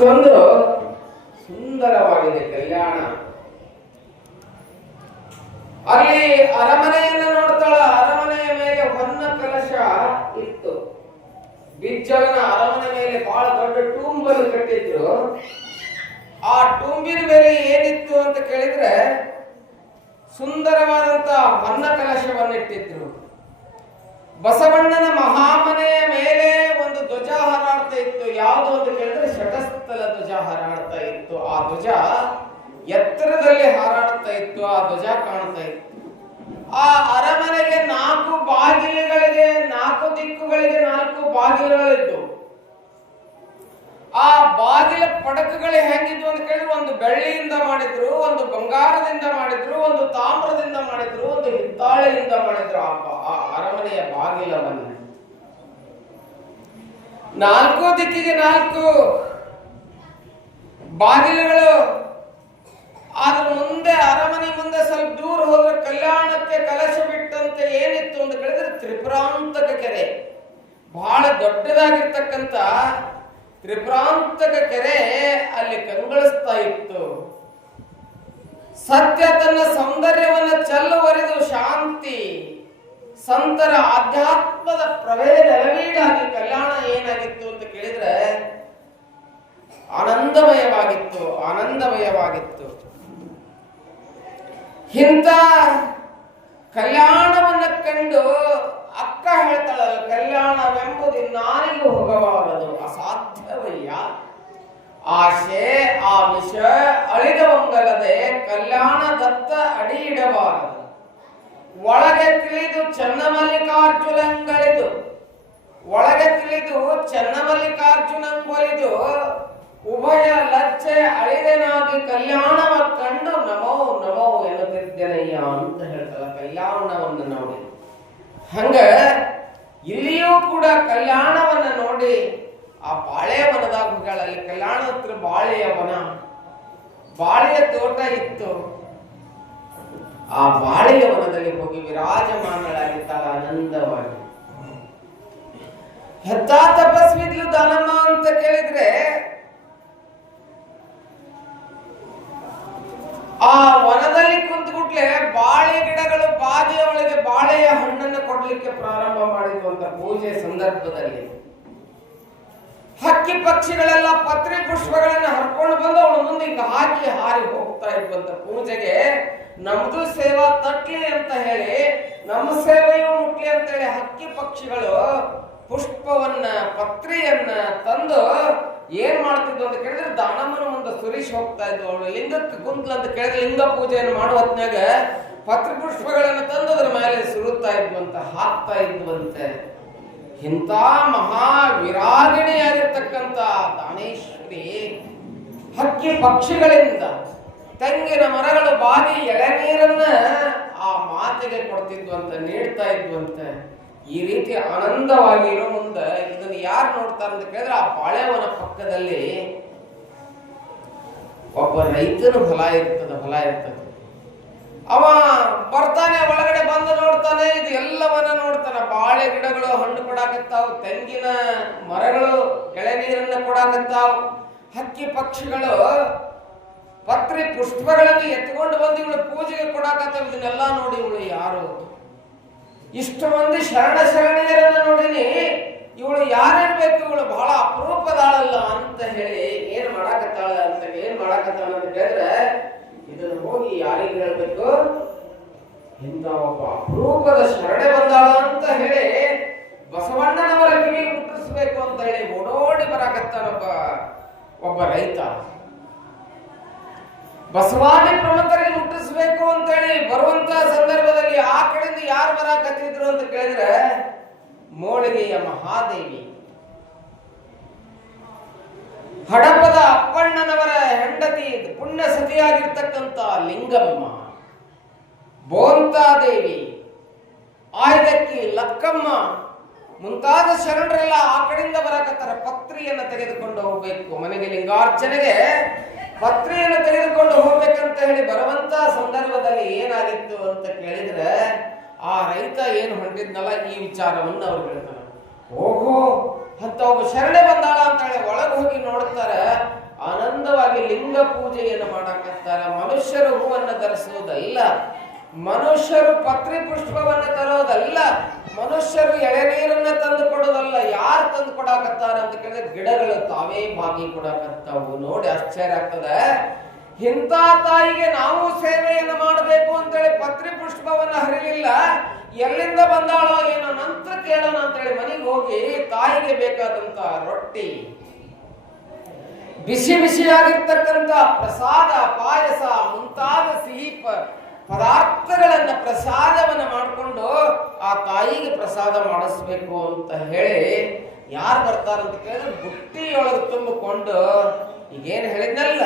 ಅಷ್ಟೊಂದು ಸುಂದರವಾಗಿದೆ ಕಲ್ಯಾಣ. ಅಲ್ಲಿ ಅರಮನೆಯನ್ನು ನೋಡ್ತಾಳ. ಅರಮನೆಯ ಮೇಲೆ ಹೊನ್ನ ಕಲಶ ಇತ್ತು. ಬಿಜ್ಜಳನ ಅರಮನೆ ಮೇಲೆ ಬಹಳ ದೊಡ್ಡ ಟೂಂಬನ್ನು ಕಟ್ಟಿದ್ರು. ಆ ಟೂಂಬಿನ ಮೇಲೆ ಏನಿತ್ತು ಅಂತ ಕೇಳಿದ್ರೆ ಸುಂದರವಾದಂತಹ ಹೊನ್ನ ಕಲಶವನ್ನಿಟ್ಟಿದ್ರು. ಬಸವಣ್ಣನ ಮಹಾಮನೆಯ ಮೇಲೆ ಒಂದು ಧ್ವಜ ಹಾರಾಡ್ತಾ ಇತ್ತು. ಯಾವುದು ಅಂತ ಕೇಳಿದ್ರೆ ಷಟಸ್ಥಲ ಧ್ವಜ ಹಾರಾಡ್ತಾ ಇತ್ತು. ಆ ಧ್ವಜ ಎತ್ತರದಲ್ಲಿ ಹಾರಾಡ್ತಾ ಇತ್ತು. ಆ ಧ್ವಜ ಕಾಣ್ತಾ ಇತ್ತು. ಆ ಅರಮನೆಗೆ 4 ಬಾಗಿಲುಗಳಿಗೆ, 4 ದಿಕ್ಕುಗಳಿಗೆ 4 ಬಾಗಿಲುಗಳಿದ್ದು. ಆ ಬಾಗಿಲ ಪಡಕಗಳು ಹೆಂಗಿದ್ವು ಅಂತ ಕೇಳಿದ್ರೆ ಒಂದು ಬೆಳ್ಳಿಯಿಂದ ಮಾಡಿದ್ರು, ಒಂದು ಬಂಗಾರದಿಂದ ಮಾಡಿದ್ರು, ಒಂದು ತಾಮ್ರದಿಂದ ಮಾಡಿದ್ರು, ಒಂದು ಹಿತ್ತಾಳೆಯಿಂದ ಮಾಡಿದ್ರು. ಆ ಅರಮನೆಯ ಬಾಗಿಲವನ್ನು 4 ದಿಕ್ಕಿಗೆ 4 ಬಾಗಿಲುಗಳು. ಆದ್ರ ಮುಂದೆ ಅರಮನೆ ಮುಂದೆ ಸ್ವಲ್ಪ ದೂರ ಹೋದ್ರೆ ಕಲ್ಯಾಣಕ್ಕೆ ಕಲಶ ಬಿಟ್ಟಂತೆ ಏನಿತ್ತು ಅಂತ ಕೇಳಿದ್ರೆ ತ್ರಿಪುರಾಂತಕ ಕೆರೆ. ಬಹಳ ದೊಡ್ಡದಾಗಿರ್ತಕ್ಕಂಥ ತ್ರಿಪುರಾಂತಕ ಕೆರೆ ಅಲ್ಲಿ ಕಂಗೊಳಿಸ್ತಾ ಇತ್ತು. ಸತ್ಯ ತನ್ನ ಸೌಂದರ್ಯವನ್ನು ಚೆಲ್ಲುವರಿದು ಶಾಂತಿ ಸಂತರ ಆಧ್ಯಾತ್ಮದ ಪ್ರಭೇದ ನೆಲವೀಡಾಗಿ ಕಲ್ಯಾಣ ಏನಾಗಿತ್ತು ಅಂತ ಕೇಳಿದ್ರೆ ಆನಂದಮಯವಾಗಿತ್ತು. ಆನಂದಮಯವಾಗಿತ್ತು. ಇಂಥ ಕಲ್ಯಾಣವನ್ನ ಕಂಡು ಅಕ್ಕ ಹೇಳ್ತಾಳಲ್ಲ, ಕಲ್ಯಾಣವೆಂಬುದು ನಾನಿಗೂ ಹೋಗಬಾರದು, ಅಸಾಧ್ಯವಯ್ಯ. ಆಶೆ ಆಮಿಷ ಅಳಿದವಂಗಲದೆ ಕಲ್ಯಾಣ ದತ್ತ ಅಡಿ ಇಡಬಾರದು. ಒಳಗೆ ತಿಳಿದು ಚನ್ನಮಲ್ಲಿಕಾರ್ಜುನಂಗಳಿದು, ಒಳಗೆ ತಿಳಿದು ಚನ್ನಮಲ್ಲಿಕಾರ್ಜುನಂಗೊಲಿದು ಉಭಯ ಲಜ್ಜೆ ಅಳಿದನಾಗಿ ಕಲ್ಯಾಣವ ಕಂಡು ನಮೋ ನಮೋ ಎನ್ನುತ್ತಿದ್ದೇನಯ್ಯ ಅಂತ ಹೇಳ್ತಾಳ. ಕಲ್ಯಾಣವನ್ನು ನೋಡಿ ಹಂಗ ಇಲ್ಲಿಯೂ ಕೂಡ ಕಲ್ಯಾಣವನ್ನ ನೋಡಿ ಆ ಬಾಳೆಯ ವನದಾಗ ಹೋಗಳಲ್ಲಿ ಕಲ್ಯಾಣ ಹತ್ರ ಬಾಳೆಯ ವನ, ಬಾಳೆಯ ತೋಟ ಇತ್ತು. ಆ ಬಾಳೆಯ ವನದಲ್ಲಿ ಹೋಗಿ ವಿರಾಜಮಾನಳಾಗಿದ್ದಾಳ ಆನಂದವಾಗಿ. ಹೆತ್ತ ತಪಸ್ವಿದ್ಲು ದಾನಮ್ಮ ಅಂತ ಕೇಳಿದ್ರೆ ಆ ವನದಲ್ಲಿ ಕುಂತ್ಬಿಟ್ಲೆ ಬಾಳೆ ಗಿಡಗಳು ಬಾವಿಯ ಒಳಗೆ ಬಾಳೆಯ ಹಣ್ಣನ್ನು ಕೊಡ್ಲಿಕ್ಕೆ ಪ್ರಾರಂಭ ಮಾಡಿರುವಂತ ಪೂಜೆ ಸಂದರ್ಭದಲ್ಲಿ ಹಕ್ಕಿ ಪಕ್ಷಿಗಳೆಲ್ಲ ಪತ್ರಿ ಪುಷ್ಪಗಳನ್ನು ಹರ್ಕೊಂಡು ಬಂದು ಅವಳು ಮುಂದೆ ಈಗ ಹಾಕಿ ಹಾರಿ ಹೋಗ್ತಾ ಇರುವಂತ ಪೂಜೆಗೆ ನಮ್ದು ಸೇವಾ ತಟ್ಲಿ ಅಂತ ಹೇಳಿ, ನಮ್ಮ ಸೇವೆಯೂ ಮುಟ್ಲಿ ಅಂತ ಹೇಳಿ ಹಕ್ಕಿ ಪಕ್ಷಿಗಳು ಪುಷ್ಪವನ್ನ ಪತ್ರಿಯನ್ನ ತಂದು ಏನ್ ಮಾಡ್ತಿದ್ವು ಅಂತ ಕೇಳಿದ್ರೆ ದಾನಮ್ಮನ ಮುಂದೆ ಸುರೀಶ್ ಹೋಗ್ತಾ ಇದ್ವು. ಅವಳು ಲಿಂಗಕ್ಕೆ ಕುಂತ್ಲ ಅಂತ ಕೇಳಿದ್ರೆ ಲಿಂಗ ಪೂಜೆಯನ್ನು ಮಾಡುವ ಹೊತ್ನಾಗ ಪತ್ರ ಪುಷ್ಪಗಳನ್ನು ತಂದು ಅದ್ರ ಮೇಲೆ ಸುರುತ್ತಾ ಇದ್ವಂತ, ಹಾಕ್ತಾ ಇದ್ವಂತೆ. ಇಂಥ ಮಹಾ ವಿರಾಗಿಣಿಯಾಗಿರ್ತಕ್ಕಂಥ ದಾನೇಶ್ವರಿ ಹಕ್ಕಿ ಪಕ್ಷಿಗಳಿಂದ ತೆಂಗಿನ ಮರಗಳು ಬಾಗಿ ಎಳೆನೀರನ್ನ ಆ ಮಾತೆಗೆ ಕೊಡ್ತಿದ್ವಂತ, ನೀಡ್ತಾ ಇದ್ವಂತೆ. ಈ ರೀತಿ ಆನಂದವಾಗಿ ಇರೋ ಮುಂದೆ ಇದನ್ನು ಯಾರು ನೋಡ್ತಾರೆ ಅಂತ ಕೇಳಿದ್ರೆ ಆ ಬಾಳೆವನ ಪಕ್ಕದಲ್ಲಿ ಒಬ್ಬ ರೈತನ ಹೊಲ ಇರ್ತದೆ. ಅವ ಬರ್ತಾನೆ, ಒಳಗಡೆ ಬಂದು ನೋಡ್ತಾನೆ, ಇದು ಎಲ್ಲವನ್ನ ನೋಡ್ತಾನೆ. ಬಾಳೆ ಗಿಡಗಳು ಹಣ್ಣು ಕೊಡಾಕತ್ತಾವ, ತೆಂಗಿನ ಮರಗಳು ಎಳೆನೀರನ್ನ ಕೊಡಾಕತ್ತಾವ, ಹಕ್ಕಿ ಪಕ್ಷಿಗಳು ಪತ್ರಿ ಪುಷ್ಪಗಳನ್ನು ಎತ್ಕೊಂಡು ಬಂದು ಇವಳು ಪೂಜೆಗೆ ಕೊಡಾಕತ್ತಾವ. ಇದನ್ನೆಲ್ಲ ನೋಡಿ ಇವಳು ಯಾರು, ಇಷ್ಟು ಮಂದಿ ಶರಣಿಯರನ್ನ ನೋಡಿನಿ, ಇವಳು ಯಾರಿರ್ಬೇಕು, ಇವಳು ಬಹಳ ಅಪರೂಪದಾಳಲ್ಲ ಅಂತ ಹೇಳಿ ಏನ್ ಮಾಡಾಕತ್ತಾಳ ಅಂತ ಹೇಳಿದ್ರೆ ಇದನ್ನು ಹೋಗಿ ಯಾರಿಗೆ ಹೇಳ್ಬೇಕು, ಇಂಥ ಒಬ್ಬ ಅಪರೂಪದ ಶರಣೆ ಬಂದಾಳ ಅಂತ ಹೇಳಿ ಬಸವಣ್ಣನವರ ಕಿವಿಗೆ ಮುಟ್ಟಿಸ್ಬೇಕು ಅಂತ ಹೇಳಿ ಓಡೋಡಿ ಬರಾಕತ್ತಾನೊಬ್ಬ ಒಬ್ಬ ರೈತ. ಬಸವಾದಿ ಪ್ರಮುಖರಿಗೆ ಮುಟ್ಟಿಸ್ಬೇಕು ಅಂತೇಳಿ ಬರುವಂತ ಸಂದರ್ಭದಲ್ಲಿ ಆ ಕಡೆಯಿಂದ ಯಾರು ಬರಾಕತ್ತಿದ್ರು ಅಂತ ಕೇಳಿದ್ರೆ ಮೋಳಿಗೆಯ ಮಹಾದೇವಿ, ಹಡಪದ ಅಪ್ಪಣ್ಣನವರ ಹೆಂಡತಿ ಪುಣ್ಯ ಸತಿಯಾಗಿರ್ತಕ್ಕಂಥ ಲಿಂಗಮ್ಮ, ಬೋಂತಾದೇವಿ, ಆಯ್ದಕ್ಕಿ ಲಕ್ಕಮ್ಮ ಮುಂತಾದ ಶರಣರೆಲ್ಲ ಆ ಕಡೆಯಿಂದ ಬರಾಕತ್ತಾರೆ. ಪತ್ರಿಯನ್ನು ತೆಗೆದುಕೊಂಡು ಹೋಗ್ಬೇಕು ಮನೆಗೆ, ಲಿಂಗಾರ್ಚನೆಗೆ ಪತ್ರಿಯನ್ನು ತೆಗೆದುಕೊಂಡು ಹೋಗ್ಬೇಕಂತ ಹೇಳಿ ಬರುವಂತ ಸಂದರ್ಭದಲ್ಲಿ ಏನಾಗಿತ್ತು ಅಂತ ಕೇಳಿದ್ರೆ ಆ ರೈತ ಏನು ಹೊಂಟಿದ್ನಲ್ಲ ಈ ವಿಚಾರವನ್ನು ಅವ್ರು ಹೇಳ್ತಾರೆ. ಓಹೋ ಅಂತ ಒಬ್ಬ ಶರಣೆ ಬಂದಾಳ ಅಂತ ಹೇಳಿ ಒಳಗೆ ಹೋಗಿ ನೋಡ್ತಾರೆ. ಲಿಂಗ ಪೂಜೆಯನ್ನು ಮಾಡಕತ್ತಾರ. ಮನುಷ್ಯರು ಹೂವನ್ನು ಧರಿಸುವುದಲ್ಲ, ಮನುಷ್ಯರು ಪತ್ರಿ ಪುಷ್ಪವನ್ನು ತರೋದಲ್ಲ, ಮನುಷ್ಯರು ಎಳೆನೀರನ್ನ ತಂದು ಕೊಡೋದಲ್ಲ. ಯಾರು ತಂದು ಕೊಡಾಕತ್ತಾರ ಅಂತ ಕೇಳಿದ್ರೆ ಗಿಡಗಳು ತಾವೇ ಬಾಗಿ ಕೊಡಾಕತ್ತಾವು. ನೋಡಿ ಆಶ್ಚರ್ಯ ಆಗ್ತದೆ. ಇಂಥ ತಾಯಿಗೆ ನಾವು ಸೇವೆಯನ್ನು ಮಾಡಬೇಕು ಅಂತೇಳಿ ಪತ್ರಿ ಪುಷ್ಪವನ್ನು ಹರಿಲಿಲ್ಲ. ಎಲ್ಲಿಂದ ಬಂದಾಳೋ ಏನೋ ನಂತರ ಕೇಳೋಣ ಅಂತೇಳಿ ಮನೆಗೆ ಹೋಗಿ ತಾಯಿಗೆ ಬೇಕಾದಂತ ರೊಟ್ಟಿ, ಬಿಸಿ ಬಿಸಿಯಾಗಿರ್ತಕ್ಕಂಥ ಪ್ರಸಾದ, ಪಾಯಸ ಮುಂತಾದ ಸಿಹಿ ಪದಾರ್ಥಗಳನ್ನ ಪ್ರಸಾದವನ್ನ ಮಾಡಿಕೊಂಡು ಆ ತಾಯಿಗೆ ಪ್ರಸಾದ ಮಾಡಿಸ್ಬೇಕು ಅಂತ ಹೇಳಿ ಯಾರು ಬರ್ತಾರಂತ ಕೇಳಿದ್ರೆ ಬುಟ್ಟಿಯೊಳಗೆ ತುಂಬಿಕೊಂಡು ಈಗೇನು ಹೇಳಿದ್ನಲ್ಲ,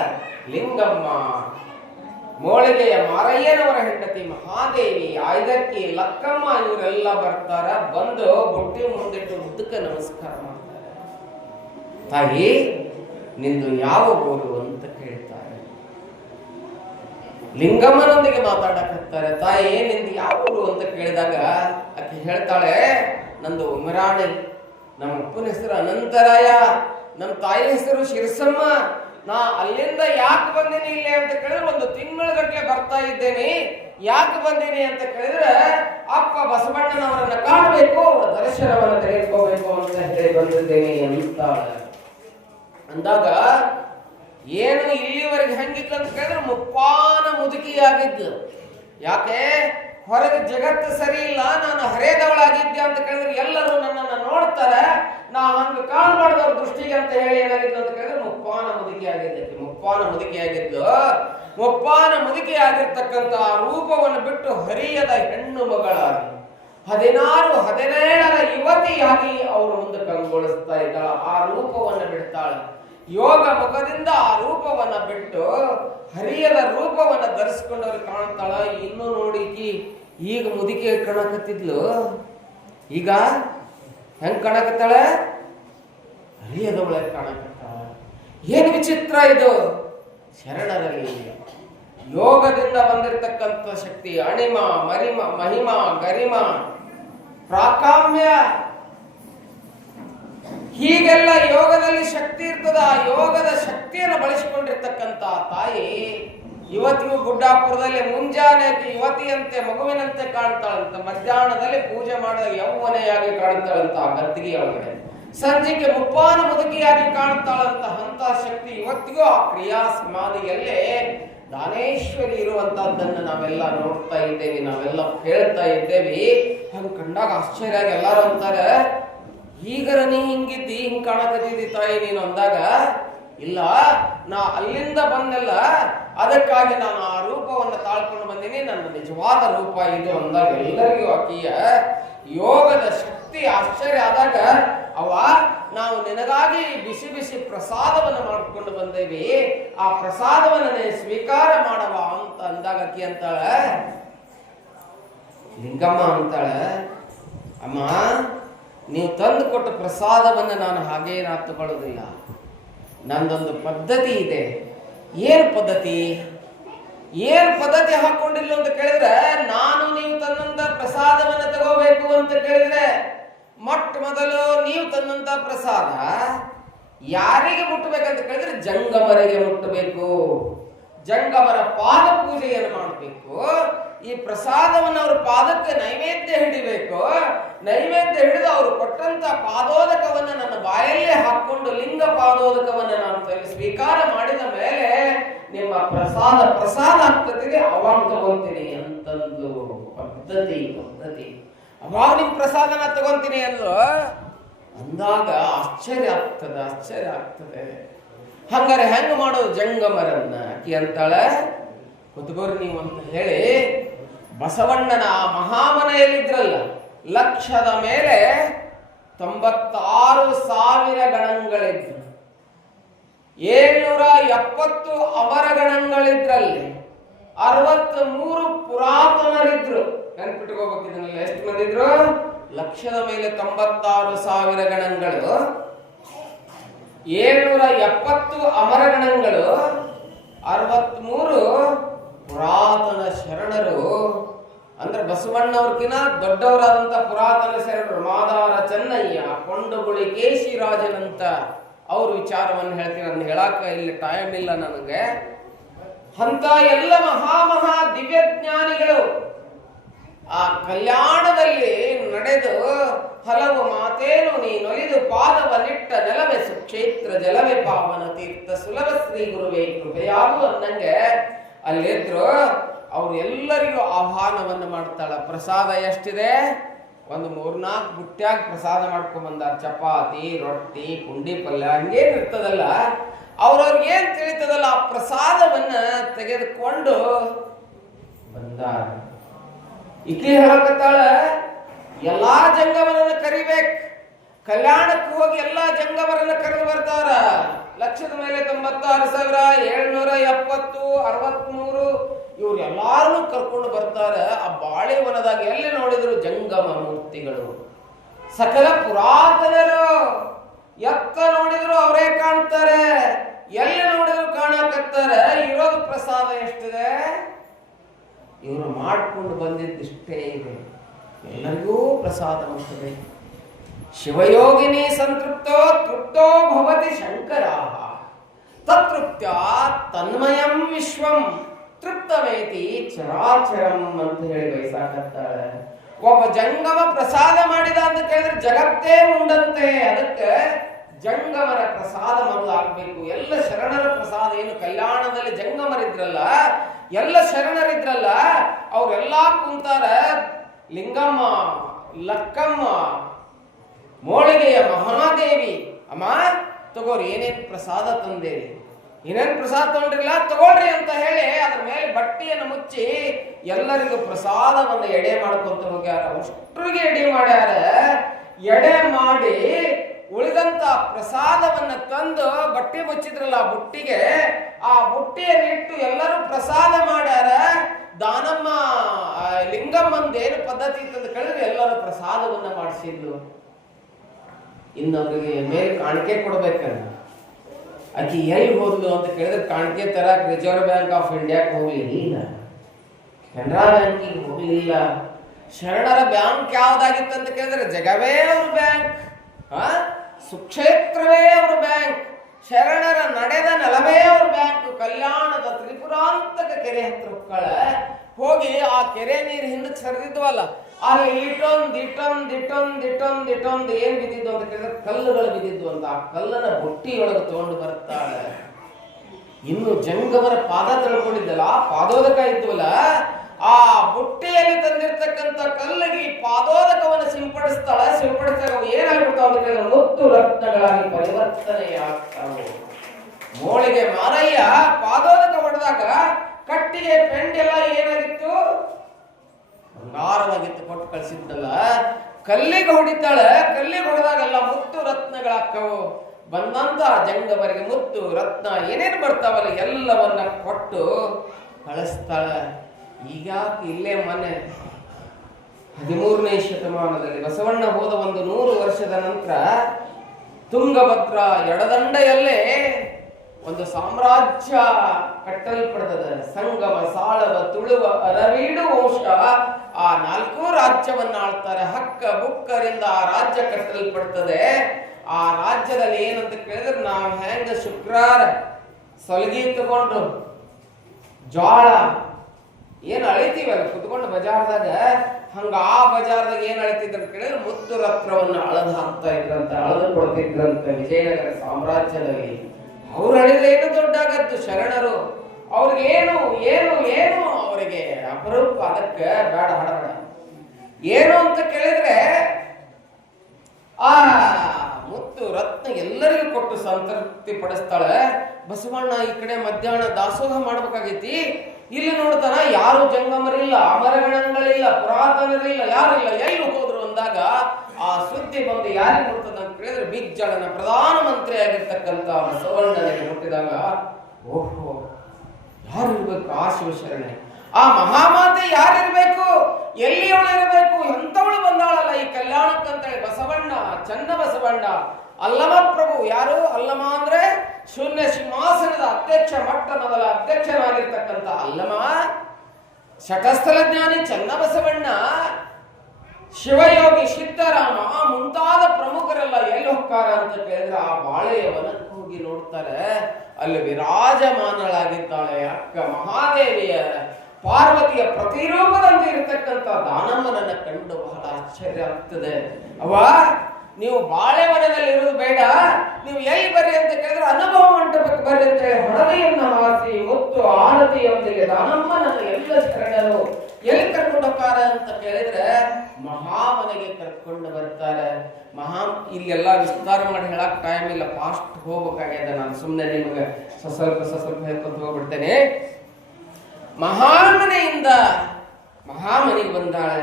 ಲಿಂಗಮ್ಮ, ಮೋಳಿಗೆಯ ಮಾರಯ್ಯನವರ ಹೆಂಡತಿ ಮಹಾದೇವಿ, ಆಯ್ದಕ್ಕಿ, ಲಕ್ಕಮ್ಮ ಇವರೆಲ್ಲ ಬರ್ತಾರ. ಬಂದು ಬುಟ್ಟಿ ಮುಂದಿಟ್ಟು ಉದ್ದಕ್ಕೆ ನಮಸ್ಕಾರ ಮಾಡ್ತಾರೆ. ತಾಯಿ, ನಿಂದು ಯಾವ ಊರು ಅಂತ ಕೇಳ್ತಾರೆ. ಲಿಂಗಮ್ಮನೊಂದಿಗೆ ಮಾತಾಡಕತ್ತಾರೆ. ತಾಯಿ, ನಿಂದು ಯಾವ ಊರು ಅಂತ ಕೇಳಿದಾಗ ಆಕೆ ಹೇಳ್ತಾಳೆ, ನಂದು ಉಮರಾಣಿ, ನಮ್ಮ ಅಪ್ಪನ ಹೆಸರು ಅನಂತರಾಯ, ನಮ್ಮ ತಾಯಿ ಹೆಸರು ಶಿರಸಮ್ಮ. ನಾ ಅಲ್ಲಿಂದ ಯಾಕೆ ಬಂದೀನಿ ಇಲ್ಲಿ ಅಂತ ಕೇಳಿದ್ರೆ 1 ತಿಂಗಳ ಗಟ್ಟಲೆ ಬರ್ತಾ ಇದ್ದೇನೆ. ಯಾಕೆ ಬಂದೀನಿ ಅಂತ ಕೇಳಿದ್ರೆ ಅಪ್ಪ ಬಸವಣ್ಣನವರನ್ನ ಕಾಣಬೇಕು, ಅವರ ದರ್ಶನವನ್ನು ತೆಗೆದುಕೋಬೇಕು ಅಂತ ಹೇಳಿ ಬಂದಿದ್ದೇನೆ ಅಂತ ಅಂದಾಗ, ಏನು ಇಲ್ಲಿವರೆಗೆ ಹೆಂಗಿತ್ತು ಅಂತ ಕೇಳಿದ್ರೆ ಮುಪ್ಪಾನ ಮುದುಕಿಯಾಗಿದ್ದು. ಯಾಕೆ? ಹೊರಗೆ ಜಗತ್ತು ಸರಿ ಇಲ್ಲ, ನಾನು ಹರೇದವಳಾಗಿದ್ದೆ ಅಂತ ಕೇಳಿದ್ರೆ ಎಲ್ಲರೂ ನನ್ನನ್ನು ನೋಡ್ತಾರೆ, ನಾ ಹಂಗ ಕಾಣಬಾರ್ದವ್ರ ದೃಷ್ಟಿಗೆ ಅಂತ ಹೇಳಿ ಏನಾಗಿದ್ದು ಅಂತ ಕೇಳಿದ್ರೆ ಮುಪ್ಪಾನ ಮುದುಕಿ ಆಗಿದ್ದಕ್ಕೆ. ಮುಪ್ಪಾನ ಮುದುಕಿ ಆಗಿರ್ತಕ್ಕಂಥ ರೂಪವನ್ನು ಬಿಟ್ಟು ಹರಿಯದ ಹೆಣ್ಣು ಮಗಳಾಗಿ 16-17ರ ಯುವತಿಯಾಗಿ ಅವರು ಮುಂದೆ ಕಂಗೊಳಿಸ್ತಾ ಇದ್ದಾಳ. ಆ ರೂಪವನ್ನು ಬಿಡ್ತಾಳೆ. ಯೋಗ ಮುಖದಿಂದ ಆ ರೂಪವನ್ನ ಬಿಟ್ಟು ಹರಿಯದ ರೂಪವನ್ನ ಧರಿಸ್ಕೊಂಡವ್ರು ಕಾಣ್ತಾಳ. ಇನ್ನು ನೋಡಿ, ಈಗ ಮುದುಕಿ ಕಾಣಕತ್ತಿದ್ಲು, ಈಗ ಹೆಂಗ್ ಕಾಣಕತ್ತಾಳೆ? ಹರಿಯದವಳೆ ಕಾಣಕತ್ತಾಳ. ಏನು ವಿಚಿತ್ರ ಇದು! ಶರಣರಲ್ಲಿ ಯೋಗದಿಂದ ಬಂದಿರತಕ್ಕಂಥ ಶಕ್ತಿ, ಅಣಿಮ, ಮರಿಮ, ಮಹಿಮ, ಗರಿಮ, ಪ್ರಾಕಾಮ್ಯ, ಹೀಗೆಲ್ಲ ಯೋಗದಲ್ಲಿ ಶಕ್ತಿ ಇರ್ತದ. ಆ ಯೋಗದ ಶಕ್ತಿಯನ್ನು ಬಳಸಿಕೊಂಡಿರ್ತಕ್ಕಂಥ ತಾಯಿ ಇವತ್ತಿಗೂ ಗುಡ್ಡಾಪುರದಲ್ಲಿ ಮುಂಜಾನೆ ಯುವತಿಯಂತೆ ಮಗುವಿನಂತೆ ಕಾಣ್ತಾಳಂತ, ಮಧ್ಯಾಹ್ನದಲ್ಲಿ ಪೂಜೆ ಮಾಡಿದ ಯೌವನೆಯಾಗಿ ಕಾಣ್ತಾಳಂತ ಗದ್ದಿಗೆ ಒಳಗಡೆ, ಸಂಜೆಗೆ ಮುಪ್ಪಾನ ಮುದುಕಿಯಾಗಿ ಕಾಣ್ತಾಳಂತ. ಅಂತ ಶಕ್ತಿ ಇವತ್ತಿಗೂ ಆ ಕ್ರಿಯಾ ಸಮಾಧಿಯಲ್ಲೇ ದಾನೇಶ್ವರಿ ಇರುವಂತಹದ್ದನ್ನು ನಾವೆಲ್ಲ ನೋಡ್ತಾ ಇದ್ದೇವೆ, ನಾವೆಲ್ಲ ಕೇಳ್ತಾ ಇದ್ದೇವೆ. ಹಂಗ ಕಂಡಾಗ ಆಶ್ಚರ್ಯ ಆಗಿ ಎಲ್ಲಾರು ಅಂತಾರೆ, ಈಗರ ನೀ ಹಿಂಗಿದ್ದಿ, ಹಿಂಗ್ ಕಾಣಕತ್ತಿದ್ದಿ ತಾಯಿ ನೀನು ಅಂದಾಗ, ಇಲ್ಲ, ನಾ ಅಲ್ಲಿಂದ ಬಂದೆಲ್ಲ, ಅದಕ್ಕಾಗಿ ನಾನು ಆ ರೂಪವನ್ನು ತಾಳ್ಕೊಂಡು ಬಂದೀನಿ, ನನ್ನ ನಿಜವಾದ ರೂಪ ಇದು ಅಂದಾಗ ಎಲ್ಲರಿಗೂ ಆಕೆಯ ಯೋಗದ ಶಕ್ತಿ ಆಶ್ಚರ್ಯ ಆದಾಗ, ಅವ ನಾವು ನಿನಗಾಗಿ ಬಿಸಿ ಬಿಸಿ ಪ್ರಸಾದವನ್ನು ಮಾಡಿಕೊಂಡು ಬಂದೇವಿ, ಆ ಪ್ರಸಾದವನ್ನು ಸ್ವೀಕಾರ ಮಾಡವ ಅಂತ ಅಂದಾಗ ಆಕಿ ಅಂತಾಳೆ, ಲಿಂಗಮ್ಮ ಅಂತಾಳೆ, ಅಮ್ಮ, ನೀವು ತಂದು ಕೊಟ್ಟ ಪ್ರಸಾದವನ್ನು ನಾನು ಹಾಗೇ ತಗೊಳ್ಳೋದಿಲ್ಲ. ನಂದೊಂದು ಪದ್ಧತಿ ಇದೆ. ಏನು ಪದ್ಧತಿ? ಹಾಕೊಂಡಿಲ್ಲ ಅಂತ ಕೇಳಿದ್ರೆ, ನಾನು ನೀವು ತಂದಂತ ಪ್ರಸಾದವನ್ನು ತಗೋಬೇಕು ಅಂತ ಕೇಳಿದ್ರೆ, ಮೊಟ್ಟ ಮೊದಲು ನೀವು ತಂದಂತ ಪ್ರಸಾದ ಯಾರಿಗೆ ಮುಟ್ಟಬೇಕಂತ ಕೇಳಿದ್ರೆ ಜಂಗಮರಿಗೆ ಮುಟ್ಟಬೇಕು. ಜಂಗಮರ ಪಾದ ಪೂಜೆಯನ್ನು ಮಾಡಬೇಕು. ಈ ಪ್ರಸಾದವನ್ನು ಅವ್ರ ಪಾದಕ್ಕೆ ನೈವೇದ್ಯ ಹಿಡಿಬೇಕು. ನೈವೇದ್ಯ ಹಿಡಿದು ಅವರು ಕೊಟ್ಟಂತ ಪಾದೋದಕವನ್ನು ನನ್ನ ಬಾಯಲ್ಲೇ ಹಾಕೊಂಡು ಲಿಂಗ ಪಾದೋದಕವನ್ನು ನಾನು ಸ್ವೀಕಾರ ಮಾಡಿದ ಮೇಲೆ ನಿಮ್ಮ ಪ್ರಸಾದ ಆಗ್ತದೆ, ಅವಾಗ ತಗೊಂತೀನಿ ಅಂತಂದು ಪದ್ಧತಿ. ಅವಾಗ ನಿಮ್ ಪ್ರಸಾದನ ತಗೊಂತೀನಿ ಅಂದಾಗ ಆಶ್ಚರ್ಯ ಆಗ್ತದೆ. ಹಂಗಾರೆ ಹೆಂಗ ಮಾಡೋದು ಜಂಗಮರನ್ನ? ಆಕಿ ಅಂತಾಳೆ, ಕುತ್ಕೋರಿ ನೀವು ಅಂತ ಹೇಳಿ ಬಸವಣ್ಣನ ಮಹಾಮನೆಯಲ್ಲಿದ್ರಲ್ಲ, ಲಕ್ಷದ ಮೇಲೆ 96,000 ಗಣಗಳಿದ್ರು, 770 ಅಮರ ಗಣಗಳಿದ್ರಲ್ಲಿ 63 ಪುರಾತನರಿದ್ರು. ನೆನ್ಪಿಟ್ಕೋಬೇಕಿದ್ರಲ್ಲ, ಎಷ್ಟು ಮಂದಿ ಇದ್ರು? ಲಕ್ಷದ ಮೇಲೆ 96,000 ಗಣಗಳು, 770 ಅಮರ ಗಣಗಳು, 63 ಪುರಾತನ ಶರಣರು. ಅಂದ್ರೆ ಬಸವಣ್ಣವ್ರಕಿನ ದೊಡ್ಡವರಾದಂತ ಪುರಾತನ ಶರಣರು ಮಾದಾರ ಚೆನ್ನಯ್ಯ, ಕೊಂಡಗುಳಿ ಕೇಶಿರಾಜನಂತ ಅವ್ರ ವಿಚಾರವನ್ನು ಹೇಳ್ತೀನಿ. ಅದನ್ನ ಹೇಳಾಕ ಇಲ್ಲಿ ಟೈಮ್ ಇಲ್ಲ ನನಗೆ. ಅಂತ ಎಲ್ಲ ಮಹಾ ದಿವ್ಯಜ್ಞಾನಿಗಳು ಆ ಕಲ್ಯಾಣದಲ್ಲಿ ನಡೆದು ಹಲವು ಮಾತೇನು ನೀನೊಲಿದು ಪಾದವನ್ನಿಟ್ಟ ನೆಲವೇ ಸುಕ್ಷೇತ್ರ ಜಲವೇ ಪಾವನ ತೀರ್ಥ ಸುಲಭ ಶ್ರೀ ಗುರುವೇ ಕೃಪೆಯಾಗು ಅನ್ನಂಗೆ ಅಲ್ಲಿದ್ರು. ಅವ್ರು ಎಲ್ಲರಿಗೂ ಆಹ್ವಾನವನ್ನು ಮಾಡ್ತಾಳ. ಪ್ರಸಾದ ಎಷ್ಟಿದೆ? ಒಂದು 3-4 ಬುಟ್ಟ್ಯಾಗ ಪ್ರಸಾದ ಮಾಡ್ಕೊಂಡ್ ಬಂದಾರ. ಚಪಾತಿ, ರೊಟ್ಟಿ, ಪುಂಡಿ ಪಲ್ಯ ಹಂಗೇನ್ ಇರ್ತದಲ್ಲ, ಅವ್ರವ್ರಿಗೆ ಏನ್ ತಿಳಿತದಲ್ಲ ಆ ಪ್ರಸಾದವನ್ನ ತೆಗೆದುಕೊಂಡು ಬಂದಾರ. ಈಕೆ ಹೇಳಕತ್ತಾಳ, ಎಲ್ಲಾ ಜಂಗಮರನ್ನ ಕರಿಬೇಕು. ಕಲ್ಯಾಣಕ್ಕೆ ಹೋಗಿ ಎಲ್ಲಾ ಜಂಗಮರನ್ನ ಕರೆದು ಬರ್ತಾರ. ಲಕ್ಷದ ಮೇಲೆ 96,770, 63 ಇವ್ರು ಎಲ್ಲಾರನ್ನು ಕರ್ಕೊಂಡು ಬರ್ತಾರ. ಆ ಬಾಳೆವನದಾಗ ಎಲ್ಲಿ ನೋಡಿದ್ರು ಜಂಗಮ ಮೂರ್ತಿಗಳು, ಸಕಲ ಪುರಾತನರು. ಎತ್ತ ನೋಡಿದ್ರು ಅವರೇ ಕಾಣ್ತಾರೆ, ಎಲ್ಲಿ ನೋಡಿದ್ರು ಕಾಣಕತ್ತಾರೆ. ಇರೋದು ಪ್ರಸಾದ ಎಷ್ಟಿದೆ? ಇವರು ಮಾಡ್ಕೊಂಡು ಬಂದಿದ್ದಿಷ್ಟೇ ಇದೆ. ಎಲ್ಲರಿಗೂ ಪ್ರಸಾದ ಮುಟ್ಟದೆ. ಶಿವಯೋಗಿನಿ ಸಂತೃಪ್ತೋ ತೃಪ್ತೋ ಭವತಿ ಶಂಕರ ತೃಪ್ತ್ಯ ತನ್ಮಯಂ ವಿಶ್ವಂ ತೃಪ್ತವೇತಿ ಚರಾಚರಂ ಅಂತ ಹೇಳಿ ಬಯಸಾಕತ್ತಾಳೆ. ಒಬ್ಬ ಜಂಗಮ ಪ್ರಸಾದ ಮಾಡಿದ ಅಂತ ಕೇಳಿದ್ರೆ ಜಗತ್ತೇ ಉಂಡಂತೆ. ಅದಕ್ಕೆ ಜಂಗಮರ ಪ್ರಸಾದ ಮೊದಲಾಗಬೇಕು. ಎಲ್ಲ ಶರಣರ ಪ್ರಸಾದ ಏನು ಕಲ್ಯಾಣದಲ್ಲಿ ಜಂಗಮರಿದ್ರಲ್ಲ, ಎಲ್ಲ ಶರಣರಿದ್ರಲ್ಲ, ಅವರೆಲ್ಲಾ ಕುಂತಾರ. ಲಿಂಗಮ್ಮ, ಲಕ್ಕಮ್ಮ, ಮೋಳಿಗೆಯ ಮಹಾದೇವಿ, ಅಮ್ಮ ತಗೋರಿ ಏನೇನ್ ಪ್ರಸಾದ ತಂದೇರಿ, ಏನೇನ್ ಪ್ರಸಾದ ತಗೊಂಡ್ರಿಲ್ಲ ತಗೊಳ್ರಿ ಅಂತ ಹೇಳಿ ಅದ್ರ ಮೇಲೆ ಬಟ್ಟೆಯನ್ನು ಮುಚ್ಚಿ ಎಲ್ಲರಿಗೂ ಪ್ರಸಾದವನ್ನು ಎಡೆ ಮಾಡ್ಕೊಂತ ಹೋಗ್ಯಾರ. ಅಷ್ಟರಿಗೆ ಎಡೆ ಮಾಡ್ಯಾರ. ಎಡೆ ಮಾಡಿ ಉಳಿದಂತ ಪ್ರಸಾದವನ್ನ ತಂದು ಬಟ್ಟೆ ಮುಚ್ಚಿದ್ರಲ್ಲ ಆ ಬುಟ್ಟಿಗೆ, ಆ ಬುಟ್ಟಿಯನ್ನಿಟ್ಟು ಎಲ್ಲರೂ ಪ್ರಸಾದ ಮಾಡ್ಯಾರ. ದಾನಮ್ಮ ಲಿಂಗಮ್ಮಂದ ಏನು ಪದ್ಧತಿ ಇತ್ತಂತ ಕೇಳಿದ್ರೆ ಎಲ್ಲರೂ ಪ್ರಸಾದವನ್ನ ಮಾಡಿಸಿದ್ಲು. ಇನ್ನು ಅವ್ರಿಗೆ ಮೇಲೆ ಕಾಣಿಕೆ ಕೊಡ್ಬೇಕಲ್ಲ, ಆಕಿ ಎಲ್ಲಿ ಹೋದ್ಲು ಅಂತ ಕೇಳಿದ್ರೆ ಕಾಣಿಕೆ ತರಕ್ ರಿಸರ್ವ್ ಬ್ಯಾಂಕ್ ಆಫ್ ಇಂಡಿಯಾಕ್ಕೆ ಹೋಗ್ಲಿಲ್ಲ, ಕೆನರಾ ಬ್ಯಾಂಕಿಗೆ ಹೋಗ್ಲಿಲ್ಲ. ಶರಣರ ಬ್ಯಾಂಕ್ ಯಾವ್ದಾಗಿತ್ತು ಅಂತ ಕೇಳಿದ್ರೆ ಜಗವೇ ಅವ್ರ ಬ್ಯಾಂಕ್, ಸುಕ್ಷೇತ್ರವೇ ಅವ್ರ ಬ್ಯಾಂಕ್, ಶರಣರ ನಡೆದ ನೆಲವೇ ಅವ್ರ ಬ್ಯಾಂಕ್. ಕಲ್ಯಾಣದ ತ್ರಿಪುರಾಂತಕ ಕೆರೆ ಹತ್ರ ಹೋಗಿ ಆ ಕೆರೆ ನೀರು ಹಿಂದಕ್ಕೆ ಸರಿದಿದ್ವಲ್ಲ, ಅಲ್ಲಿ ಇಟೊಂದ್ ಏನ್ ಬಿದ್ದಿದ್ದು ಅಂತ ಕೇಳಿದ್ರೆ ಕಲ್ಲುಗಳು ಬಿದ್ದಿದ್ವು ಅಂತ. ಆ ಕಲ್ಲನ ಬುಟ್ಟಿಯೊಳಗೆ ತಗೊಂಡು ಬರ್ತಾಳೆ. ಇನ್ನು ಜಂಗಮರ ಪಾದ ತಿಳ್ಕೊಂಡಿದ್ದಲ್ಲ, ಪಾದೋದಕ ಇದ್ವಲ್ಲ, ಆ ಬುಟ್ಟಿಯಲ್ಲಿ ತಂದಿರ್ತಕ್ಕಂಥ ಕಲ್ಲಿಗೆ ಪಾದೋದಕವನ್ನು ಸಿಂಪಡಿಸ್ತಾಳೆ. ಸಿಂಪಡಿಸಿದಾಗ ಏನಾಗ್ಬಿಡ್ತಾವ ಅಂತ ಕೇಳಿದ್ರೆ ಮುತ್ತು ರತ್ನಗಳಾಗಿ ಪರಿವರ್ತನೆಯಾಗ್ತಾವೆ. ಮೋಳಿಗೆ ಮಾರಯ್ಯ ಪಾದೋದಕ ಹೊಡೆದಾಗ ಕಟ್ಟಿಗೆ ಪೆಂಡೆಲ್ಲ ಏನಾಗಿತ್ತು? ಬಂಗಾರವಾಗಿತ್ತು, ಕೊಟ್ಟು ಕಳಿಸಿದ್ದಲ್ಲ. ಕಲ್ಲಿಗೆ ಹೊಡಿತಾಳೆ. ಕಲ್ಲಿಗೆ ಹೊಡೆದಾಗೆಲ್ಲ ಮುತ್ತು ರತ್ನಗಳಾಕ್ಕವು. ಬಂದಂತ ಜಂಗಮರಿಗೆ ಮುತ್ತು ರತ್ನ ಏನೇನು ಬರ್ತಾವಲ್ಲ ಎಲ್ಲವನ್ನ ಕೊಟ್ಟು ಕಳಿಸ್ತಾಳೆ. ಈಗ ಇಲ್ಲೇ ಮನೆ 13ನೇ ಶತಮಾನದಲ್ಲಿ ಬಸವಣ್ಣ ಹೋದ 100 ವರ್ಷದ ನಂತರ ತುಂಗಭದ್ರ ಎಡದಂಡೆಯಲ್ಲೇ ಒಂದು ಸಾಮ್ರಾಜ್ಯ ಕಟ್ಟಲ್ಪಡ್ತದೆ. ಸಂಗಮ, ಸಾಳವ, ತುಳುವ, ಅರವೀಡು ವಂಶ ಆ 4 ರಾಜ್ಯವನ್ನ ಆಳ್ತಾರೆ. ಹಕ್ಕ ಬುಕ್ಕರಿಂದ ಆ ರಾಜ್ಯ ಕಟ್ಟಲ್ಪಡ್ತದೆ. ಆ ರಾಜ್ಯದಲ್ಲಿ ಏನಂತ ಕೇಳಿದ್ರೆ, ನಾವು ಹೆಂಗ ಶುಕ್ರವಾರ ಸೊಲಗಿ ತಗೊಂಡು ಜ್ವಾಳ ಏನ್ ಅಳಿತೀವಲ್ಲ ಕುತ್ಕೊಂಡು ಬಜಾರ್ದಾಗ, ಹಂಗ ಆ ಬಜಾರ್ದಾಗ ಏನ್ ಅಳಿತಿದ್ರ ಕೇಳಿದ್ರೆ ಮುತ್ತು ರತ್ನವನ್ನು ಅಳದು ಹಾಕ್ತಾ ಇದ್ರಂತ, ಅಳದು ಕೊಡ್ತಿದ್ರಂತ ವಿಜಯನಗರ ಸಾಮ್ರಾಜ್ಯದಲ್ಲಿ. ಅವ್ರು ಅಳಿದ್ರೆ ಏನು ದೊಡ್ಡಾಗತ್ತು ಶರಣರು. ಅವ್ರಿಗೇನು ಏನು ಏನು ಅವರಿಗೆ ಅಪರೂಪ. ಅದಕ್ಕೆ ಬೇಡ ಹಡಬೇಡ ಏನು ಅಂತ ಕೇಳಿದ್ರೆ ಆ ಮುತ್ತು ರತ್ನ ಎಲ್ಲರಿಗೂ ಕೊಟ್ಟು ಸಂತೃಪ್ತಿ ಪಡಿಸ್ತಾಳೆ. ಬಸವಣ್ಣ ಈ ಕಡೆ ಮಧ್ಯಾಹ್ನ ದಾಸೋಹ ಮಾಡ್ಬೇಕಾಗೈತಿ. ಇಲ್ಲಿ ನೋಡ್ತಾನ ಯಾರು ಜಂಗಮರಿಲ್ಲ, ಅಮರಗಣಗಳಿಲ್ಲ, ಪುರಾತನರಿಲ್ಲ, ಯಾರಿಲ್ಲ. ಎಲ್ಲಿ ಹೋದ್ರು ಅಂದಾಗ ಆ ಸುದ್ದಿ ಬಂದು ಯಾರಿಗೆ ಮುಟ್ತದ ಅಂತ ಕೇಳಿದ್ರೆ ಬಿಜ್ಜಳನ ಪ್ರಧಾನಮಂತ್ರಿ ಆಗಿರ್ತಕ್ಕಂಥ ಬಸವಣ್ಣನಿಗೆ ಮುಟ್ಟಿದಾಗ, ಓಹೋ ಯಾರಿರ್ಬೇಕು ಆ ಶಿವಶರಣೆ, ಆ ಮಹಾಮಾತೆ ಯಾರಿರ್ಬೇಕು, ಎಲ್ಲಿಯವಳು ಇರಬೇಕು, ಎಂತವಳು ಬಂದಾಳಲ್ಲ ಈ ಕಲ್ಯಾಣಕ್ಕಂತೇಳಿ. ಬಸವಣ್ಣ, ಚನ್ನ ಬಸವಣ್ಣ, ಅಲ್ಲಮ ಪ್ರಭು. ಯಾರು ಅಲ್ಲಮ ಅಂದ್ರೆ ಶೂನ್ಯ ಸಿಂಹಾಸನದ ಅಧ್ಯಕ್ಷ, ಮೊಟ್ಟ ಮೊದಲ ಅಧ್ಯಕ್ಷನಾಗಿರ್ತಕ್ಕಂಥ ಅಲ್ಲಮ. ಶಟಸ್ಥಲ ಜ್ಞಾನಿ ಚನ್ನ ಬಸವಣ್ಣ ಶಿವಯೋಗಿ ಸಿದ್ದರಾಮ ಮುಂತಾದ ಪ್ರಮುಖರೆಲ್ಲ ಎಲ್ಲಿ ಹೋಗ್ತಾರ ಅಂತ ಕೇಳಿದ್ರೆ ಆ ಬಾಳೆಯ ವನಕ್ಕೆ ಹೋಗಿ ನೋಡ್ತಾರೆ. ಅಲ್ಲಿ ವಿರಾಜಮಾನಳಾಗಿದ್ದಾಳೆ ಅಕ್ಕ ಮಹಾದೇವಿಯ ಪಾರ್ವತಿಯ ಪ್ರತಿರೂಪದಂತೆ ಇರತಕ್ಕಂಥ ದಾನಮ್ಮನನ್ನ ಕಂಡು ಬಹಳ ಆಶ್ಚರ್ಯ ಆಗ್ತದೆ. ಅವ ನೀವು ಬಾಳೆವನದಲ್ಲಿ ಇರೋದು ಬೇಡ, ನೀವು ಎಲ್ಲಿ ಬರ್ರಿ ಅಂತ ಕೇಳಿದ್ರೆ ಅನುಭವ ಮಂಟಪಕ್ಕೆ ಬರ್ರಿ ಅಂತ ಹೇಳಿ ಹಳದಿಯನ್ನ ಹಾಸಿ ಮುತ್ತು ಆರತಿಯೊಂದಿಗೆ ದಾನಮ್ಮನನ್ನ ಎಲ್ಲ ಶರಣರು ಎಲ್ಲಿ ಕರ್ಕೊಂಡು ಹೋಗ್ತಾರ ಅಂತ ಕೇಳಿದ್ರೆ ಮಹಾಮನೆಗೆ ಕರ್ಕೊಂಡು ಬರ್ತಾರೆ. ಇಲ್ಲೆಲ್ಲ ವಿಸ್ತಾರ ಮಾಡಿ ಹೇಳಕ್ ಟೈಮ್ ಇಲ್ಲ, ಫಾಸ್ಟ್ ಹೋಗ್ಬೇಕಾಗ್ಯದ. ನಾನು ಸುಮ್ಮನೆ ನಿಮಗೆ ಸ್ವಲ್ಪ ಹೇಳ್ಕೊಂಡು ಹೋಗ್ಬಿಡ್ತೇನೆ. ಮಹಾಮನೆಯಿಂದ ಮಹಾಮನೆಗೆ ಬಂದಾಳೆ.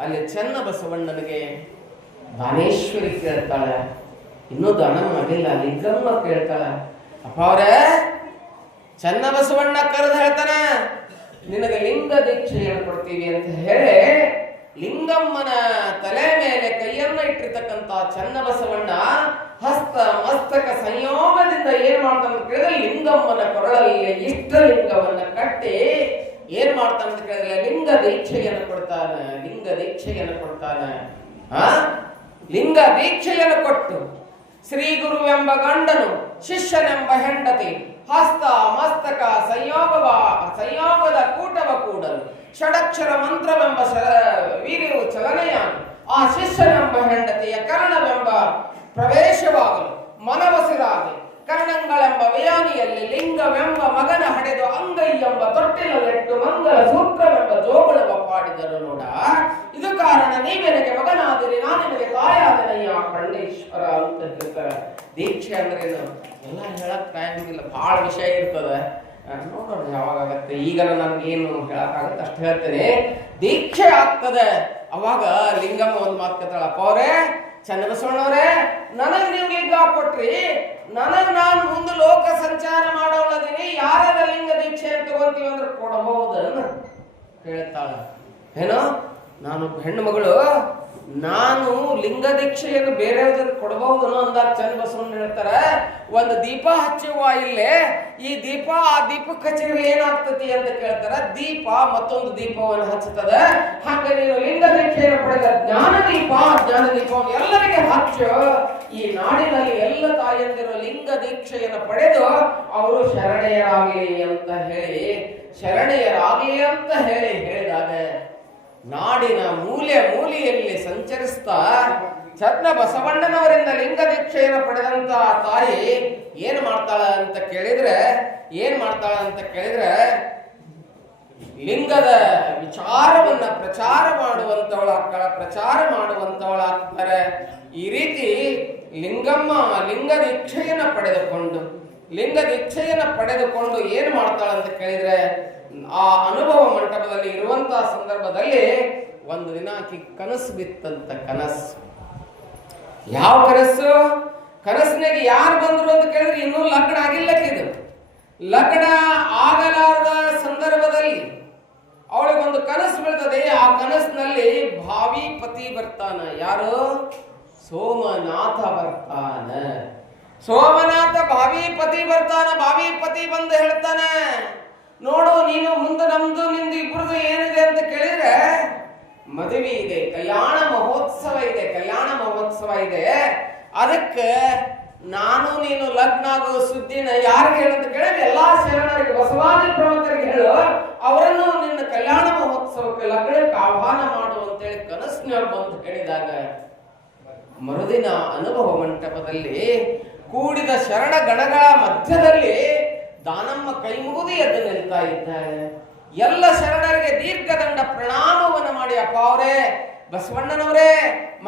ಅಲ್ಲಿ ಚೆನ್ನ ಬಸವಣ್ಣನಿಗೆ ದಾನೇಶ್ವರಿ ಕೇಳ್ತಾಳೆ, ಇನ್ನೂ ದಾನ ಮಾಡಿಲ್ಲ. ಲಿಂಗಮ್ಮ ಕೇಳ್ತಾಳೆ, ಅಪ್ಪ ಅವ್ರೆ ಚೆನ್ನ ಬಸವಣ್ಣ ಕರೆದು ಹೇಳ್ತಾನ ನಿನಗೆ ಲಿಂಗ ದೀಕ್ಷೆ ಹೇಳ್ಕೊಡ್ತೀವಿ ಅಂತ ಹೇಳಿ ಲಿಂಗಮ್ಮನ ತಲೆ ಮೇಲೆ ಕೈಯನ್ನ ಇಟ್ಟಿರ್ತಕ್ಕಂಥ ಚೆನ್ನ ಬಸವಣ್ಣ ಹಸ್ತ ಮಸ್ತಕ ಸಂಯೋಗದಿಂದ ಏನ್ ಮಾಡ್ತಾನ ಅಂತ ಕೇಳಿದ್ರೆ ಲಿಂಗಮ್ಮನ ಕೊರಳಲ್ಲಿ ಇಷ್ಟಲಿಂಗವನ್ನ ಕಟ್ಟಿ ಏನ್ ಮಾಡ್ತಾನ ಅಂತ ಕೇಳಿದ್ರೆ ಲಿಂಗ ದೀಕ್ಷೆಯನ್ನು ಕೊಡ್ತಾನೆ. ಲಿಂಗ ದೀಕ್ಷೆಯನ್ನು ಕೊಡ್ತಾನೆ. ಲಿಂಗ ದೀಕ್ಷೆಯನ್ನು ಕೊಟ್ಟು ಶ್ರೀ ಗುರುವೆಂಬ ಗಂಡನು ಶಿಷ್ಯನೆಂಬ ಹೆಂಡತಿ ಹಸ್ತ ಮಸ್ತಕ ಸಂಯೋಗದ ಕೂಟವ ಕೂಡಲು ಷಡಕ್ಷರ ಮಂತ್ರವೆಂಬ ವೀರ್ಯವು ಚಲನೆಯಾಗಿ ಆ ಶಿಷ್ಯನೆಂಬ ಹೆಂಡತಿಯ ಕರ್ಣವೆಂಬ ಪ್ರವೇಶವಾಗಲು ಮನವಸಿರಾಗಿ ಕರ್ಣಂಗಳೆಂಬ ವ್ಯಾನಿಯಲ್ಲಿ ಲಿಂಗವೆಂಬ ಮಗನ ಹಡೆದು ಅಂಗೈ ಎಂಬ ತೊಟ್ಟಿಲಲ್ಲಿಟ್ಟು ಮಂಗಲ ಸೂತ್ರವೆಂಬ ಜೋಗುಳವ ಪಾಡಿದರು ನೋಡ. ಇದು ಕಾರಣ ನೀವೆನಗೆ ಮಗನಾದಿರಿ, ನಾನು ನಿಮಗೆ ತಾಯಾದನಯ್ಯ ಖಂಡೇಶ್ವರ ಅಂತ ಹೇಳ್ತಾರೆ. ದೀಕ್ಷೆ ಅಂದ್ರೇನು ಎಲ್ಲ ಹೇಳಕ್ ಟೈಮ್ ಇಲ್ಲ, ಬಹಳ ವಿಷಯ ಇರ್ತದೆ. ನೋಡೋಣ ಯಾವಾಗತ್ತೆ. ಈಗ ನನ್ಗೇನು ಹೇಳಕ್ಕಾಗತ್ತೆ ಅಷ್ಟು ಹೇಳ್ತೇನೆ. ದೀಕ್ಷೆ ಆಗ್ತದೆ ಅವಾಗ ಲಿಂಗಮ್ಮ ಒಂದು ಮಾತು ಕೇಳ್ತಾಳಪ್ಪ ಅವ್ರೆ ಚನ್ನಬಸವಣ್ಣವ್ರೆ, ನನಗ್ ನೀವು ಲಿಂಗ ಕೊಟ್ರಿ, ನನಗ್ ನಾನು ಮುಂದೆ ಲೋಕ ಸಂಚಾರ ಮಾಡೋಳದೀನಿ, ಯಾರ ಲಿಂಗ ದೀಕ್ಷೆ ತಗೊಂತೀವಿ ಅಂದ್ರೆ ಕೊಡಬಹುದನ್ನ ಹೇಳ್ತಾಳ. ಏನೋ ನಾನು ಹೆಣ್ಣು ಮಗಳು, ನಾನು ಲಿಂಗ ದೀಕ್ಷೆಯನ್ನು ಬೇರೆಯವ್ರಿಗೆ ಕೊಡಬಹುದು ಅಂದಾಗ ಚನ್ನಬಸವಣ್ಣ ಹೇಳ್ತಾರೆ, ಒಂದು ದೀಪ ಹಚ್ಚುವ ಇಲ್ಲೇ, ಈ ದೀಪ ಆ ದೀಪಕ್ಕೆ ಹಚ್ಚಿದ್ರೆ ಏನಾಗ್ತತಿ ಅಂತ ಕೇಳ್ತಾರ. ದೀಪ ಮತ್ತೊಂದು ದೀಪವನ್ನು ಹಚ್ಚುತ್ತದೆ. ಹಾಗೆ ನೀನು ಲಿಂಗ ದೀಕ್ಷೆಯನ್ನು ಪಡೆದ ಜ್ಞಾನ ದೀಪವನ್ನು ಎಲ್ಲರಿಗೆ ಹಚ್ಚು. ಈ ನಾಡಿನಲ್ಲಿ ಎಲ್ಲ ತಾಯಂದಿರು ಲಿಂಗ ದೀಕ್ಷೆಯನ್ನು ಪಡೆದು ಅವರು ಶರಣೆಯರಾಗಲಿ ಅಂತ ಹೇಳಿದಾಗ ನಾಡಿನ ಮೂಲೆಯಲ್ಲಿ ಸಂಚರಿಸ್ತಾ ಚನ್ನ ಬಸವಣ್ಣನವರಿಂದ ಲಿಂಗ ದೀಕ್ಷೆಯನ್ನು ಪಡೆದಂತ ತಾಯಿ ಏನ್ ಮಾಡ್ತಾಳ ಅಂತ ಕೇಳಿದ್ರೆ ಲಿಂಗದ ವಿಚಾರವನ್ನ ಪ್ರಚಾರ ಮಾಡುವಂತವಳಾಗ್ತಾರೆ. ಈ ರೀತಿ ಲಿಂಗಮ್ಮ ಲಿಂಗ ದೀಕ್ಷೆಯನ್ನು ಪಡೆದುಕೊಂಡು ಏನ್ ಮಾಡ್ತಾಳ ಅಂತ ಕೇಳಿದ್ರೆ ಆ ಅನುಭವ ಮಂಟಪದಲ್ಲಿ ಇರುವಂತಹ ಸಂದರ್ಭದಲ್ಲಿ ಒಂದು ದಿನ ಆಕಿ ಕನಸು ಬಿತ್ತಂತ. ಯಾವ ಕನಸು? ಕನಸಿನಾಗ ಯಾರು ಬಂದ್ರು ಅಂತ ಕೇಳಿದ್ರೆ ಇನ್ನೂ ಲಗ್ನ ಆಗಿಲ್ಲಕ್ಕಿದು. ಲಗ್ನ ಆಗಲಾರದ ಸಂದರ್ಭದಲ್ಲಿ ಅವಳಿಗೊಂದು ಕನಸು ಬೀಳ್ತದೆ. ಆ ಕನಸಿನಲ್ಲಿ ಭಾವಿ ಪತಿ ಬರ್ತಾನ. ಯಾರು? ಸೋಮನಾಥ ಬರ್ತಾನ. ಸೋಮನಾಥ ಭಾವಿ ಪತಿ ಬರ್ತಾನ. ಭಾವಿ ಪತಿ ಬಂದು ಹೇಳ್ತಾನೆ, ನೋಡು ನೀನು ಮುಂದೆ ನಮ್ದು ನಿಂದು ಇಬ್ಬರದು ಏನಿದೆ ಅಂತ ಕೇಳಿದ್ರೆ ಮದುವೆ ಇದೆ, ಕಲ್ಯಾಣ ಮಹೋತ್ಸವ ಇದೆ. ಅದಕ್ಕೆ ನಾನು ನೀನು ಲಗ್ನ ಆಗೋ ಸುದ್ದಿನ ಯಾರಿಗೆ ಹೇಳಂತ ಕೇಳಿದ್ರೆ ಎಲ್ಲಾ ಶರಣರಿಗೆ ಬಸವಾದಿ ಪ್ರಮುಖರಿಗೆ ಹೇಳು, ಅವರನ್ನು ನಿನ್ನ ಕಲ್ಯಾಣ ಮಹೋತ್ಸವಕ್ಕೆ ಲಗ್ನಕ್ಕೆ ಆಹ್ವಾನ ಮಾಡು ಅಂತೇಳಿ ಕನಸಿನ ಬಂದು ಹೇಳಿದಾಗ ಮರುದಿನ ಅನುಭವ ಮಂಟಪದಲ್ಲಿ ಕೂಡಿದ ಶರಣ ಗಣಗಳ ಮಧ್ಯದಲ್ಲಿ ದಾನಮ್ಮ ಕೈ ಮುಗಿದು ಎದ್ದು ನಿಲ್ತಾ ಇದ್ದಾರೆ. ಎಲ್ಲ ಶರಣರಿಗೆ ದೀರ್ಘದಂಡ ಪ್ರಣಾಮವನ್ನು ಮಾಡಿ, ಅಪ್ಪ ಅವರೇ, ಬಸವಣ್ಣನವರೇ,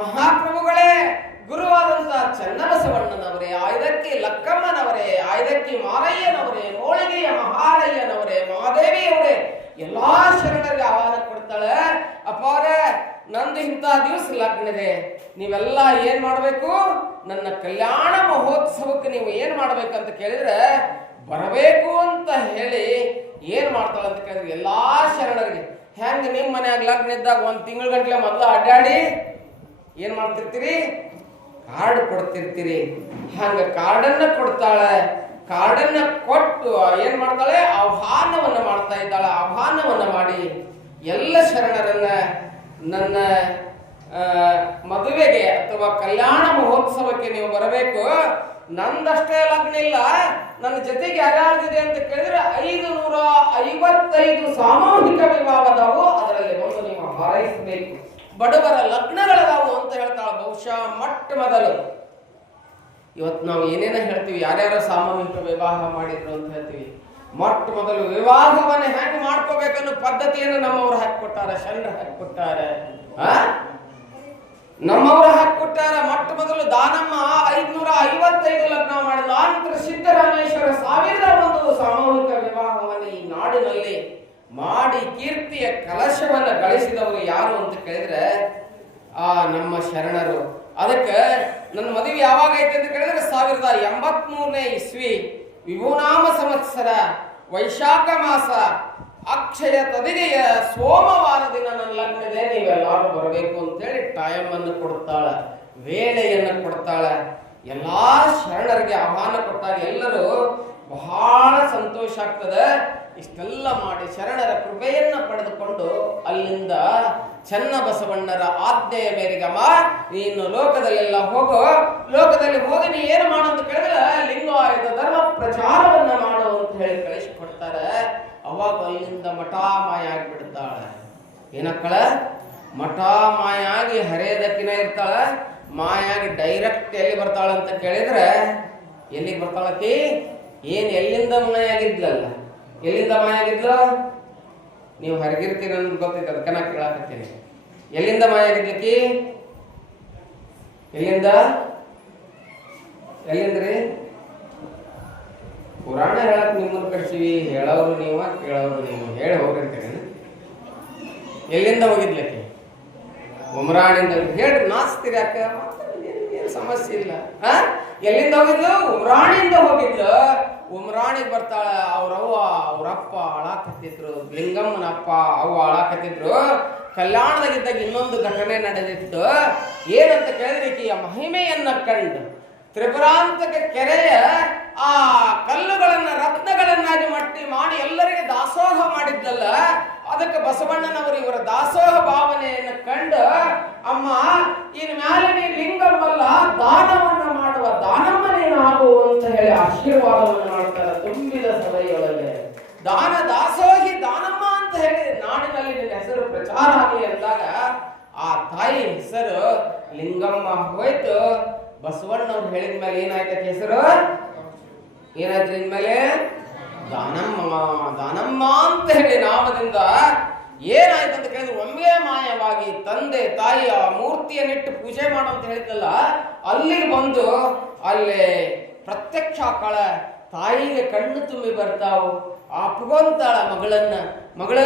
ಮಹಾಪ್ರಭುಗಳೇ, ಗುರುವಾದಂತ ಚನ್ನಬಸವಣ್ಣನವರೇ, ಆಯ್ದಕ್ಕಿ ಲಕ್ಕಮ್ಮನವರೇ, ಆಯ್ದಕ್ಕಿ ಮಾರಯ್ಯನವರೇ, ಮೋಳಿಗೆಯ ಮಹಾರಯ್ಯನವರೇ, ಮಹಾದೇವಿಯವರೇ, ಎಲ್ಲಾ ಶರಣರಿಗೆ ಆಹ್ವಾನ ಕೊಡ್ತಾಳೆ. ಅಪ್ಪ ಅವರೇ, ನಂದು ಇಂಥ ದಿವಸ ಲಗ್ನಿದೆ, ನೀವೆಲ್ಲ ಏನ್ ಮಾಡ್ಬೇಕು, ನನ್ನ ಕಲ್ಯಾಣ ಮಹೋತ್ಸವಕ್ಕೆ ನೀವು ಏನ್ ಮಾಡ್ಬೇಕಂತ ಕೇಳಿದ್ರೆ ಬರಬೇಕು ಅಂತ ಹೇಳಿ ಏನ್ ಮಾಡ್ತಾಳ ಅಂತ ಕೇಳಿದ್ರೆ ಎಲ್ಲಾ ಶರಣರಿಗೆ ಹೆಂಗ ನಿಮ್ ಮನ್ಯಾಗ ಲಗ್ನ ಇದ್ದಾಗ 1 ತಿಂಗಳ ಗಂಟ್ಲೆ ಮೊದಲು ಅಡ್ಡಾಡಿ ಏನ್ ಮಾಡ್ತಿರ್ತೀರಿ, ಕಾರ್ಡ್ ಕೊಡ್ತಿರ್ತೀರಿ. ಹಂಗ ಕಾರ್ಡನ್ನ ಕೊಡ್ತಾಳೆ. ಕಾರ್ಡನ್ನ ಕೊಟ್ಟು ಏನ್ ಮಾಡ್ತಾಳೆ, ಆಹ್ವಾನವನ್ನ ಮಾಡ್ತಾ ಇದ್ದಾಳೆ. ಆಹ್ವಾನವನ್ನ ಮಾಡಿ ಎಲ್ಲ ಶರಣರನ್ನ ನನ್ನ ಮದುವೆಗೆ ಅಥವಾ ಕಲ್ಯಾಣ ಮಹೋತ್ಸವಕ್ಕೆ ನೀವು ಬರಬೇಕು. ನಂದಷ್ಟೇ ಲಗ್ನ ಇಲ್ಲ, ನನ್ನ ಜೊತೆಗೆ ಯಾರ್ಯಾರಿದೆ ಅಂತ ಕೇಳಿದ್ರೆ 555 ಸಾಮೂಹಿಕ ವಿವಾಹದವು, ಅದರಲ್ಲಿ ಒಂದು ನೀವು ಹಾರೈಸಬೇಕು. ಬಡವರ ಲಗ್ನಗಳದಾವು ಅಂತ ಹೇಳ್ತಾಳೆ. ಬಹುಶಃ ಮೊಟ್ಟ ಮೊದಲು ಇವತ್ತು ನಾವು ಏನೇನ ಹೇಳ್ತೀವಿ, ಯಾರ್ಯಾರು ಸಾಮೂಹಿಕ ವಿವಾಹ ಮಾಡಿದ್ರು ಅಂತ ಹೇಳ್ತೀವಿ. ಮೊಟ್ಟ ಮೊದಲು ವಿವಾಹವನ್ನ ಹೆಂಗ್ ಮಾಡ್ಕೋಬೇಕನ್ನೋ ಪದ್ಧತಿಯನ್ನು ನಮ್ಮವ್ರು ಹಾಕಿಕೊಟ್ಟಾರ, ಶರಣರು ಹಾಕಿಕೊಟ್ಟಾರ, ನಮ್ಮವ್ರು ಹಾಕಿಕೊಟ್ಟಾರ. ಮೊಟ್ಟ ಮೊದಲು ದಾನಮ್ಮ 555 ಲಗ್ನ ಮಾಡಿದ ನಂತರ ಸಿದ್ದರಾಮೇಶ್ವರ 1001 ಸಾಮೂಹಿಕ ವಿವಾಹವನ್ನು ಈ ನಾಡಿನಲ್ಲಿ ಮಾಡಿ ಕೀರ್ತಿಯ ಕಲಶವನ್ನ ಗಳಿಸಿದವರು ಯಾರು ಅಂತ ಕೇಳಿದ್ರೆ ನಮ್ಮ ಶರಣರು. ಅದಕ್ಕೆ ನನ್ನ ಮದುವೆ ಯಾವಾಗ ಐತೆ ಅಂತ ಕೇಳಿದ್ರೆ 1083ನೇ ಇಸ್ವಿ ವಿಭುನಾಮ ಸಂವತ್ಸರ ವೈಶಾಖ ಮಾಸ ಅಕ್ಷಯ ತದಿಗೆಯ ಸೋಮವಾರ ದಿನ ನನ್ನ ಲಗ್ನದೇ, ನೀವೆಲ್ಲರೂ ಬರಬೇಕು ಅಂತೇಳಿ ಟೈಮ್ ಅನ್ನು ಕೊಡ್ತಾಳ, ವೇಳೆಯನ್ನು ಕೊಡ್ತಾಳ. ಎಲ್ಲಾ ಶರಣರಿಗೆ ಆಹ್ವಾನ ಕೊಡ್ತಾರೆ. ಎಲ್ಲರೂ ಬಹಳ ಸಂತೋಷ ಆಗ್ತದೆ. ಇಷ್ಟೆಲ್ಲ ಮಾಡಿ ಶರಣರ ಕೃಪೆಯನ್ನ ಪಡೆದುಕೊಂಡು ಅಲ್ಲಿಂದ ಚನ್ನ ಬಸವಣ್ಣರ ಆಜ್ಞೆಯ ಮೇರೆಗೆ ನೀನು ಲೋಕದಲ್ಲೆಲ್ಲ ಹೋಗೋ, ಲೋಕದಲ್ಲಿ ಹೋಗಿ ನೀ ಏನು ಮಾಡು ಅಂತ ಕೇಳಿದ್ರೆ ಲಿಂಗಾಯತ ಧರ್ಮ ಪ್ರಚಾರವನ್ನ ಮಾಡು ಅಂತ ಹೇಳಿ ಕಳಿಸಿಕೊಡ್ತಾರೆ. ಅವಾಗ ಅಲ್ಲಿಂದ ಮಠಾಮಾಯ ಆಗಿಬಿಡ್ತಾಳೆ. ಏನಕ್ಕಳ ಮಠಾಮಾಯ ಆಗಿ ಹರೇದಕ್ಕಿನ ಇರ್ತಾಳ, ಮಾಯಾಗಿ ಡೈರೆಕ್ಟ್ ಎಲ್ಲಿ ಬರ್ತಾಳ ಅಂತ ಕೇಳಿದ್ರೆ ಎಲ್ಲಿಗೆ ಬರ್ತಾಳಕಿ? ಎಲ್ಲಿಂದ ಮಾಯ ಆಗಿದ್ಲಲ್ಲ, ಎಲ್ಲಿಂದ ಮಾಯ ಆಗಿದ್ಲು? ನೀವು ಹರಗಿರ್ತೀರ ಅಂತ ಗೊತ್ತೈತೆ, ಅದಕ್ಕೆ ನಾ ಕೇಳಾಕತ್ತೀನಿ. ಎಲ್ಲಿಂದ ಮಾಯ ಆಗಿದ್ಲಕ್ಕಿ? ಎಲ್ಲಿಂದ್ರಿ? ಪುರಾಣ ಹೇಳಕ್ ನಿಮ್ಮನ್ನು ಕಳ್ಸಿವಿ, ಹೇಳೋರು ನೀವ ಕೇಳೋರು ನೀವು, ಹೇಳಿ ಹೋಗಿರ್ತೀರಿ. ಎಲ್ಲಿಂದ ಹೋಗಿದ್ಲಕ್ಕಿ? ಉಮ್ರಾಣಿಂದ. ಹೇಳಿ ನಾಚ್ತೀರಿ ಅಕ್ಕ, ಏನು ಸಮಸ್ಯೆ ಇಲ್ಲ. ಎಲ್ಲಿಂದ ಹೋಗಿದ್ಲು? ಉಮ್ರಾಣಿಂದ ಹೋಗಿದ್ಲು. ಉಮ್ರಾಣಿಗೆ ಬರ್ತಾಳ. ಅವ್ರವ್ವ ಅವ್ರಪ್ಪ ಅಳಾಕತ್ತಿದ್ರು, ಲಿಂಗಮ್ಮನ ಅಪ್ಪ ಅವ್ವ ಅಳಾಕತ್ತಿದ್ರು. ಕಲ್ಯಾಣದಾಗಿದ್ದಾಗ ಇನ್ನೊಂದು ಘಟನೆ ನಡೆದಿತ್ತು. ಏನಂತ ಕೇಳಿದ್ರೆ ಈಕೆಯ ಮಹಿಮೆಯನ್ನ ಕಂಡು ತ್ರಿಪುರಾಂತಕ ಕೆರೆಯ ಆ ಕಲ್ಲುಗಳನ್ನ ರತ್ನಗಳನ್ನಾಗಿ ಮಟ್ಟಿ ಮಾಡಿ ಎಲ್ಲರಿಗೆ ದಾಸೋಹ ಮಾಡಿದ್ದಲ್ಲ, ಅದಕ್ಕೆ ಬಸವಣ್ಣನವರು ಇವರ ದಾಸೋಹ ಭಾವನೆಯನ್ನು ಕಂಡು ಅಮ್ಮ ಇನ್ ಮೇಲೆ ನೀ ಲಿಂಗಮ್ಮಲ್ಲ ದಾನವನ್ನ ಮಾಡುವ ದಾನಮ್ಮನೇನಾಗು ಅಂತ ಹೇಳಿ ಆಶೀರ್ವಾದವನ್ನು ಮಾಡ್ತಾರೆ. ತುಂಬಿದ ಸಭೆಯೊಳಗೆ ದಾನ ದಾಸೋಹಿ ದಾನಮ್ಮ ಅಂತ ಹೇಳಿ ನಾಡಿನಲ್ಲಿ ನಿನ್ನ ಹೆಸರು ಪ್ರಚಾರ ಆಗಲಿ ಅಂದಾಗ ಆ ತಾಯಿ ಹೆಸರು ಲಿಂಗಮ್ಮ ಹೋಯ್ತು. ಬಸವಣ್ಣವ್ರು ಹೇಳಿದ ಮೇಲೆ ಏನಾಯ್ತು ಹೆಸರು? ಏನಾಯ್ತು ಇನ್ಮೇಲೆ? ದಾನಮ್ಮ. ದಾನಮ್ಮ ಅಂತ ಹೇಳಿ ನಾಮದಿಂದ ಏನಾಯ್ತು ಅಂತ ಕೇಳಿದ್ರೆ ಒಮ್ಮೆ ಮಾಯವಾಗಿ ತಂದೆ ತಾಯಿ ಆ ಮೂರ್ತಿಯನ್ನಿಟ್ಟು ಪೂಜೆ ಮಾಡು ಅಂತ ಹೇಳಿದ್ನಲ್ಲ, ಅಲ್ಲಿಗೆ ಬಂದು ಅಲ್ಲೇ ಪ್ರತ್ಯಕ್ಷ ಆಕಳ ತಾಯಿಗೆ ಕಣ್ಣು ತುಂಬಿ ಬರ್ತಾವು. ಅಪ್ಕೊಂತಾಳ ಮಗಳನ್ನ. ಮಗಳ,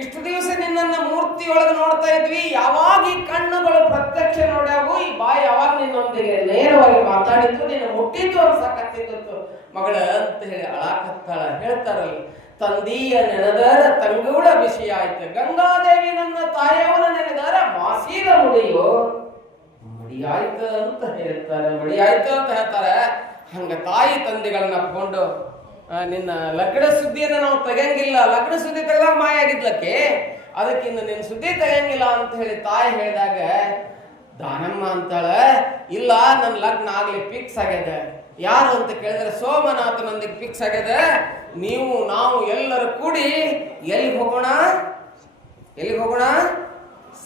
ಇಷ್ಟು ದಿವಸ ನಿನ್ನನ್ನ ಮೂರ್ತಿಯೊಳಗೆ ನೋಡ್ತಾ ಇದ್ವಿ, ಯಾವಾಗ ಈ ಕಣ್ಣುಗಳು ಪ್ರತ್ಯಕ್ಷ ನೋಡ್ಯಾವು, ಈ ಬಾಯಿ ಯಾವಾಗ ನಿನ್ನೊಂದಿಗೆ ನೇರವಾಗಿ ಮಾತಾಡಿದ್ದು, ನಿನ್ನ ಮುಟ್ಟಿದ್ದು ಅನ್ಸಾಕತ್ತಿದ್ದು ಮಗಳ ಅಂತ ಹೇಳಿ ಅಳಾಕತ್ತಾಳ. ಹೇಳ್ತಾರಲ್ಲ, ತಂದೀಯ ನೆನೆದರ ತಂಗೂಳ ವಿಷಯ ಆಯ್ತು, ಗಂಗಾದೇವಿ ನನ್ನ ತಾಯಿಯವನ ನೆನೆದರ ಮಾಸೀದ ಮುಡಿಯೋ ಮಡಿಯಾಯ್ತು ಅಂತ ಹೇಳ್ತಾರೆ. ಮಡಿಯಾಯ್ತು ಅಂತ ಹೇಳ್ತಾರೆ. ಹಂಗ ತಾಯಿ ತಂದೆಗಳನ್ನ ಹಾಕೊಂಡು ನಿನ್ನ ಲಗ್ನ ಸುದ್ದಿಯನ್ನ ನಾವು ತೆಗಂಗಿಲ್ಲ, ಲಗ್ನ ಸುದ್ದಿ ತೆಗೆದಾಗ ಮಾಯ ಆಗಿದ್ಲಕ್ಕೆ, ಅದಕ್ಕಿಂತ ನಿನ್ನ ಸುದ್ದಿ ತೆಗಂಗಿಲ್ಲ ಅಂತ ಹೇಳಿ ತಾಯಿ ಹೇಳಿದಾಗ ದಾನಮ್ಮ ಅಂತಾಳ, ಇಲ್ಲ ನನ್ನ ಲಗ್ನ ಆಗ್ಲಿ ಫಿಕ್ಸ್ ಆಗ್ಯದ. ಯಾರು ಅಂತ ಕೇಳಿದ್ರೆ ಸೋಮನಾಥನೊಂದಿಗೆ ಫಿಕ್ಸ್ ಆಗ್ಯದ. ನೀವು ನಾವು ಎಲ್ಲರೂ ಕೂಡಿ ಎಲ್ಲಿಗೆ ಹೋಗೋಣ? ಎಲ್ಲಿಗೆ ಹೋಗೋಣ?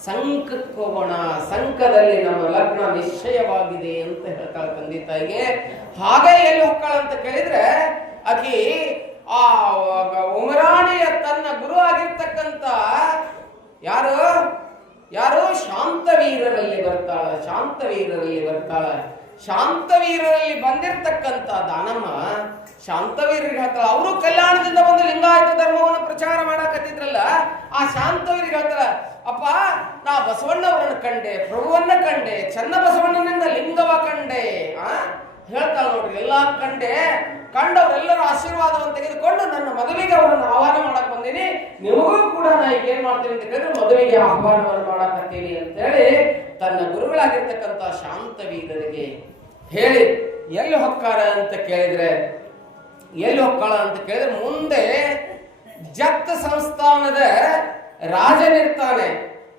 ಸಂಕಕ್ಕೆ ಹೋಗೋಣ. ಸಂಕದಲ್ಲಿ ನಮ್ಮ ಲಗ್ನ ನಿಶ್ಚಯವಾಗಿದೆ ಅಂತ ಹೇಳ್ತಾಳೆ ತಂದೆ ತಾಯಿಗೆ. ಹಾಗೆ ಎಲ್ಲಿ ಹೋಗ್ತಾಳ ಅಂತ ಕೇಳಿದ್ರೆ ಆಕಿ ಆ ಉಮರಾಣಿಯ ತನ್ನ ಗುರು ಆಗಿರ್ತಕ್ಕಂಥ ಯಾರು ಯಾರು ಶಾಂತವೀರರಲ್ಲಿ ಬರ್ತಾಳ. ಶಾಂತವೀರರಲ್ಲಿ ಬರ್ತಾಳ. ಶಾಂತವೀರರಲ್ಲಿ ಬಂದಿರ್ತಕ್ಕಂಥ ದಾನಮ್ಮ ಶಾಂತವೀರಿಗೆ ಹೇಳ್ತಾಳ. ಅವರು ಕಲ್ಯಾಣದಿಂದ ಒಂದು ಲಿಂಗಾಯತ ಧರ್ಮವನ್ನು ಪ್ರಚಾರ ಮಾಡಕತ್ತಿದ್ರಲ್ಲ, ಆ ಶಾಂತವೀರಿಗೆ ಹೇಳ್ತಾಳ, ಅಪ್ಪ ನಾ ಬಸವಣ್ಣವರನ್ನು ಕಂಡೆ, ಪ್ರಭುವನ್ನ ಕಂಡೆ, ಚನ್ನ ಬಸವಣ್ಣನಿಂದ ಲಿಂಗವ ಕಂಡೆ. ಹೇಳ್ತಾಳ ನೋಡ್ರಿ, ಎಲ್ಲಾ ಕಂಡವರೆಲ್ಲರ ಆಶೀರ್ವಾದವನ್ನು ತೆಗೆದುಕೊಂಡು ನನ್ನ ಮದುವೆಗೆ ಅವರನ್ನು ಆಹ್ವಾನ ಮಾಡಕ್ ಬಂದೀನಿ. ನಿಮಗೂ ಕೂಡ ನಾ ಈಗ ಏನ್ ಮಾಡ್ತೀನಿ ಅಂತ ಕೇಳಿದ್ರೆ ಮದುವೆಗೆ ಆಹ್ವಾನವನ್ನು ಮಾಡಕತ್ತೀನಿ ಅಂತೇಳಿ ತನ್ನ ಗುರುಗಳಾಗಿರ್ತಕ್ಕಂಥ ಶಾಂತವೀರರಿಗೆ ಹೇಳಿ ಎಲ್ಲಿ ಹೊಕ್ಕಾರ ಅಂತ ಕೇಳಿದ್ರೆ, ಎಲ್ಲಿ ಹೊಕ್ಕಾಳ ಅಂತ ಕೇಳಿದ್ರೆ ಮುಂದೆ ಜತ್ ಸಂಸ್ಥಾನದ ರಾಜನಿರ್ತಾನೆ.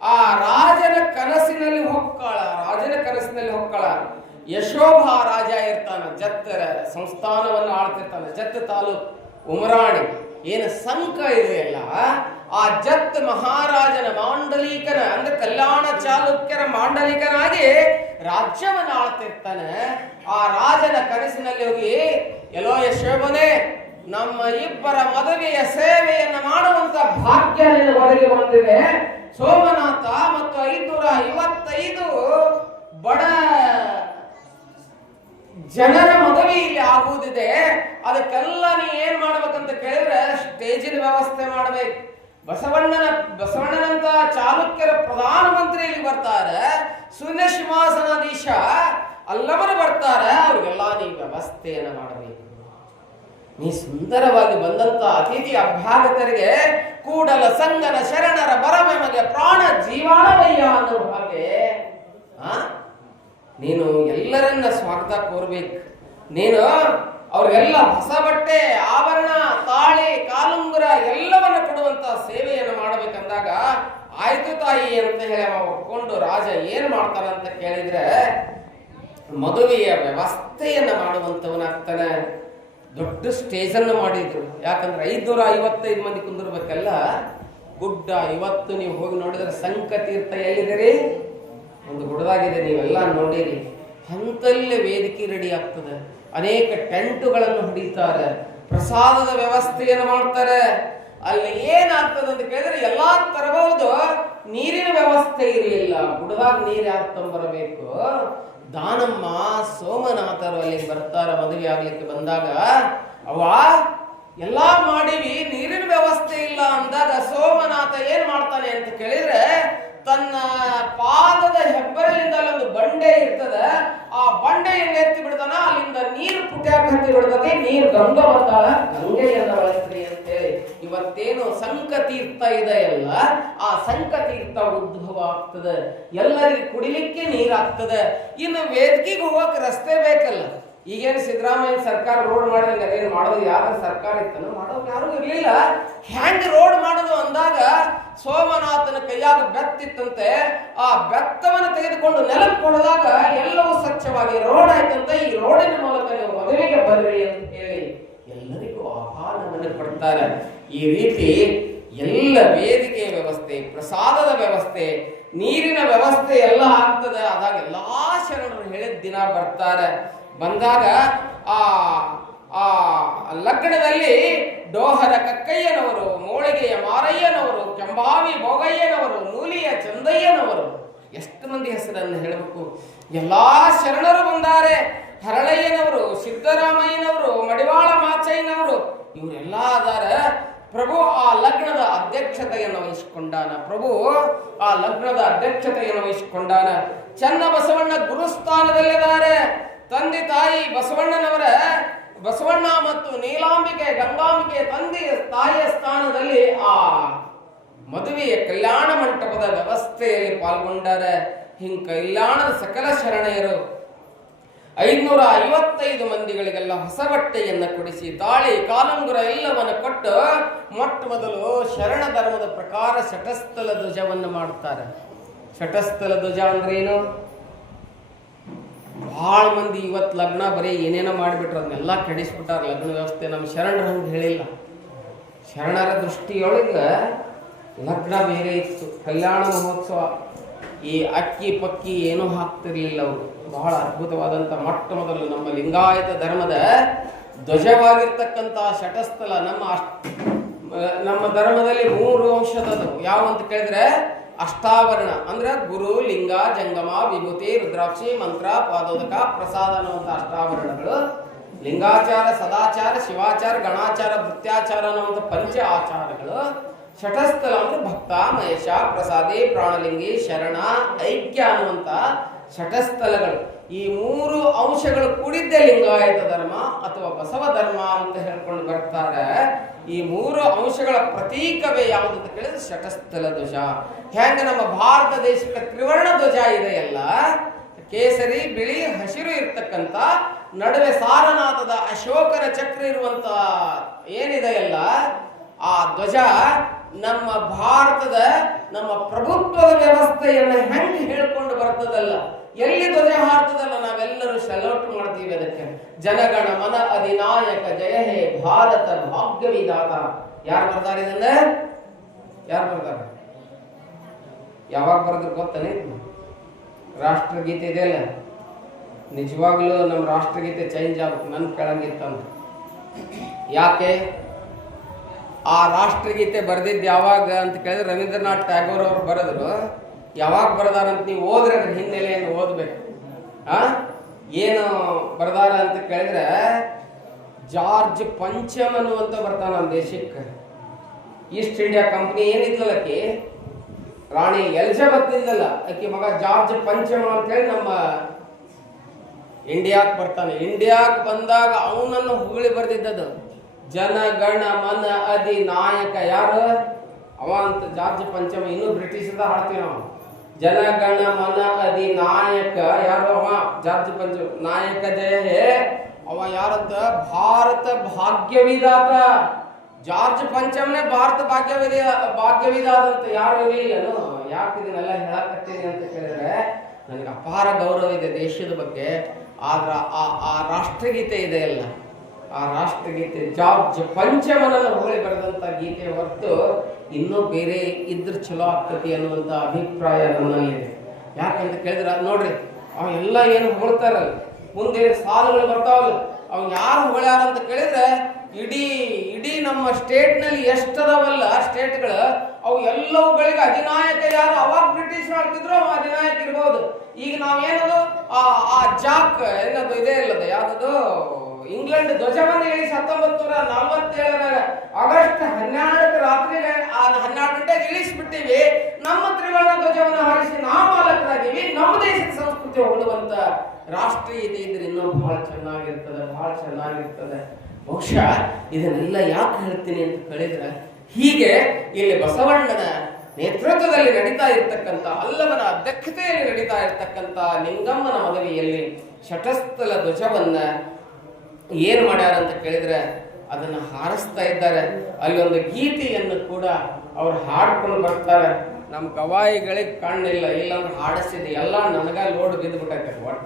ಆ ರಾಜನ ಕನಸಿನಲ್ಲಿ ಹೊಕ್ಕಳ ಯಶೋಭಾ ರಾಜ ಇರ್ತಾನ, ಜತ್ತರ ಸಂಸ್ಥಾನವನ್ನು ಆಳ್ತಿರ್ತಾನ, ಜತ್ ತಾಲೂಕ್ ಉಮರಾಣಿ ಏನು ಸಂಕ ಇದೆಯಲ್ಲ, ಆ ಜತ್ ಮಹಾರಾಜನ ಮಾಂಡಲಿಕನ ಅಂದ್ರೆ ಕಲ್ಯಾಣ ಚಾಲುಕ್ಯರ ಮಾಂಡಲಿಕನಾಗಿ ರಾಜ್ಯವನ್ನು ಆಳ್ತಿರ್ತಾನೆ. ಆ ರಾಜನ ಕನಸಿನಲ್ಲಿ ಹೋಗಿ, ಎಲ್ಲೋ ಯಶೋಭನೆ, ನಮ್ಮ ಇಬ್ಬರ ಮದುವೆಯ ಸೇವೆಯನ್ನು ಮಾಡುವಂತ ಭಾಗ್ಯ ಒದಗಿ ಬಂದಿದೆ. ಸೋಮನಾಥ ಮತ್ತು 555 ಬಡ ಜನರ ಮದುವೆ ಇಲ್ಲಿ ಆಗುವುದಿದೆ. ಅದಕ್ಕೆಲ್ಲ ನೀ ಏನ್ ಮಾಡ್ಬೇಕಂತ ಕೇಳಿದ್ರೆ ಸ್ಟೇಜಿನ ವ್ಯವಸ್ಥೆ ಮಾಡ್ಬೇಕು. ಬಸವಣ್ಣನಂತ ಚಾಲುಕ್ಯರ ಪ್ರಧಾನಮಂತ್ರಿ ಇಲ್ಲಿ ಬರ್ತಾರೆ, ಶೂನ್ಯ ಸಿಂಹಾಸನಾಧೀಶ ಅಲ್ಲವರು ಬರ್ತಾರೆ. ಅವ್ರಿಗೆಲ್ಲ ನೀ ವ್ಯವಸ್ಥೆಯನ್ನು ಮಾಡಬೇಕು. ನೀ ಸುಂದರವಾಗಿ ಬಂದಂತ ಅತಿಥಿ ಅಭ್ಯಾಗತರಿಗೆ ಕೂಡಲ ಸಂಗನ ಶರಣರ ಬರಮೆಮಗೆ ಪ್ರಾಣ ಜೀವಾಣವಯ್ಯ ಅನ್ನೋ ಹಾಗೆ ನೀನು ಎಲ್ಲರನ್ನ ಸ್ವಾಗತ ಕೋರ್ಬೇಕು. ನೀನು ಅವ್ರಿಗೆಲ್ಲ ಹೊಸ ಬಟ್ಟೆ, ಆಭರಣ, ತಾಳಿ, ಕಾಲುಂಗುರ ಎಲ್ಲವನ್ನ ಕೊಡುವಂತ ಸೇವೆಯನ್ನು ಮಾಡಬೇಕಂದಾಗ, ಆಯ್ತು ತಾಯಿ ಅಂತ ಹೇಳಿ ಒಪ್ಕೊಂಡು ರಾಜ ಏನ್ ಮಾಡ್ತಾನಂತ ಕೇಳಿದ್ರೆ ಮದುವೆಯ ವ್ಯವಸ್ಥೆಯನ್ನ ಮಾಡುವಂತವನಾಗ್ತಾನೆ. ದೊಡ್ಡ ಸ್ಟೇಜ್ ಅನ್ನು ಮಾಡಿದ್ರು. ಯಾಕಂದ್ರೆ 555 ಮಂದಿ ಕುಂದಿರ್ಬೇಕಲ್ಲ ಗುಡ್ಡ. ಇವತ್ತು ನೀವು ಹೋಗಿ ನೋಡಿದ್ರೆ ಸಂಕ ತೀರ್ಥ ಎಲ್ಲಿದ್ದೀರಿ? ಒಂದು ಗುಡ್ಡದಾಗಿದೆ, ನೀವೆಲ್ಲ ನೋಡಿರಿ. ಹಂತಲ್ಲೇ ವೇದಿಕೆ ರೆಡಿ ಆಗ್ತದೆ, ಅನೇಕ ಟೆಂಟುಗಳನ್ನು ಹೊಡಿತಾರೆ, ಪ್ರಸಾದದ ವ್ಯವಸ್ಥೆಯನ್ನು ಮಾಡ್ತಾರೆ. ಅಲ್ಲಿ ಏನಾಗ್ತದೆ ಅಂತ ಕೇಳಿದ್ರೆ ಎಲ್ಲಾ ತರಬಹುದು. ನೀರಿನ ವ್ಯವಸ್ಥೆ ಇರಲಿಲ್ಲ, ಗುಡ್ಡದಾಗ ನೀರು ಯಾಕೆ ತಂಬರಬೇಕು? ದಾನಮ್ಮ ಸೋಮನಾಥರು ಅಲ್ಲಿಗೆ ಬರ್ತಾರ. ಮದುವೆ ಆಗ್ಲಿಕ್ಕೆ ಬಂದಾಗ ಅವ ಎಲ್ಲಾ ಮಾಡಿವಿ, ನೀರಿನ ವ್ಯವಸ್ಥೆ ಇಲ್ಲ ಅಂದಾಗ ಸೋಮನಾಥ ಏನ್ ಮಾಡ್ತಾನೆ ಅಂತ ಕೇಳಿದ್ರೆ, ತನ್ನ ಪಾದದ ಹೆಬ್ಬರಲಿಂದ ಒಂದು ಬಂಡೆ ಇರ್ತದೆ, ಆ ಬಂಡೆಯನ್ನು ಎತ್ತಿ ಬಿಡ್ತಾನ. ಅಲ್ಲಿಂದ ನೀರು ಪುಟ್ಯಾಕ ಹತ್ತಿ ಬಿಡ್ತದೆ, ನೀರು ಗಂಗ ಬರ್ತಾಳ, ಗಂಗೆಯನ್ನ ಬಳಸ್ರಿ ಅಂತೇಳಿ ಇವತ್ತೇನು ಸಂಕತೀರ್ಥ ಇದೆಯಲ್ಲ, ಆ ಸಂಕತೀರ್ಥ ಉದ್ಭವ ಆಗ್ತದೆ. ಎಲ್ಲರಿಗೂ ಕುಡಿಲಿಕ್ಕೆ ನೀರಾಗ್ತದೆ. ಇನ್ನು ವೇದಿಕೆಗೆ ಹೋಗಕ್ಕೆ ರಸ್ತೆ ಬೇಕಲ್ಲ. ಈಗೇನು ಸಿದ್ದರಾಮಯ್ಯ ಸರ್ಕಾರ ರೋಡ್ ಮಾಡಿದಂಗೆ ಅದೇನು ಮಾಡೋದು ಯಾವ್ದು ಸರ್ಕಾರ ಇತ್ತನೋ ಮಾಡೋದು ಯಾರು ಇರ್ಲಿಲ್ಲ. ಹ್ಯಾಂಗ್ ರೋಡ್ ಮಾಡೋದು ಅಂದಾಗ ಸೋಮನಾಥನ ಕೈಯಾಗ ಬೆತ್ತಿತ್ತಂತೆ. ಆ ಬೆತ್ತವನ್ನು ತೆಗೆದುಕೊಂಡು ನೆಲಕ್ಕೆ ಕೊಡದಾಗ ಎಲ್ಲವೂ ಸ್ವಚ್ಛವಾಗಿ ರೋಡ್ ಆಯ್ತಂತೆ. ಈ ರೋಡಿನ ಮೂಲಕ ನೀವು ಮದುವೆಗೆ ಬರ್ರಿ ಅಂತ ಹೇಳಿ ಎಲ್ಲರಿಗೂ ಆಹ್ವಾನವನ್ನು ಕೊಡ್ತಾರೆ. ಈ ರೀತಿ ಎಲ್ಲ ವೇದಿಕೆ ವ್ಯವಸ್ಥೆ, ಪ್ರಸಾದದ ವ್ಯವಸ್ಥೆ, ನೀರಿನ ವ್ಯವಸ್ಥೆ ಎಲ್ಲ ಆಗ್ತದೆ. ಆದಾಗ ಎಲ್ಲಾ ಶರಣರು ಹೇಳಿದ ದಿನ ಬರ್ತಾರೆ. ಬಂದಾಗ ಆ ಲಗ್ನದಲ್ಲಿ ಡೋಹರ ಕಕ್ಕಯ್ಯನವರು, ಮೋಳಿಗೆಯ ಮಾರಯ್ಯನವರು, ಕೆಂಬಾವಿ ಭೋಗಯ್ಯನವರು, ನೂಲಿಯ ಚಂದಯ್ಯನವರು, ಎಷ್ಟು ಮಂದಿ ಹೆಸರನ್ನು ಹೇಳಬೇಕು. ಎಲ್ಲಾ ಶರಣರು ಬಂದಾರೆ. ಹರಳಯ್ಯನವರು, ಸಿದ್ದರಾಮಯ್ಯನವರು, ಮಡಿವಾಳ ಮಾಚಯ್ಯನವರು, ಇವರೆಲ್ಲ ಅದಾರ. ಪ್ರಭು ಆ ಲಗ್ನದ ಅಧ್ಯಕ್ಷತೆಯನ್ನು ವಹಿಸಿಕೊಂಡಾನ. ಚನ್ನ ಬಸವಣ್ಣ ಗುರುಸ್ಥಾನದಲ್ಲಿದ್ದಾರೆ. ತಂದೆ ತಾಯಿ ಬಸವಣ್ಣ ಮತ್ತು ನೀಲಾಂಬಿಕೆ ಗಂಗಾಂಬಿಕೆ ತಾಯಿಯ ಸ್ಥಾನದಲ್ಲಿ ಆ ಮದುವೆಯ ಕಲ್ಯಾಣ ಮಂಟಪದ ವ್ಯವಸ್ಥೆಯಲ್ಲಿ ಪಾಲ್ಗೊಂಡಾರೆ. ಹಿಂಗ ಕಲ್ಯಾಣದ ಸಕಲ ಶರಣೆಯರು 555 ಮಂದಿಗಳಿಗೆಲ್ಲ ಹೊಸ ಬಟ್ಟೆಯನ್ನು ಕೊಡಿಸಿ, ತಾಳಿ, ಕಾಲುಂಗುರ ಎಲ್ಲವನ್ನು ಕೊಟ್ಟು ಮೊಟ್ಟ ಮೊದಲು ಶರಣ ಧರ್ಮದ ಪ್ರಕಾರ ಶಟಸ್ಥಲ ಧ್ವಜವನ್ನು ಮಾಡ್ತಾರೆ. ಶಟಸ್ಥಲ ಧ್ವಜ ಅಂದ್ರೇನು? ಬಹಳ ಮಂದಿ ಇವತ್ತು ಲಗ್ನ ಬರೀ ಏನೇನೋ ಮಾಡಿಬಿಟ್ರು, ಅದನ್ನೆಲ್ಲ ಕೆಡಿಸ್ಬಿಟ್ಟಾರ. ಲಗ್ನ ವ್ಯವಸ್ಥೆ ನಮ್ಮ ಶರಣರು ಹಂಗೆ ಹೇಳಿಲ್ಲ. ಶರಣರ ದೃಷ್ಟಿಯೊಳಗೆ ಲಗ್ನ ಬೇರೆ ಇತ್ತು. ಕಲ್ಯಾಣ ಮಹೋತ್ಸವ ಈ ಅಕ್ಕಿ ಪಕ್ಕಿ ಏನೂ ಹಾಕ್ತಿರ್ಲಿಲ್ಲ ಅವರು. ಬಹಳ ಅದ್ಭುತವಾದಂಥ ಮೊಟ್ಟ ಮೊದಲು ನಮ್ಮ ಲಿಂಗಾಯತ ಧರ್ಮದ ಧ್ವಜವಾಗಿರ್ತಕ್ಕಂಥ ಶಟಸ್ಥಲ. ನಮ್ಮ ಧರ್ಮದಲ್ಲಿ 3 ಅಂಶದದು. ಯಾವ ಅಂತ ಕೇಳಿದ್ರೆ ಅಷ್ಟಾವರಣ ಅಂದ್ರೆ ಗುರು, ಲಿಂಗ, ಜಂಗಮ, ವಿಭೂತಿ, ರುದ್ರಾಕ್ಷಿ, ಮಂತ್ರ, ಪಾದೋದಕ, ಪ್ರಸಾದ ಅನ್ನುವಂಥ ಅಷ್ಟಾವರಣಗಳು. ಲಿಂಗಾಚಾರ, ಸದಾಚಾರ, ಶಿವಾಚಾರ, ಗಣಾಚಾರ, ಭೃತ್ಯಾಚಾರ ಅನ್ನುವಂಥ ಪಂಚ ಆಚಾರಗಳು. ಶಟಸ್ಥಲ ಅಂದ್ರೆ ಭಕ್ತ, ಮಹೇಶ, ಪ್ರಸಾದಿ, ಪ್ರಾಣಲಿಂಗಿ, ಶರಣ, ಐಕ್ಯ ಅನ್ನುವಂಥ ಶಟಸ್ಥಲಗಳು. ಈ 3 ಅಂಶಗಳು ಕೂಡಿದ್ದೇ ಲಿಂಗಾಯತ ಧರ್ಮ ಅಥವಾ ಬಸವ ಧರ್ಮ ಅಂತ ಹೇಳ್ಕೊಂಡು ಬರ್ತಾರೆ. ಈ 3 ಅಂಶಗಳ ಪ್ರತೀಕವೇ ಯಾವುದು ಅಂತ ಕೇಳಿದ್ರೆ ಶಟಸ್ಥಲ ಧ್ವಜ. ಹೆಂಗ ನಮ್ಮ ಭಾರತ ದೇಶಕ್ಕೆ ತ್ರಿವರ್ಣ ಧ್ವಜ ಇದೆಯಲ್ಲ, ಕೇಸರಿ, ಬಿಳಿ, ಹಸಿರು ಇರ್ತಕ್ಕಂಥ, ನಡುವೆ ಸಾರನಾಥದ ಅಶೋಕನ ಚಕ್ರ ಇರುವಂತ ಏನಿದೆಯಲ್ಲ, ಆ ಧ್ವಜ ನಮ್ಮ ಭಾರತದ ನಮ್ಮ ಪ್ರಭುತ್ವದ ವ್ಯವಸ್ಥೆಯನ್ನು ಹೆಂಗೆ ಹೇಳ್ಕೊಂಡು ಬರ್ತದಲ್ಲ, ಎಲ್ಲಿ ಧ್ವಜ ಹಾರ್ತದಲ್ಲ ನಾವೆಲ್ಲರೂ ಸೆಲ್ಯೂಟ್ ಮಾಡ್ತೀವಿ ಅದಕ್ಕೆ. ಜನಗಣ ಮನ ಅಧಿನಾಯಕ ಜಯ ಹೇ ಭಾರತ ಭಾಗ್ಯ ವಿಧಾತ. ಯಾರು ಬರ್ತಾರೆ ಇದನ್ನ? ಯಾರು ಬರ್ತಾರೆ? ಯಾವಾಗ ಬರೆದ್ರು ಗೊತ್ತಾನೆ? ರಾಷ್ಟ್ರಗೀತೆ ಇದೆಯಲ್ಲ, ನಿಜವಾಗ್ಲೂ ನಮ್ಮ ರಾಷ್ಟ್ರಗೀತೆ ಚೇಂಜ್ ಆಗ್ಬೇಕು ನನ್ ಕೆಳಗಿತ್ತಂತ. ಯಾಕೆ ಆ ರಾಷ್ಟ್ರಗೀತೆ ಬರೆದಿದ್ದು ಯಾವಾಗ ಅಂತ ಕೇಳಿದ್ರೆ ರವೀಂದ್ರನಾಥ್ ಟ್ಯಾಗೋರ್ ಅವರು ಬರೆದ್ರು. ಯಾವಾಗ ಬರೆದಾರಂತ ನೀವು ಓದ್ರೆ ಅದ್ರ ಹಿನ್ನೆಲೆಯನ್ನು ಓದ್ಬೇಕು. ಏನು ಬರೆದಾರ ಅಂತ ಕೇಳಿದ್ರೆ, ಜಾರ್ಜ್ ಪಂಚಮ್ ಅನ್ನುವಂತ ಬರ್ತಾನ ನಮ್ಮ ದೇಶಕ್ಕೆ. ಈಸ್ಟ್ ಇಂಡಿಯಾ ಕಂಪನಿ ಏನಿದ್ಲಲ್ಲ ಆಕಿ ರಾಣಿ ಎಲಿಜಬೆತ್ ಇದ್ದಲ್ಲ, ಆಕಿ ಮಗ ಜಾರ್ಜ್ ಪಂಚಮ್ ಅಂತ ಹೇಳಿ ನಮ್ಮ ಇಂಡಿಯಾಕ್ ಬರ್ತಾನೆ. ಇಂಡಿಯಾಕ್ ಬಂದಾಗ ಅವನನ್ನು ಹೊಗಳಿ ಬರ್ದಿದ್ದದು. ಜನಗಣ ಮನ ಅಧಿನಾಯಕ ಯಾರು ಅವ ಅಂತ ಜಾರ್ಜ್ ಪಂಚಮ. ಇನ್ನೂ ಬ್ರಿಟಿಷದ ಹಾಡ್ತೀವಿ ನಾವು. ಜನಗಣ ಮನ ಅಧಿನಾಯಕ ಯಾರು ಅವ? ಜಾರ್ಜ್ ಪಂಚಮ. ನಾಯಕ ಜಯ ಹೇ ಅವ ಯಾರಂತ? ಭಾರತ ಭಾಗ್ಯ ವಿಧಾತ. ಜಾರ್ಜ್ ಪಂಚಮನೇ ಭಾರತ ಭಾಗ್ಯ ವಿಧಾತ ಅಂತ ಯಾರು ಇರಲಿಲ್ಲನು. ಯಾಕೆ ಇದನ್ನೆಲ್ಲ ಹೇಳಕತ್ತೀನಿ ಅಂತ ಕೇಳಿದ್ರೆ, ನನಗೆ ಅಪಾರ ಗೌರವ ಇದೆ ದೇಶದ ಬಗ್ಗೆ. ಆದ್ರ ಆ ರಾಷ್ಟ್ರಗೀತೆ ಇದೆಯಲ್ಲ, ಆ ರಾಷ್ಟ್ರಗೀತೆ ಜಾರ್ಜ್ ಪಂಚಮನನ್ನು ಹೊಗಳಿ ಬರೆದಂತ ಗೀತೆ ಹೊರತು ಇನ್ನೂ ಬೇರೆ ಇದ್ರ ಚಲೋ ಆಗ್ತತಿ ಅನ್ನುವಂಥ ಅಭಿಪ್ರಾಯ ನನ್ನಲ್ಲಿದೆ. ಯಾಕಂತ ಕೇಳಿದ್ರೆ ನೋಡ್ರಿ, ಅವ ಎಲ್ಲ ಏನು ಹೊಗಳ್ತಾರಲ್ಲ, ಮುಂದೆ ಸಾಲುಗಳು ಬರ್ತಾವಲ್ಲ, ಅವ್ ಯಾರು ಹೊಗಳ್ಯಾರ ಅಂತ ಕೇಳಿದ್ರೆ ಇಡೀ ನಮ್ಮ ಸ್ಟೇಟ್ನಲ್ಲಿ ಎಷ್ಟದವಲ್ಲ ಸ್ಟೇಟ್ಗಳು, ಅವು ಎಲ್ಲವುಗಳಿಗೆ ಅಧಿನಾಯಕ ಯಾರು? ಅವಾಗ ಬ್ರಿಟಿಷ್ ಆಡ್ತಿದ್ರು, ಅವ ಅಧಿನಾಯಕ ಇರ್ಬೋದು. ಈಗ ನಾವೇನದು ಆ ಜಾಕ್ ಏನದು ಇದೇ ಇಲ್ಲದ ಯಾವ್ದದು ಇಂಗ್ಲೆಂಡ್ ಧ್ವಜವನ್ನು ಇಳಿಸಿ 1947 ಆಗಸ್ಟ್ 12 ರಾತ್ರಿ 12 ಗಂಟೆಗೆ ಇಳಿಸಿಬಿಟ್ಟಿವಿ. ನಮ್ಮ ತ್ರಿವರ್ಣ ಧ್ವಜವನ್ನು ಹಾರಿಸಿ ನಾವು ಮಾಲಕರಾಗಿವಿ. ನಮ್ಮ ದೇಶದ ಸಂಸ್ಕೃತಿ ಹೊಗಳುವಂತ ರಾಷ್ಟ್ರೀಯತೆ ಇದ್ರೆ ಇನ್ನೂ ಬಹಳ ಚೆನ್ನಾಗಿರ್ತದೆ. ಬಹುಶಃ ಇದನ್ನೆಲ್ಲ ಯಾಕೆ ಹೇಳ್ತೀನಿ ಅಂತ ಕೇಳಿದ್ರೆ, ಹೀಗೆ ಇಲ್ಲಿ ಬಸವಣ್ಣನ ನೇತೃತ್ವದಲ್ಲಿ ನಡೀತಾ ಇರ್ತಕ್ಕಂಥ, ಅಲ್ಲವನ ಅಧ್ಯಕ್ಷತೆಯಲ್ಲಿ ನಡೀತಾ ಇರ್ತಕ್ಕಂಥ ನಿಂಗಮ್ಮನ ಮದುವೆಯಲ್ಲಿ ಶಟಸ್ಥಲ ಧ್ವಜವನ್ನ ಏನು ಮಾಡ್ಯಾರ ಅಂತ ಕೇಳಿದ್ರೆ ಅದನ್ನ ಹಾರಿಸ್ತಾ ಇದ್ದಾರೆ. ಅಲ್ಲಿ ಒಂದು ಗೀತೆಯನ್ನು ಕೂಡ ಅವ್ರು ಹಾಡ್ಕೊಂಡು ಬರ್ತಾರೆ. ನಮ್ಮ ಗವಾಯಿಗಳಿಗೆ ಕಣ್ಣಿಲ್ಲ, ಇಲ್ಲಾಂದ್ರೆ ಹಾಡಿಸಿದೆ ಎಲ್ಲ ನನಗ ಲೋಡ್ ಬಿದ್ದುಬಿಟ್ಟೈತೆ ಒಟ್ಟ.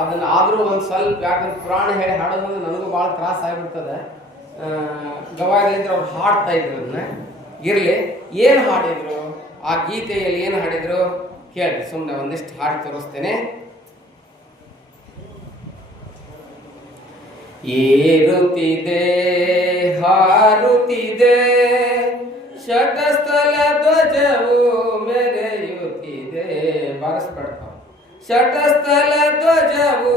ಅದನ್ನ ಆದ್ರೂ ಒಂದ್ ಸ್ವಲ್ಪ, ಯಾಕಂದ್ರೆ ಪುರಾಣ ಹೇಳಿ ಹಾಡೋದಂದ್ರೆ ನನಗೂ ಬಹಳ ತ್ರಾಸ ಆಗ್ಬಿಡ್ತದೆ. ಗವಾಯಿಗಳಿದ್ರೆ ಅವ್ರು ಹಾಡ್ತಾ ಇದ್ರು ಅದನ್ನ. ಇರ್ಲಿ, ಏನ್ ಹಾಡಿದ್ರು ಆ ಗೀತೆಯಲ್ಲಿ, ಏನು ಹಾಡಿದ್ರು ಕೇಳಿ. ಸುಮ್ಮನೆ ಒಂದಿಷ್ಟು ಹಾಡು ತೋರಿಸ್ತೇನೆ. ಏರುತ್ತಿದೆ ಹಾರುತ್ತಿದೆ ಶಟಸ್ಥಲ ಧ್ವಜವು ಮೆರೆಯುತ್ತಿದೆ. ಬಾರಿಸ್ಬಿಡ್ತಾವ. ಶಟಸ್ಥಲ ಧ್ವಜವು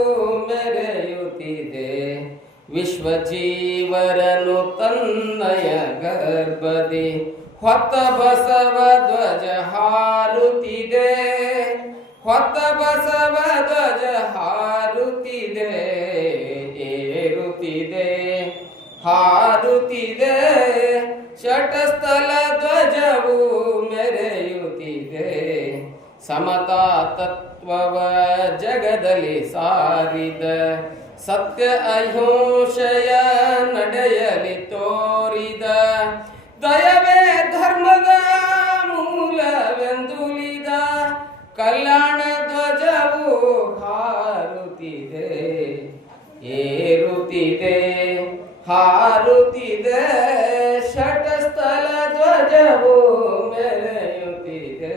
ಮೆರೆಯುತ್ತಿದೆ, ವಿಶ್ವಜೀವರನು ತನ್ನಯ ಗರ್ಭದಿ ಹೊತ್ತ ಬಸವ ಧ್ವಜ ಹಾರುತ್ತಿದೆ. ಹೊತ್ತ ಬಸವ ಧ್ವಜ ಹಾರುತ್ತಿದೆ, ಏರುತ್ತಿದೆ ಹಾರುತ್ತಿದೆ, ಶಟಸ್ಥಲ ಧ್ವಜವು ಮೆರೆಯುತ್ತಿದೆ. ಸಮತಾ ತತ್ವವ ಜಗದಲ್ಲಿ ಸಾರಿದ, ಸತ್ಯ ಅಹಿಂಸೆಯ ನಡೆಯಲಿ ತೋರಿದ, ದಯವೇ ಧರ್ಮದ ಮೂಲವೆಂದುಲಿದ, ಕಲ್ಯಾಣ ಧ್ವಜವು ಹಾರುತ್ತಿದೆ, ಏರುತ್ತಿದೆ ಹಾರುತ್ತಿದೆ, ಶಟಸ್ಥಲ ಧ್ವಜವು ಮೆರೆಯುತ್ತಿದೆ.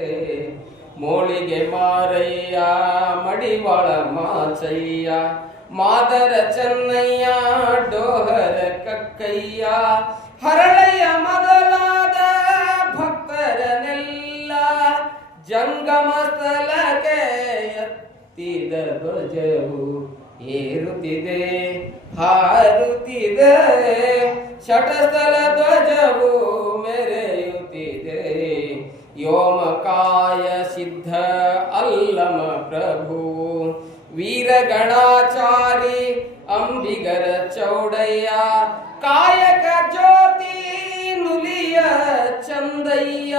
ಮೋಳಿಗೆ ಮಾರಯ್ಯ ಮಡಿವಾಳ ಮಾಚಯ್ಯ, ಮಾದರ ಚೆನ್ನಯ್ಯ ಡೋಹರ ಕಕ್ಕಯ್ಯ, ಹರಳಯ್ಯ ಮೊದಲಾದ ಭಕ್ತರನೆಲ್ಲ ಜಂಗಮ ಸ್ಥಳಕ್ಕೆ ಎತ್ತಿದ ಧ್ವಜವು ಏರುತ್ತಿದೆ ಹಾರುತ್ತಿದೆ, ಶಟಸ್ಥಲ ಧ್ವಜವು ಮೆರೆಯುತ್ತಿದೆ. ವ್ಯೋಮಕಾಯ ಸಿದ್ಧ ಅಲ್ಲಮ ಪ್ರಭು, ವೀರಗಣಾಚಾರಿ ಅಂಬಿಗರ ಚೌಡಯ್ಯ, ಕಾಯಕ ಜ್ಯೋತಿ ನುಲಿಯ ಚಂದಯ್ಯ,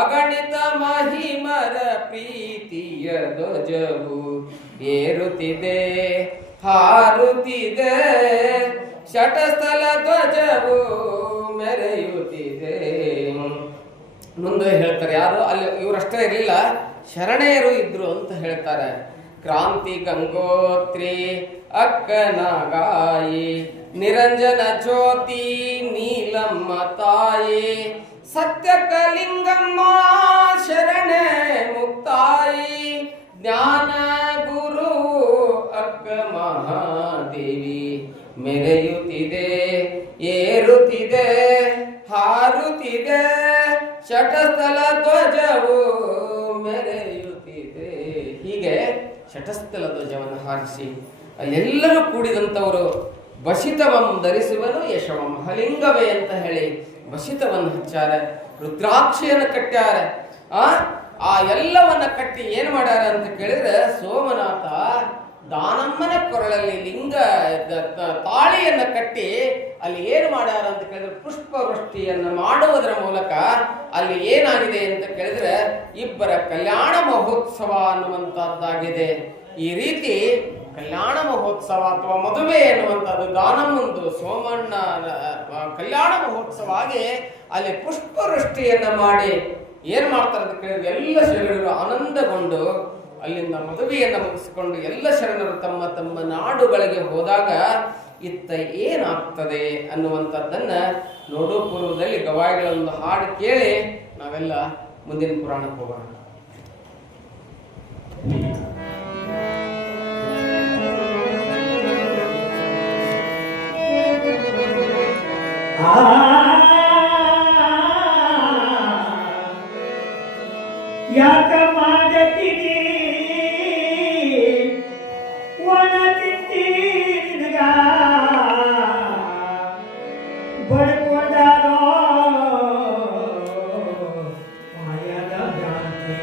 ಅಗಣಿತ ಮಹಿಮರ ಪ್ರೀತಿಯ ಧ್ವಜವು ಏರುತ್ತಿದೆ ಹಾರುತ್ತಿದೆ, ಶಟಸ್ಥಲ ಧ್ವಜವು ಮೆರೆಯುತ್ತಿದೆ. ಮುಂದೆ ಹೇಳ್ತಾರೆ ಯಾರು ಅಲ್ಲಿ ಇವರಷ್ಟೇ ಇರಲಿಲ್ಲ, ಶರಣೆಯರು ಇದ್ರು ಅಂತ ಹೇಳ್ತಾರೆ. ಕ್ರಾಂತಿ ಗಂಗೋತ್ರಿ ಅಕ್ಕನಗಾಯಿ, ನಿರಂಜನ ಜ್ಯೋತಿ ನೀಲಮ್ಮ ತಾಯಿ, ಸತ್ಯಕಲಿಂಗಮ್ಮ ಶರಣೆ ಮುಕ್ತಾಯಿ, ಜ್ಞಾನ ಗುರು ಅಕ್ಕ ಮಹಾದೇವಿ, ಮೆರೆಯುತ್ತಿದೆ ಏರುತ್ತಿದೆ ಹಾರುತ್ತಿದೆ ಶಟಸ್ಥಲ ಧ್ವಜವು ಮೆರೆಯುತ್ತಿದೆ. ಹೀಗೆ ಶಟಸ್ಥಲ ಧ್ವಜವನ್ನು ಹಾರಿಸಿ ಅಲ್ಲೆಲ್ಲರೂ ಕೂಡಿದಂಥವರು ಬಸಿತವಂ ಧರಿಸುವನು ಯಶವಂ ಹಲಿಂಗವೇ ಅಂತ ಹೇಳಿ ಬಸಿತವನ್ನು ಹಚ್ಚಾರ, ರುದ್ರಾಕ್ಷಿಯನ್ನು ಕಟ್ಟ್ಯಾರ. ಆ ಎಲ್ಲವನ್ನ ಕಟ್ಟಿ ಏನು ಮಾಡ್ಯಾರ ಅಂತ ಕೇಳಿದ್ರೆ, ಸೋಮನಾಥ ದಾನಮ್ಮನ ಕೊರಳಲ್ಲಿ ಲಿಂಗ ತಾಳಿಯನ್ನು ಕಟ್ಟಿ ಅಲ್ಲಿ ಏನು ಮಾಡ್ಯಾರ ಅಂತ ಕೇಳಿದ್ರೆ, ಪುಷ್ಪವೃಷ್ಟಿಯನ್ನು ಮಾಡುವುದರ ಮೂಲಕ ಅಲ್ಲಿ ಏನಾಗಿದೆ ಅಂತ ಕೇಳಿದ್ರೆ ಇಬ್ಬರ ಕಲ್ಯಾಣ ಮಹೋತ್ಸವ ಅನ್ನುವಂಥದ್ದಾಗಿದೆ. ಈ ರೀತಿ ಕಲ್ಯಾಣ ಮಹೋತ್ಸವ ಅಥವಾ ಮದುವೆ ಎನ್ನುವಂಥದ್ದು ದಾನಮ್ಮಂದು ಸೋಮಣ್ಣ ಕಲ್ಯಾಣ ಮಹೋತ್ಸವ ಆಗಿ ಅಲ್ಲಿ ಪುಷ್ಪವೃಷ್ಟಿಯನ್ನು ಮಾಡಿ ಏನ್ ಮಾಡ್ತಾರೆ ಅಂತ ಕೇಳಿದ್ರೆ ಎಲ್ಲ ಶರಣರು ಆನಂದಗೊಂಡು ಅಲ್ಲಿಂದ ಮದುವೆಯನ್ನು ಮುಗಿಸಿಕೊಂಡು ಎಲ್ಲ ಶರಣರು ತಮ್ಮ ತಮ್ಮ ನಾಡುಗಳಿಗೆ ಹೋದಾಗ ಇತ್ತ ಏನಾಗ್ತದೆ ಅನ್ನುವಂಥದ್ದನ್ನ ನೋಡೋ ಪೂರ್ವದಲ್ಲಿ ಗವಾಯಿಗಳೊಂದು ಹಾಡು ಕೇಳಿ ನಾವೆಲ್ಲ ಮುಂದಿನ ಪುರಾಣಕ್ಕೆ ಹೋಗೋಣ. ಯಾಕ ಮಾಡತೀನಿ ಒಣ ತಿಂತೀಗ ಬಡ್ಕೊಂಡಾರೋ ಮಾಯದ ಭ್ರಾಂತಿ.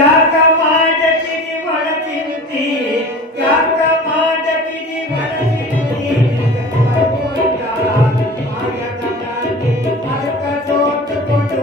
ಯಾಕ ಮಾಡತೀನಿ ಒಣ ತಿಂತಿ, ಯಾಕ ಮಾಡತೀನಿ ಒಣ ತಿಂತಿ ಬಡ್ಕೊಂಡಾರ ಮಾಯದ ಭ್ರಾಂತಿ. ಅದಕ್ಕ ತೋಟಕೊಂಡು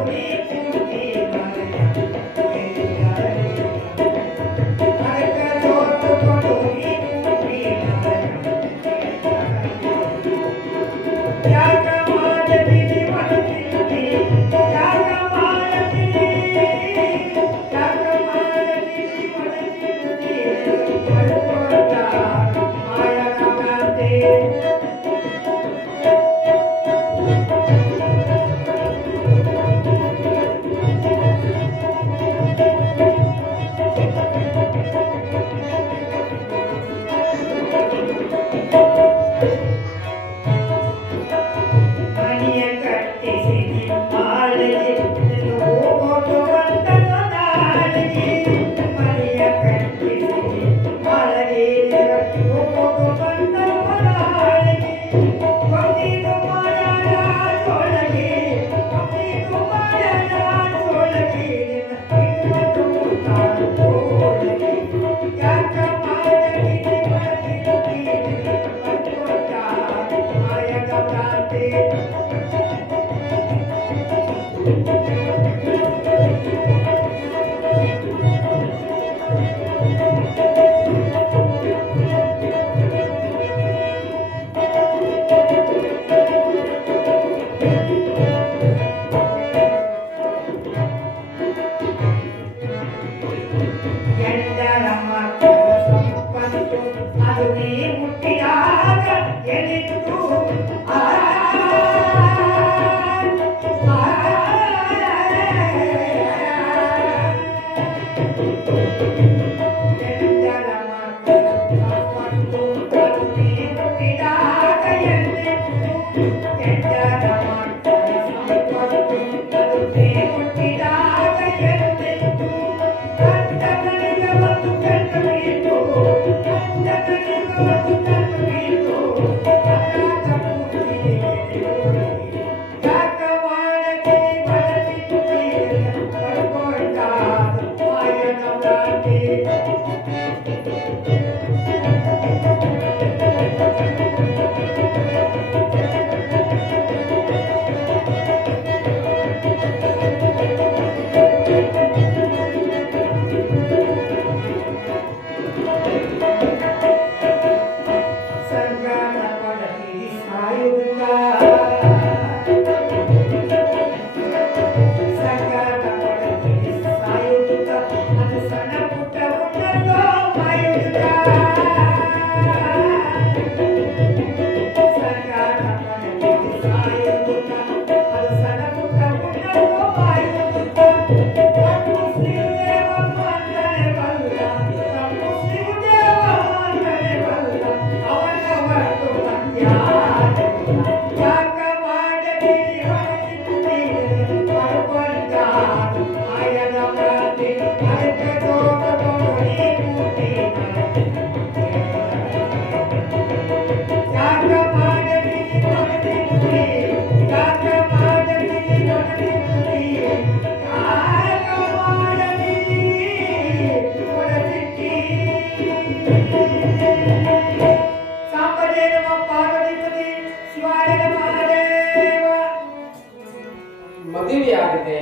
ಮದುವೆಯಾಗಿದೆ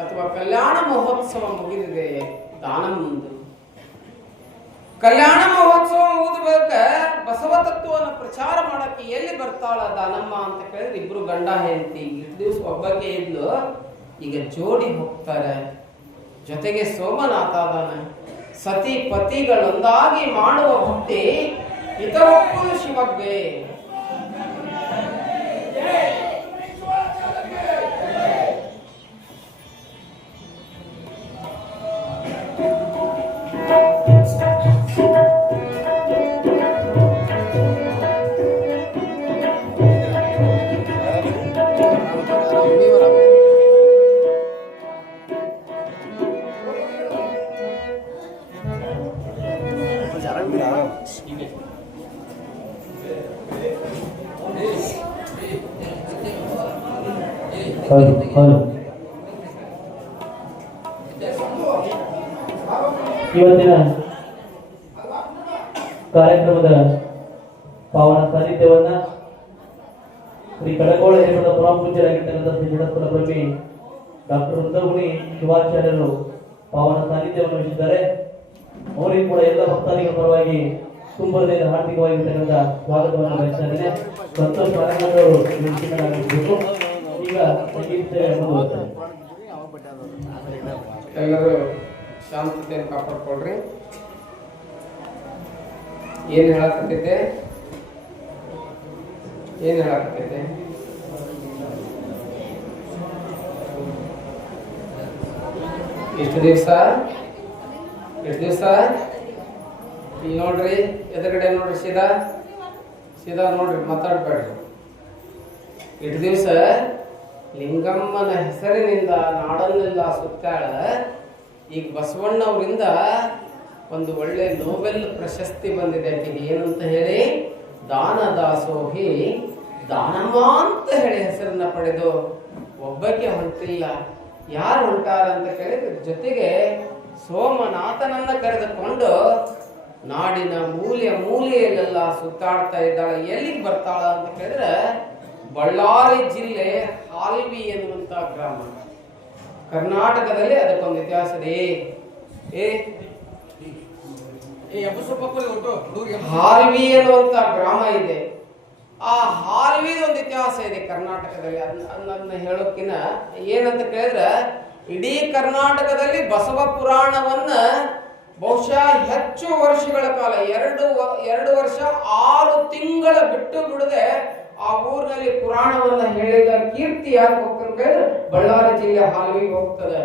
ಅಥವಾ ಕಲ್ಯಾಣ ಮಹೋತ್ಸವ ಮುಗಿದಿದೆ, ದಾನಮ್ಮಂದು. ಕಲ್ಯಾಣ ಮಹೋತ್ಸವ ಮುಗಿದ ಬಳಿಕ ಬಸವ ತತ್ವವನ್ನು ಪ್ರಚಾರ ಮಾಡಕ್ಕೆ ಎಲ್ಲಿ ಬರ್ತಾಳ ದಾನಮ್ಮ ಅಂತ ಕೇಳಿದ್ರೆ ಇಬ್ರು ಗಂಡ ಹೆಂಡತಿ ಇಷ್ಟು ದಿವಸ ಒಬ್ಬಕ್ಕೆ ಇದ್ಲು, ಈಗ ಜೋಡಿ ಹೋಗ್ತಾರೆ. ಜೊತೆಗೆ ಸೋಮನಾಥ ಅದಾನ. ಸತಿ ಪತಿಗಳೊಂದಾಗಿ ಮಾಡುವ ಭಕ್ತಿ ಇತರಕ್ಕೂ ಶಿವಗ್ಗೆ. ಇವತ್ತಿನ ಕಾರ್ಯಕ್ರಮದ ಪಾವನ ಸಾನ್ನಿಧ್ಯವನ್ನ ಶ್ರೀ ಕಡಕೋಳ ಹಿರೇಮಠದ ಪರಮ ಪೂಜ್ಯರಾಗಿರ್ತಕ್ಕಂಥ ಶ್ರೀ ಜಡತ್ಪುರ ಬ್ರಹ್ಮಿ ಡಾಕ್ಟರ್ ವೃಂದಗುಣಿ ಶಿವಾಚಾರ್ಯರು ಪಾವನ ಸಾನ್ನಿಧ್ಯವನ್ನು ವಹಿಸಿದ್ದಾರೆ. ಅವರಿಗೆ ಕೂಡ ಎಲ್ಲ ಭಕ್ತಾದಿಗಳ ಪರವಾಗಿ ತುಂಬದಿಂದ ಹಾರ್ದಿಕವಾಗಿರ್ತಕ್ಕಂಥ ಸ್ವಾಗತವನ್ನು ಬಯಸ್ತಾ ಇದ್ದೇನೆ. ಸಂತೋಷ್ ನಾರಾಯಣವರು ವೇದಿಕೆಯಾಗಬೇಕು. ಈಗ ಸಂಗೀತ ಸೇವೆ ಮುಂದುವರಿತಾರೆ. ಎಲ್ಲರೂ ಶಾಂತತೆಯನ್ನು ಕಾಪಾಡ್ಕೊಳ್ರಿ. ಏನ್ ಹೇಳಕತ್ತಿದ್ದೆ? ಎಷ್ಟು ದಿವಸ ಇಲ್ಲಿ ನೋಡ್ರಿ, ಎದುರುಗಡೆ ನೋಡ್ರಿ, ಸೀದಾ ನೋಡ್ರಿ, ಮಾತಾಡ್ಬೇಡ್ರಿ. ಇಷ್ಟು ದಿವಸ ಲಿಂಗಮ್ಮನ ಹೆಸರಿನಿಂದ ನಾಡನ್ನೆಲ್ಲ ಸುತ್ತಾಳ. ಈಗ ಬಸವಣ್ಣವರಿಂದ ಒಂದು ಒಳ್ಳೆ ನೋಬೆಲ್ ಪ್ರಶಸ್ತಿ ಬಂದಿದೆ ಆಕೆಗೆ. ಏನಂತ ಹೇಳಿ? ದಾನ ದಾಸೋಹಿ ದಾನಮ್ಮ ಅಂತ ಹೇಳಿ ಹೆಸರನ್ನ ಪಡೆದು ಒಬ್ಬಕ್ಕೆ ಹೊಂಟಿಲ್ಲ. ಯಾರು ಹೊಂಟಾರ ಅಂತ ಕೇಳಿದ್ರೆ ಜೊತೆಗೆ ಸೋಮನಾಥನನ್ನ ಕರೆದುಕೊಂಡು ನಾಡಿನ ಮೂಲೆಯಲ್ಲೆಲ್ಲ ಸುತ್ತಾಡ್ತಾ ಇದ್ದಾಳೆ. ಎಲ್ಲಿಗೆ ಬರ್ತಾಳ ಅಂತ ಕೇಳಿದ್ರೆ ಬಳ್ಳಾರಿ ಜಿಲ್ಲೆ ಹಾಲ್ವಿ ಎನ್ನುವಂತ ಗ್ರಾಮ. ಕರ್ನಾಟಕದಲ್ಲಿ ಅದಕ್ಕೊಂದು ಇತಿಹಾಸ ಇದೆ. ಹಾಲ್ವಿ ಎನ್ನುವಂತ ಗ್ರಾಮ ಇದೆ. ಆ ಹಾಲ್ವಿ ಒಂದು ಇತಿಹಾಸ ಇದೆ ಕರ್ನಾಟಕದಲ್ಲಿ. ಅದನ್ನ ಹೇಳೋಕಿನ ಏನಂತ ಕೇಳಿದ್ರೆ, ಇಡೀ ಕರ್ನಾಟಕದಲ್ಲಿ ಬಸವ ಪುರಾಣವನ್ನ ಬಹುಶಃ ಹೆಚ್ಚು ವರ್ಷಗಳ ಕಾಲ 2 ವರ್ಷ 6 ತಿಂಗಳ ಬಿಡದೆ ಆ ಊರಿನಲ್ಲಿ ಪುರಾಣವನ್ನ ಹೇಳಿದ ಕೀರ್ತಿ ಯಾಕೆ ಹೋಗ್ತದೆ? ಬಳ್ಳಾರಿ ಜಿಲ್ಲೆ ಹಾಲ್ವಿಗೆ ಹೋಗ್ತದೆ.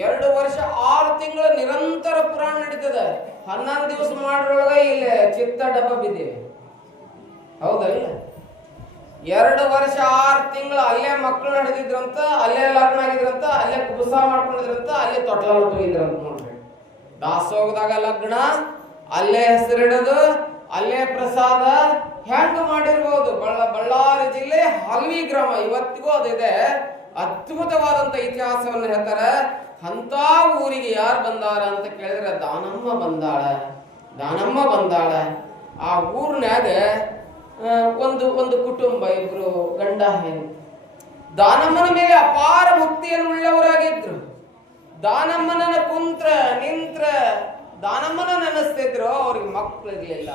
2 ವರ್ಷ 6 ತಿಂಗಳ ನಿರಂತರ ಪುರಾಣ ನಡೀತದೆ. 11 ದಿವಸ ಮಾಡ್ರೊಳಗೆ ಇಲ್ಲಿ ಚಿತ್ತ ಡಬ್ಬ ಬಿದ್ದಿವೆ. ಹೌದಲ್ಲ? 2 ವರ್ಷ 6 ತಿಂಗಳು ಅಲ್ಲೇ ಮಕ್ಕಳು ನಡೆದಿದ್ರಂತ, ಅಲ್ಲೇ ಲಗ್ನ ಆಗಿದ್ರಂತ, ಅಲ್ಲೇ ಕುಬಸ ಮಾಡ್ಕೊಂಡಿದ್ರಂತ, ಅಲ್ಲೇ ತೊಟ್ಲ ಹೋಗಿದ್ರಂತ. ನೋಡ್ರಿ, ದಾಸೋಗದಾಗ ಲಗ್ನ, ಅಲ್ಲೇ ಹೆಸರಿಡೋದು, ಅಲ್ಲೇ ಪ್ರಸಾದ, ಹೆಂಗ ಮಾಡಿರ್ಬೋದು? ಬಳ್ಳಾರಿ ಜಿಲ್ಲೆ ಹಾಲ್ವಿ ಗ್ರಾಮ ಇವತ್ತಿಗೂ ಅದಿದೆ. ಅದ್ಭುತವಾದಂತ ಇತಿಹಾಸವನ್ನು ಹೇಳ್ತಾರೆ. ಅಂತ ಊರಿಗೆ ಯಾರು ಬಂದಾರ ಅಂತ ಕೇಳಿದ್ರೆ ದಾನಮ್ಮ ಬಂದಾಳ. ಆ ಊರಿನಾಗ ಒಂದು ಕುಟುಂಬ, ಇಬ್ರು ಗಂಡ ಹೆಂಡತಿ. ದಾನಮ್ಮನ ಮೇಲೆ ಅಪಾರ ಭಕ್ತಿಯನ್ನು ಉಳ್ಳವರಾಗಿದ್ರು. ದಾನಮ್ಮನ ಕುಂತ್ರ ನಿಂತ್ರ ದಾನಮ್ಮನ ನೆನೆಸ್ತಿದ್ರು. ಅವ್ರಿಗೆ ಮಕ್ಕಳಿರ್ಲಿಲ್ಲ.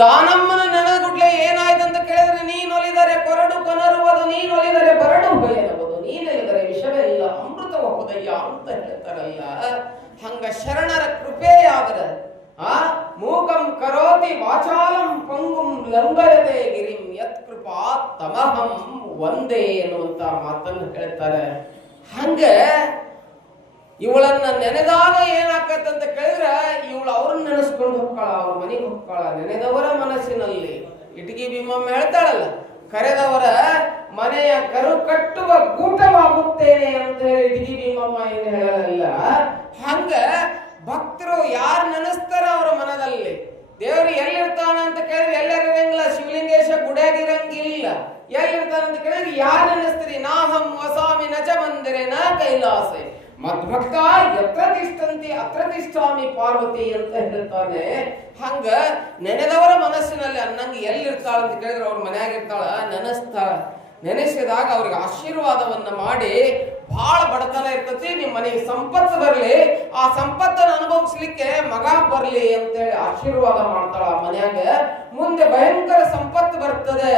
ದಾನಮ್ಮನ ನೆನೆಗುಡ್ಲೆ ಏನಾಯ್ತು ಅಂತ ಕೇಳಿದ್ರೆ, ನೀನೊಲಿದರೆ ಕೊರಡು ಕೊನರುವುದು, ನೀನೊಲಿದರೆ ಬರಡು ಬಯಲುವುದು, ನೀನೆಲಿದರೆ ವಿಷವೆಲ್ಲ ಅಮೃತ ಹೋದಯ್ಯ ಅಂತ ಹೇಳ್ತಾರಲ್ಲ. ಹಂಗ ಶರಣರ ಕೃಪೆಯಾದ್ರೆ ಮೂಕಂ ಕರೋತಿ ವಾಚಾಲಂ ಪಂಗುಂ ಲಂಘಯತೆ ಗಿರಿಂ ಯತ್ ಕೃಪಾ ತಮಹಂ ಒಂದೇ ಎನ್ನುವಂತ ಮಾತನ್ನು ಹೇಳ್ತಾರೆ. ಹಂಗ ಇವಳನ್ನ ನೆನೆದಾಗ ಏನಾಕತ್ತಂತ ಕೇಳಿದ್ರೆ ಇವಳು ಅವ್ರನ್ನ ನೆನೆಸ್ಕೊಂಡು ಹೋಗ್ತಾಳ, ಅವ್ರ ಮನೆಗೆ ಹೋಗ್ತಾಳ. ನೆನೆದವರ ಮನಸ್ಸಿನಲ್ಲಿ ಇಟಗಿ ಭೀಮಮ್ಮ ಹೇಳ್ತಾಳಲ್ಲ, ಕರೆದವರ ಮನೆಯ ಕರು ಕಟ್ಟುವ ಗೂಟವಾಗುತ್ತೇನೆ ಅಂತ ಹೇಳಿ ಇಟಗಿ ಭೀಮಮ್ಮ ಏನು ಹೇಳಲ್ಲ. ಹಂಗ ಭಕ್ತರು ಯಾರು ನೆನೆಸ್ತಾರ ಅವರ ಮನದಲ್ಲಿ ದೇವರು ಎಲ್ಲಿರ್ತಾನ ಅಂತ ಕೇಳಿದ್ರೆ ಎಲ್ಲರಿರಂಗಿಲ್ಲ, ಶಿವಲಿಂಗೇಶ ಗುಡಿಯಾಗಿರಂಗಿಲ್ಲ. ಎಲ್ಲಿರ್ತಾನ ಅಂತ ಕೇಳಿದ್ರೆ ಯಾರು ನೆನೆಸ್ತೀರಿ? ನಾಹಂ ವಸಾಮಿ ನಚ ಮಂದಿರೆ ನ ಕೈಲಾಸೆ ಮದ್ಭಕ್ತ ಎತ್ರ ತಿಷ್ಠಂತಿ ಅತ್ರ ತಿಷ್ಠಾಮಿ ಪಾರ್ವತಿ ಅಂತ ಹೇಳ್ತಾನೆ. ಹಂಗ ನೆನೆದವರ ಮನಸ್ಸಿನಲ್ಲಿ ಅನ್ನಂಗೆ ಎಲ್ಲಿರ್ತಾಳ ಅಂತ ಕೇಳಿದ್ರೆ ಅವ್ರ ಮನ್ಯಾಗ ಇರ್ತಾಳ, ನೆನೆಸ್ತಾಳ. ನೆನೆಸಿದಾಗ ಅವ್ರಿಗೆ ಆಶೀರ್ವಾದವನ್ನ ಮಾಡಿ, ಬಹಳ ಬಡತನ ಇರ್ತತಿ, ನಿಮ್ ಮನೆಗೆ ಸಂಪತ್ತು ಬರಲಿ, ಆ ಸಂಪತ್ತನ್ನು ಅನುಭವಿಸ್ಲಿಕ್ಕೆ ಮಗ ಬರ್ಲಿ ಅಂತೇಳಿ ಆಶೀರ್ವಾದ ಮಾಡ್ತಾಳ. ಆ ಮನ್ಯಾಗ ಮುಂದೆ ಭಯಂಕರ ಸಂಪತ್ತು ಬರ್ತದೆ.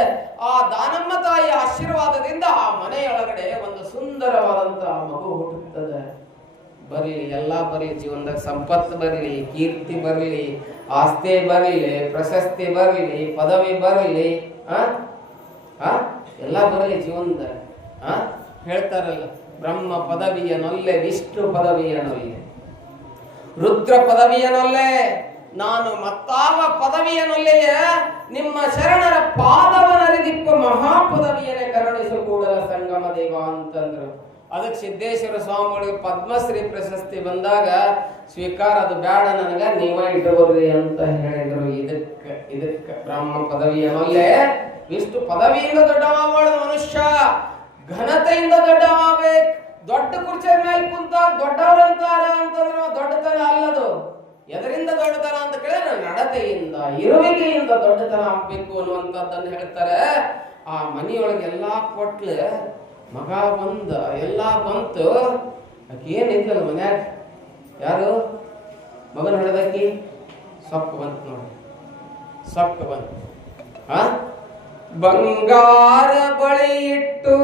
ಆ ದಾನಮ್ಮ ತಾಯಿಯ ಆಶೀರ್ವಾದದಿಂದ ಆ ಮನೆಯೊಳಗಡೆ ಒಂದು ಸುಂದರವಾದಂತಹ ಮಗು ಹುಟ್ಟುತ್ತದೆ. ಬರ್ಲಿ, ಎಲ್ಲಾ ಬರ್ಲಿ, ಜೀವನದಾಗ ಸಂಪತ್ತು ಬರ್ಲಿ, ಕೀರ್ತಿ ಬರ್ಲಿ, ಆಸ್ತಿ ಬರ್ಲಿ, ಪ್ರಶಸ್ತಿ ಬರ್ಲಿ, ಪದವಿ ಬರ್ಲಿ, ಎಲ್ಲ ಬರಲಿ ಜೀವನದಾಗ. ಹೇಳ್ತಾರಲ್ಲ, ಬ್ರಹ್ಮ ಪದವಿಯನೊಲ್ಲೆ, ವಿಷ್ಣು ಪದವಿಯನೊಲ್ಲೆ, ರುದ್ರ ಪದವಿಯನೊಲ್ಲೆ, ನಾನು ಮತ್ತಾವ ಪದವಿಯನೊಲ್ಲೆಯ ನಿಮ್ಮ ಶರಣರ ಪಾದವನರಿದಿಪ್ಪ ಮಹಾಪದವಿಯನ್ನೇ ಕರುಣಿಸು ಕೂಡಲ ಸಂಗಮ ದೇವ ಅಂತಂದ್ರು. ಅದಕ್ಕೆ ಸಿದ್ದೇಶ್ವರ ಸ್ವಾಮಿಗಳಿಗೆ ಪದ್ಮಶ್ರೀ ಪ್ರಶಸ್ತಿ ಬಂದಾಗ ಸ್ವೀಕಾರ ಅದು ಬೇಡ, ನನಗ ನೀವ ಇಟ್ಟುಕೊಡ್ರಿ ಅಂತ ಹೇಳಿದ್ರು. ಇದಕ್ಕ ಬ್ರಹ್ಮ ಪದವಿಯನೊಲ್ಲೆ, ವಿಷ್ಣು ಪದವಿಯಿಂದ ದೊಡ್ಡವ ಮಾಡೋದು ಮನುಷ್ಯ, ಘನತೆಯಿಂದ ದೊಡ್ಡವಾಗಬೇಕು. ದೊಡ್ಡ ಕುರ್ಚಿಯ ಮೇಲೆ ಕುಂತ ದೊಡ್ಡವರಂತಾರ ಅಂತಂದ್ರೆ ದೊಡ್ಡತನ ಅಲ್ಲದು. ಎದರಿಂದ ದೊಡ್ಡತನ ಅಂತ ಕೇಳಿದ್ರೆ ನಡತೆಯಿಂದ, ಇರುವಿಕೆಯಿಂದ ದೊಡ್ಡತನ ಆಗ್ಬೇಕು ಅನ್ನುವಂಥದ್ದನ್ನು ಹೇಳ್ತಾರೆ. ಆ ಮನೆಯೊಳಗೆ ಎಲ್ಲಾ ಕೊಟ್ಲೆ ಮಗ ಬಂದ, ಎಲ್ಲಾ ಬಂತು. ಆಕೆ ಏನಿದ್ದಲ್ಲ ಮನ್ಯಾಗ, ಯಾರು ಮಗನ ಹಿಡ್ದಾಕಿ ಸೊಕ್ಕ ಬಂತು ನೋಡಿ, ಸೊಕ್ಕ ಬಂತು. ಬಂಗಾರ ಬಳಿ ಇಟ್ಟು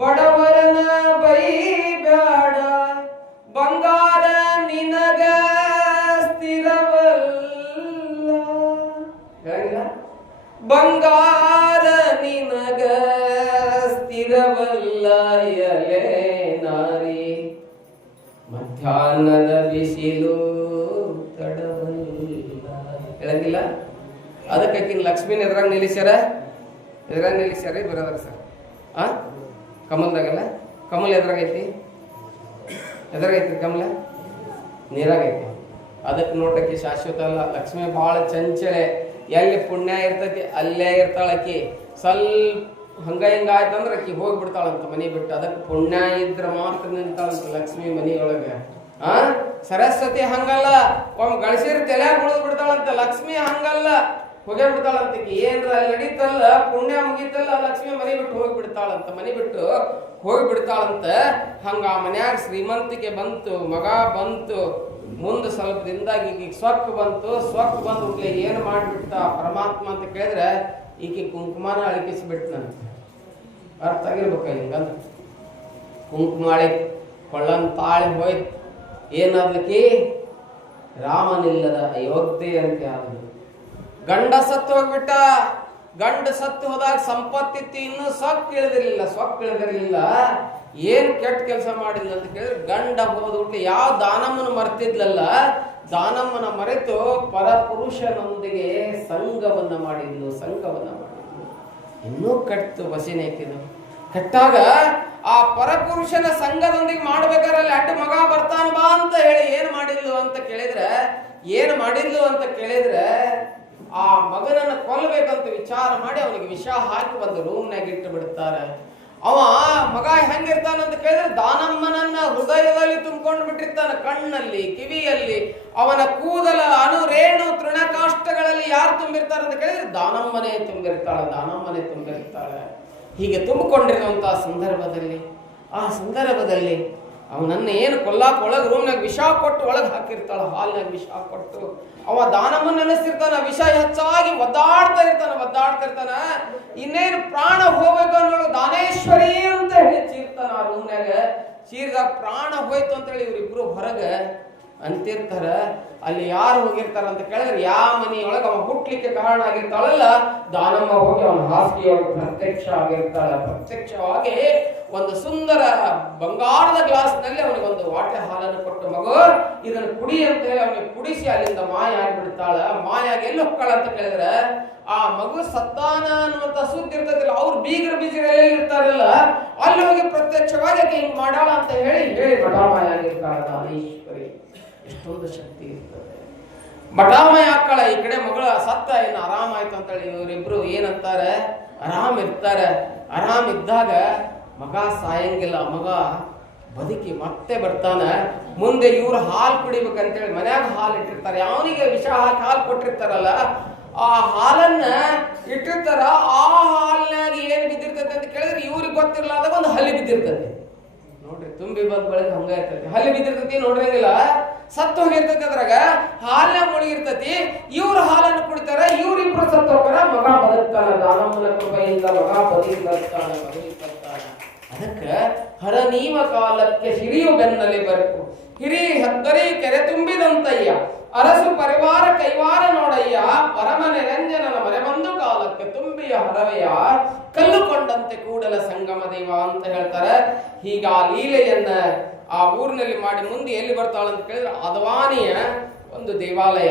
ಬಡವರನ ಬೈಬ್ಯಾಡ, ಬಂಗಾರ ನಿನಗ ಸ್ಥಿರವಲ್ಲ, ಬಂಗಾರ ನಿನಗ ಸ್ಥಿರವಲ್ಲ ಎಲೆ ನಾರಿ, ಮಧ್ಯಾಹ್ನದ ಬಿಸಿಲು ತಡವಲ್ಲ. ಹೇಳಂಗಿಲ್ಲ. ಅದಕ್ಕೆ ಲಕ್ಷ್ಮೀನ ಎದುರಾಗ ನಿಲ್ಲಿಸ್ಯಾರ, ಬರೋದ್ರ ಸರ್. ಕಮಲ್ದಾಗಲ್ಲ, ಕಮಲ್ ಎದುರಾಗೈತಿ, ಎದುರಾಗೈತಿ ಕಮಲ, ನೀರಾಗೈತಿ. ಅದಕ್ಕೆ ನೋಟಕ್ಕೆ ಶಾಶ್ವತ ಅಲ್ಲ. ಲಕ್ಷ್ಮಿ ಬಹಳ ಚಂಚಲೆ, ಎಲ್ಲಿ ಪುಣ್ಯ ಇರ್ತೈತಿ ಅಲ್ಲೇ ಇರ್ತಾಳಕ್ಕಿ. ಸ್ವಲ್ಪ ಹಂಗ ಹಿಂಗ ಆಯ್ತಂದ್ರೆ ಅಕ್ಕಿ ಹೋಗ್ಬಿಡ್ತಾಳಂತ ಮನೆ ಬಿಟ್ಟು. ಅದಕ್ಕೆ ಪುಣ್ಯ ಇದ್ರ ಮಾತ್ರ ನಿಂತಾಳಂತ ಲಕ್ಷ್ಮಿ ಮನೆಯೊಳಗೆ. ಸರಸ್ವತಿ ಹಂಗಲ್ಲ, ಒಮ್ಮೆ ಗಳಿಸಿರ ತಲೆಯಾಗ ಉಳಿದ್ ಬಿಡ್ತಾಳಂತ. ಲಕ್ಷ್ಮಿ ಹಂಗಲ್ಲ, ಹೋಗೇ ಬಿಡ್ತಾಳಂತ. ಏನ್ರ ಅಲ್ಲಿ ನಡೀತಲ್ಲ, ಪುಣ್ಯ ಮುಗೀತಲ್ಲ, ಲಕ್ಷ್ಮಿ ಮನೆ ಬಿಟ್ಟು ಹೋಗ್ಬಿಡ್ತಾಳಂತ, ಮನೆ ಬಿಟ್ಟು ಹೋಗ್ಬಿಡ್ತಾಳಂತ. ಹಂಗ ಆ ಮನ್ಯಾಗ ಶ್ರೀಮಂತಿಕೆ ಬಂತು, ಮಗ ಬಂತು. ಮುಂದೆ ಸ್ವಲ್ಪ ದಿನದಾಗ ಈಗ ಸ್ವಕ್ ಬಂತು. ಸ್ವಕ್ ಬಂದು ಹುಟ್ಲೆ ಏನು ಮಾಡಿಬಿಟ್ಟ ಪರಮಾತ್ಮ ಅಂತ ಕೇಳಿದ್ರೆ ಈಕೆ ಕುಂಕುಮಾನ ಅಳಿಕಿಸ್ಬಿಟ್ನಂತ. ಅರ್ಥ ಆಗಿರ್ಬೇಕ ಹಿಂಗಂದ್ರೆ. ಕುಂಕುಮ ಅಳಿ ಕೊಳ್ಳನ್ ತಾಳಿ ಹೋಯ್ತು. ಏನಾದ್ಲಕ್ಕಿ ರಾಮನಿಲ್ಲದ ಅಯೋಧ್ಯೆ ಅಂತ ಆದ್ಲು. ಗಂಡ ಸತ್ತು ಹೋಗ್ಬಿಟ್ಟ. ಗಂಡ ಸತ್ತು ಹೋದಾಗ ಸಂಪತ್ತಿತ್ತು, ಇನ್ನೂ ಸ್ವಕ್ ಇಳಿದಿರಲಿಲ್ಲ. ಏನ್ ಕೆಟ್ಟ ಕೆಲಸ ಮಾಡಿದ್ಲ ಅಂತ ಕೇಳಿದ್ರೆ, ಗಂಡ ಹೋದ್ಬಿಟ್ಟು ಯಾವ ದಾನಮ್ಮನ ಮರೆತಿದ್ಲಲ್ಲ, ದಾನಮ್ಮನ ಮರೆತು ಪರಪುರುಷನೊಂದಿಗೆ ಸಂಘವನ್ನ ಮಾಡಿದ್ಲು. ಇನ್ನೂ ಕಟ್ತು ಬಸಿನೇಕಿದು. ಕಟ್ಟಾಗ ಆ ಪರಪುರುಷನ ಸಂಘದೊಂದಿಗೆ ಮಾಡ್ಬೇಕಾರಲ್ಲಿ ಅಡ್ಡ ಮಗ ಬರ್ತಾನ ಬಾ ಅಂತ ಹೇಳಿ ಏನ್ ಮಾಡಿದ್ಲು ಅಂತ ಕೇಳಿದ್ರೆ ಆ ಮಗನನ್ನ ಕೊಲ್ಲಬೇಕಂತ ವಿಚಾರ ಮಾಡಿ ಅವನಿಗೆ ವಿಷ ಹಾಕಿ ಒಂದು ರೂಮ್ನಾಗ ಇಟ್ಟು ಬಿಡ್ತಾರೆ. ಅವ ಮಗ ಹೆಂಗಿರ್ತಾನಂತ ಕೇಳಿದ್ರೆ ದಾನಮ್ಮನನ್ನ ಹೃದಯದಲ್ಲಿ ತುಂಬಿಕೊಂಡು ಬಿಟ್ಟಿರ್ತಾನೆ, ಕಣ್ಣಲ್ಲಿ, ಕಿವಿಯಲ್ಲಿ. ಅವನ ಕೂದಲ ಅನುರೇಣು ತೃಣಕಾಷ್ಟಗಳಲ್ಲಿ ಯಾರು ತುಂಬಿರ್ತಾರೆ ಅಂತ ಕೇಳಿದ್ರೆ ದಾನಮ್ಮನೇ ತುಂಬಿರ್ತಾಳೆ. ಹೀಗೆ ತುಂಬಿಕೊಂಡಿರುವಂತಹ ಸಂದರ್ಭದಲ್ಲಿ ಅವನನ್ನ ಏನು ಕೊಲ್ಲಾಕ ಒಳಗೆ ರೂಮ್ನಾಗ ವಿಷ ಕೊಟ್ಟು ಒಳಗೆ ಹಾಕಿರ್ತಾಳ, ಹಾಲ್ನಾಗ ವಿಷ ಕೊಟ್ಟು. ಅವ ದಾನಮ್ಮನ ನೆನೆಸ್ತಿರ್ತಾನ, ವಿಷ ಹೆಚ್ಚಾಗಿ ಒದ್ದಾಡ್ತಾ ಇರ್ತಾನ. ಇನ್ನೇನು ಪ್ರಾಣ ಹೋಗ್ಬೇಕು ಅನ್ನೋಳು ದಾನೇಶ್ವರಿ ಅಂತ ಹೇಳಿ ಚೀರ್ತಾನ ಆ ರೂಮ್ನಾಗ. ಚೀರಿದಾಗ ಪ್ರಾಣ ಹೋಯ್ತು ಅಂತ ಹೇಳಿ ಇವರಿಬ್ರು ಹೊರಗೆ ಅಂತಿರ್ತಾರ. ಅಲ್ಲಿ ಯಾರು ಹೋಗಿರ್ತಾರ ಅಂತ ಕೇಳಿದ್ರೆ ಯಾವ ಮನೆಯೊಳಗೆ ಅವ ಹುಟ್ಲಿಕ್ಕೆ ಕಾರಣ ಆಗಿರ್ತಾಳಲ್ಲ ದಾನಮ್ಮ ಹೋಗಿ ಅವನ ಹಾಸಿಗೆಯೊಳಗೆ ಪ್ರತ್ಯಕ್ಷ ಆಗಿರ್ತಾಳ. ಪ್ರತ್ಯಕ್ಷವಾಗಿ ಒಂದು ಸುಂದರ ಬಂಗಾರದ ಗ್ಲಾಸ್ ನಲ್ಲಿ ಅವನಿಗೆ ಒಂದು ವಾಟೆ ಹಾಲನ್ನು ಕೊಟ್ಟು, ಮಗು ಇದನ್ನು ಕುಡಿ ಅಂತ ಹೇಳಿ ಅವನಿಗೆ ಕುಡಿಸಿ ಅಲ್ಲಿಂದ ಮಾಯ ಆಗಿಬಿಡ್ತಾಳ. ಮಾಯಾಗಿ ಎಲ್ಲಿ ಹೋಗ್ತಾಳ ಅಂತ ಕೇಳಿದ್ರೆ ಆ ಮಗು ಸತ್ತಾನ ಅನ್ನುವಂತ ಸುದ್ದಿ ಇರ್ತದಿಲ್ಲ, ಅವ್ರು ಬೀಗರಲ್ಲಿ ಇರ್ತಾರಲ್ಲ ಅಲ್ಲಿ ಹೋಗಿ ಪ್ರತ್ಯಕ್ಷವಾಗಿ ಆಕೆ ಹಿಂಗ್ ಮಾಡಾಳ ಅಂತ ಹೇಳಿ ಬಟಾಮಾಯ ಆಗಿರ್ತಾಳ. ದಾನೇಶ್ವರಿ ಎಷ್ಟೊಂದು ಶಕ್ತಿ ಇರ್ತದೆ. ಬಟಾಮಯ ಆಕ್ಕಳ ಈ ಕಡೆ ಮಗಳ ಸತ್ತ ಏನು ಆರಾಮಾಯ್ತು ಅಂತೇಳಿ ಇವರಿಬ್ರು ಏನಂತಾರೆ, ಆರಾಮ್ ಇರ್ತಾರೆ. ಆರಾಮ್ ಇದ್ದಾಗ ಮಗ ಸಾಯಂಗಿಲ್ಲ, ಮಗ ಬದುಕಿ ಮತ್ತೆ ಬರ್ತಾನ. ಮುಂದೆ ಇವ್ರು ಹಾಲು ಕುಡಿಬೇಕಂತೇಳಿ ಮನ್ಯಾಗ ಹಾಲು ಇಟ್ಟಿರ್ತಾರೆ. ಅವನಿಗೆ ವಿಷ ಹಾಕಿ ಹಾಲು ಕೊಟ್ಟಿರ್ತಾರಲ್ಲ, ಆ ಹಾಲನ್ನ ಇಟ್ಟಿರ್ತಾರ. ಆ ಹಾಲಿನಾಗ ಏನ್ ಬಿದ್ದಿರ್ತೈತೆ ಅಂತ ಕೇಳಿದ್ರೆ ಇವ್ರಿಗೆ ಗೊತ್ತಿರ್ಲಾದಾಗ ಒಂದು ಹಲ್ಲಿ ಬಿದ್ದಿರ್ತದೆ ನೋಡ್ರಿ. ತುಂಬಿ ಬಂದ್ ಬೆಳಗ್ಗೆ ಹಂಗ ಇರ್ತೈತಿ, ಹಲ್ಲಿ ಬಿದ್ದಿರ್ತೈತಿ ನೋಡ್ರಂಗಿಲ್ಲ, ಸತ್ತು ಹೋಗಿರ್ತೈತಿ. ಅದ್ರಾಗ ಹಾಲಿನ ಮುಳುಗಿರ್ತೈತಿ. ಇವ್ರ ಹಾಲನ್ನು ಕುಡಿತಾರ, ಇವ್ರಿಬ್ರು ಸತ್ತು ಹೋಗ್ತಾರ, ಮಗ ಬದುಕ್ತಾನ. ದಾನಮ್ಮನ ಕೃಪೆಯಿಂದ ಮಗ ಬದುಕಿರ್ತಾನ. ಅದಕ್ಕ ಹರ ನೀವ ಕಾಲಕ್ಕೆ ಹಿರಿಯು ಬೆನ್ನಲಿ ಬರಕು, ಹಿರಿ ಹತ್ತರಿ ಕೆರೆ ತುಂಬಿದಂತಯ್ಯ, ಅರಸು ಪರಿವಾರ ಕೈವಾರ ನೋಡಯ್ಯ, ಪರಮ ನಿರಂಜನನ ಮರೆಬಂದು ಕಾಲಕ್ಕೆ ತುಂಬಿಯ ಹರವೆಯ, ಕಲ್ಲುಕೊಂಡಂತೆ ಕೂಡಲ ಸಂಗಮ ದೇವ ಅಂತ ಹೇಳ್ತಾರೆ. ಹೀಗ ಆ ಲೀಲೆಯನ್ನ ಆ ಊರಿನಲ್ಲಿ ಮಾಡಿ ಮುಂದೆ ಎಲ್ಲಿ ಬರ್ತಾಳ ಅಂತ ಕೇಳಿದ್ರೆ ಅದವಾನಿಯ ಒಂದು ದೇವಾಲಯ.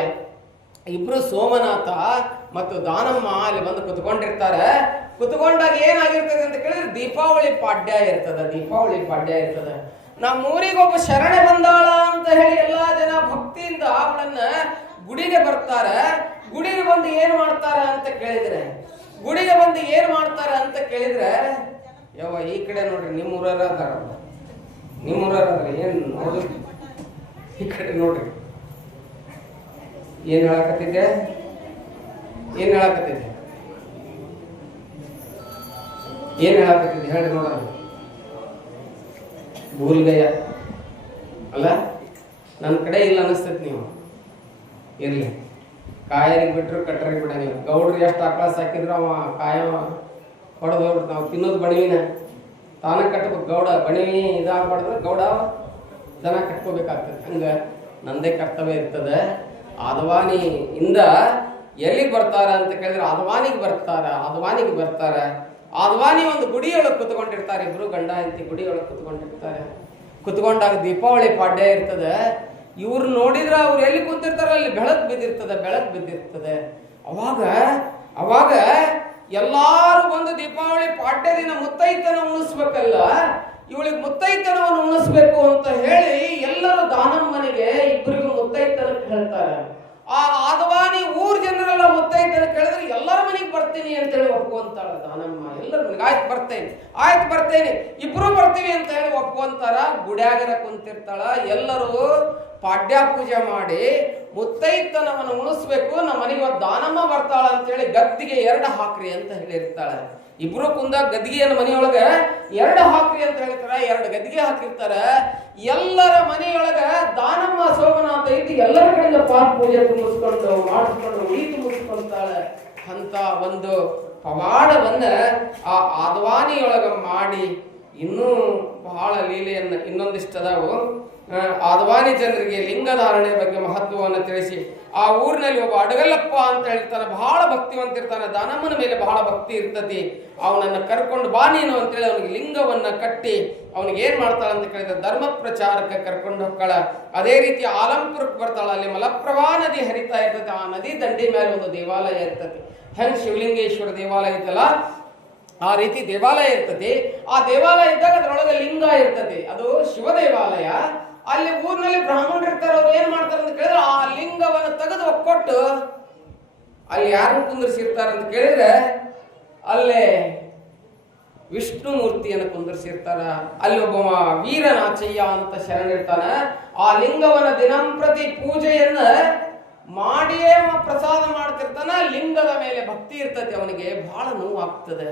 ಇಬ್ರು ಸೋಮನಾಥ ಮತ್ತು ದಾನಮ್ಮ ಅಲ್ಲಿ ಬಂದು ಕುತ್ಕೊಂಡಿರ್ತಾರೆ. ಕುತ್ಕೊಂಡಾಗ ಏನಾಗಿರ್ತದೆ ಅಂತ ಕೇಳಿದ್ರೆ ದೀಪಾವಳಿ ಪಾಡ್ಯ ಇರ್ತದೆ. ದೀಪಾವಳಿ ಪಾಡ್ಯ ಇರ್ತದೆ. ನಮ್ಮೂರಿಗೊಬ್ಬ ಶರಣೆ ಬಂದಾಳ ಅಂತ ಹೇಳಿ ಎಲ್ಲಾ ಜನ ಭಕ್ತಿಯಿಂದ ಅವಳನ್ನ ಗುಡಿಗೆ ಬರ್ತಾರೆ. ಗುಡಿಗೆ ಬಂದು ಏನ್ ಮಾಡ್ತಾರ ಅಂತ ಕೇಳಿದ್ರೆ ಯಾವ ಈ ಕಡೆ ನೋಡ್ರಿ, ನಿಮ್ಮೂರರ ಅದಾರ, ಏನ್ ನೋಡ್ರಿ ಈ ಕಡೆ ನೋಡ್ರಿ. ಏನ್ ಹೇಳಕತ್ತಿದ್ದೆ ಹೇಳ್ರಿ ನೋಡೋಣ. ಭೂಲ್ಗಯ್ಯ ಅಲ್ಲ, ನನ್ನ ಕಡೆ ಇಲ್ಲ ಅನಿಸ್ತೈತಿ. ನೀವು ಇರ್ಲಿ, ಕಾಯರಿಗೆ ಬಿಟ್ರು ಕಟ್ಟರಿಗೆ ಬಿಡ. ನೀವು ಗೌಡ್ರು ಎಷ್ಟು ಆಕಳ ಸಾಕಿದ್ರು ಅವ ಕಾಯ ಹೊಡೆದು ಹೋಗ್ಬಿಡ್ತು. ನಾವು ತಿನ್ನೋದು ಬಣವಿನ ತಾನ ಕಟ್ಬೇಕು. ಗೌಡ ಬಣವಿ ಇದಾಗ್ಬಾರ್ದ್ರೆ ಗೌಡ ದನ ಕಟ್ಕೋಬೇಕಾಗ್ತದೆ. ಹಂಗೆ ನಂದೇ ಕರ್ತವ್ಯ ಇರ್ತದೆ. ಆದವಾನಿಯಿಂದ ಎಲ್ಲಿಗೆ ಬರ್ತಾರ ಅಂತ ಕೇಳಿದ್ರೆ ಆದವಾನಿಗೆ ಬರ್ತಾರೆ. ಆದವಾನಿ ಒಂದು ಗುಡಿಯೊಳಗೆ ಕುತ್ಕೊಂಡಿರ್ತಾರೆ. ಇಬ್ರು ಗಂಡ ಹೆಂಡತಿ ಗುಡಿಯೊಳಗೆ ಕುತ್ಕೊಂಡಾಗ ದೀಪಾವಳಿ ಪಾಡ್ಯ ಇರ್ತದೆ. ಇವ್ರು ನೋಡಿದ್ರೆ ಅವ್ರು ಎಲ್ಲಿ ಕುಂತಿರ್ತಾರ ಅಲ್ಲಿ ಬೆಳಕು ಬಿದ್ದಿರ್ತದೆ. ಅವಾಗ ಎಲ್ಲಾರು ಬಂದು ದೀಪಾವಳಿ ಪಾಡ್ಯ ದಿನ ಮುತ್ತೈತನ ಉಣಿಸ್ಬೇಕಲ್ಲ, ಇವಳಿಗೆ ಮುತ್ತೈತನವನ್ನು ಉಣಿಸ್ಬೇಕು ಅಂತ ಹೇಳಿ ಎಲ್ಲರೂ ದಾನಮ್ಮನಿಗೆ ಇಬ್ಬರಿಗೂ ಮುತ್ತೈತನ ಹೇಳ್ತಾರೆ. ಆ ಆದವಾನಿ ಊರ್ ಜನರೆಲ್ಲ ಮುತ್ತೈತನ ಕೇಳಿದ್ರೆ ಎಲ್ಲರ ಮನೆಗೆ ಬರ್ತೀನಿ ಅಂತ ಹೇಳಿ ಒಪ್ಕೊಂತಾಳ ದಾನಮ್ಮ. ಎಲ್ಲರ ಮನೆಗೆ ಆಯ್ತು ಬರ್ತೇನೆ ಇಬ್ರು ಬರ್ತೀವಿ ಅಂತ ಹೇಳಿ ಒಪ್ಕೊಂತಾರ. ಗುಡ್ಯಾಗರ ಕುಂತಿರ್ತಾಳ. ಎಲ್ಲರೂ ಪಾಡ್ಯ ಪೂಜೆ ಮಾಡಿ ಮುತ್ತೈತನವನ್ನು ಉಣಿಸ್ಬೇಕು, ನಮ್ಮ ಮನೆಗೆ ದಾನಮ್ಮ ಬರ್ತಾಳ ಅಂತ ಹೇಳಿ ಗದ್ದಿಗೆ 2 ಹಾಕ್ರಿ ಅಂತ ಹೇಳಿರ್ತಾಳೆ. ಇಬ್ರು ಕುಂದಾಗ ಗದ್ದಿಗೆಯನ್ನು ಮನೆಯೊಳಗ 2 ಹಾಕ್ರಿ ಅಂತ ಹೇಳ್ತಾರ. 2 ಗದ್ದಿಗೆ ಹಾಕಿರ್ತಾರ. ಎಲ್ಲರ ಮನೆಯೊಳಗ ದಾನಮ್ಮ ಸೋಮನಾಥ ಐತಿ. ಎಲ್ಲರ ಕಡೆಯಿಂದ ಪಾತ್ ಪೂಜೆ ಮಾಡಿಸ್ಕೊಂಡು ಉಳಿ ತುಂಬಿಸ್ಕೊಂತಾಳೆ. ಅಂತ ಒಂದು ಪವಾಡವನ್ನ ಆ ಆದವಾನಿಯೊಳಗ ಮಾಡಿ ಇನ್ನೂ ಬಹಳ ಲೀಲೆಯನ್ನ ಇನ್ನೊಂದಿಷ್ಟದಾವು. ಆದವಾನಿ ಜನರಿಗೆ ಲಿಂಗಧಾರಣೆ ಬಗ್ಗೆ ಮಹತ್ವವನ್ನು ತಿಳಿಸಿ ಆ ಊರಿನಲ್ಲಿ ಒಬ್ಬ ಅಡಗಲ್ಲಪ್ಪ ಅಂತ ಹೇಳ್ತಾನೆ. ಬಹಳ ಭಕ್ತಿವಂತಿರ್ತಾನೆ. ದಾನಮ್ಮನ ಮೇಲೆ ಬಹಳ ಭಕ್ತಿ ಇರ್ತತಿ. ಅವನನ್ನ ಕರ್ಕೊಂಡು ಬಾ ನೀನು ಅಂತೇಳಿ ಅವನಿಗೆ ಲಿಂಗವನ್ನ ಕಟ್ಟಿ ಅವನಿಗೆ ಏನ್ ಮಾಡ್ತಾಳ ಅಂತ ಕೇಳಿದ್ರೆ ಧರ್ಮ ಪ್ರಚಾರಕ್ಕೆ ಕರ್ಕೊಂಡು ಹೋಗ್ತಾಳ. ಅದೇ ರೀತಿ ಆಲಂಪುರಕ್ಕೆ ಬರ್ತಾಳ. ಅಲ್ಲಿ ಮಲಪ್ರಭಾ ನದಿ ಹರಿತಾ ಇರ್ತದೆ. ಆ ನದಿ ದಂಡಿ ಮೇಲೆ ಒಂದು ದೇವಾಲಯ ಇರ್ತದೆ. ಹೆಂಗ್ ಶಿವಲಿಂಗೇಶ್ವರ ದೇವಾಲಯ ಇತ್ತಲ್ಲ ಆ ರೀತಿ ದೇವಾಲಯ ಇರ್ತದೆ. ಆ ದೇವಾಲಯ ಇದ್ದಾಗ ಅದರೊಳಗೆ ಲಿಂಗ ಇರ್ತದೆ. ಅದು ಶಿವ ದೇವಾಲಯ. ಅಲ್ಲಿ ಊರಿನಲ್ಲಿ ಬ್ರಾಹ್ಮಣರು ಇರ್ತಾರೆ. ಅವ್ರು ಏನ್ ಮಾಡ್ತಾರೆ ಅಂತ ಕೇಳಿದ್ರೆ ಆ ಲಿಂಗವನ್ನು ತೆಗೆದು ಒಕ್ಕೊಟ್ಟು ಅಲ್ಲಿ ಯಾರನ್ನು ಕುಂದಿರ್ಸಿರ್ತಾರೆ ಅಂತ ಕೇಳಿದ್ರೆ ಅಲ್ಲೇ ವಿಷ್ಣು ಮೂರ್ತಿಯನ್ನು ಕುಂದಿರ್ಸಿರ್ತಾರ. ಅಲ್ಲಿ ಒಬ್ಬ ವೀರನಾಚಯ್ಯ ಅಂತ ಶರಣಿರ್ತಾನ. ಆ ಲಿಂಗವನ್ನ ದಿನಂಪ್ರತಿ ಪೂಜೆಯನ್ನ ಮಾಡಿಯೇ ಪ್ರಸಾದ ಮಾಡ್ತಿರ್ತಾನ. ಲಿಂಗದ ಮೇಲೆ ಭಕ್ತಿ ಇರ್ತದೆ. ಅವನಿಗೆ ಬಹಳ ನೋವಾಗ್ತದೆ.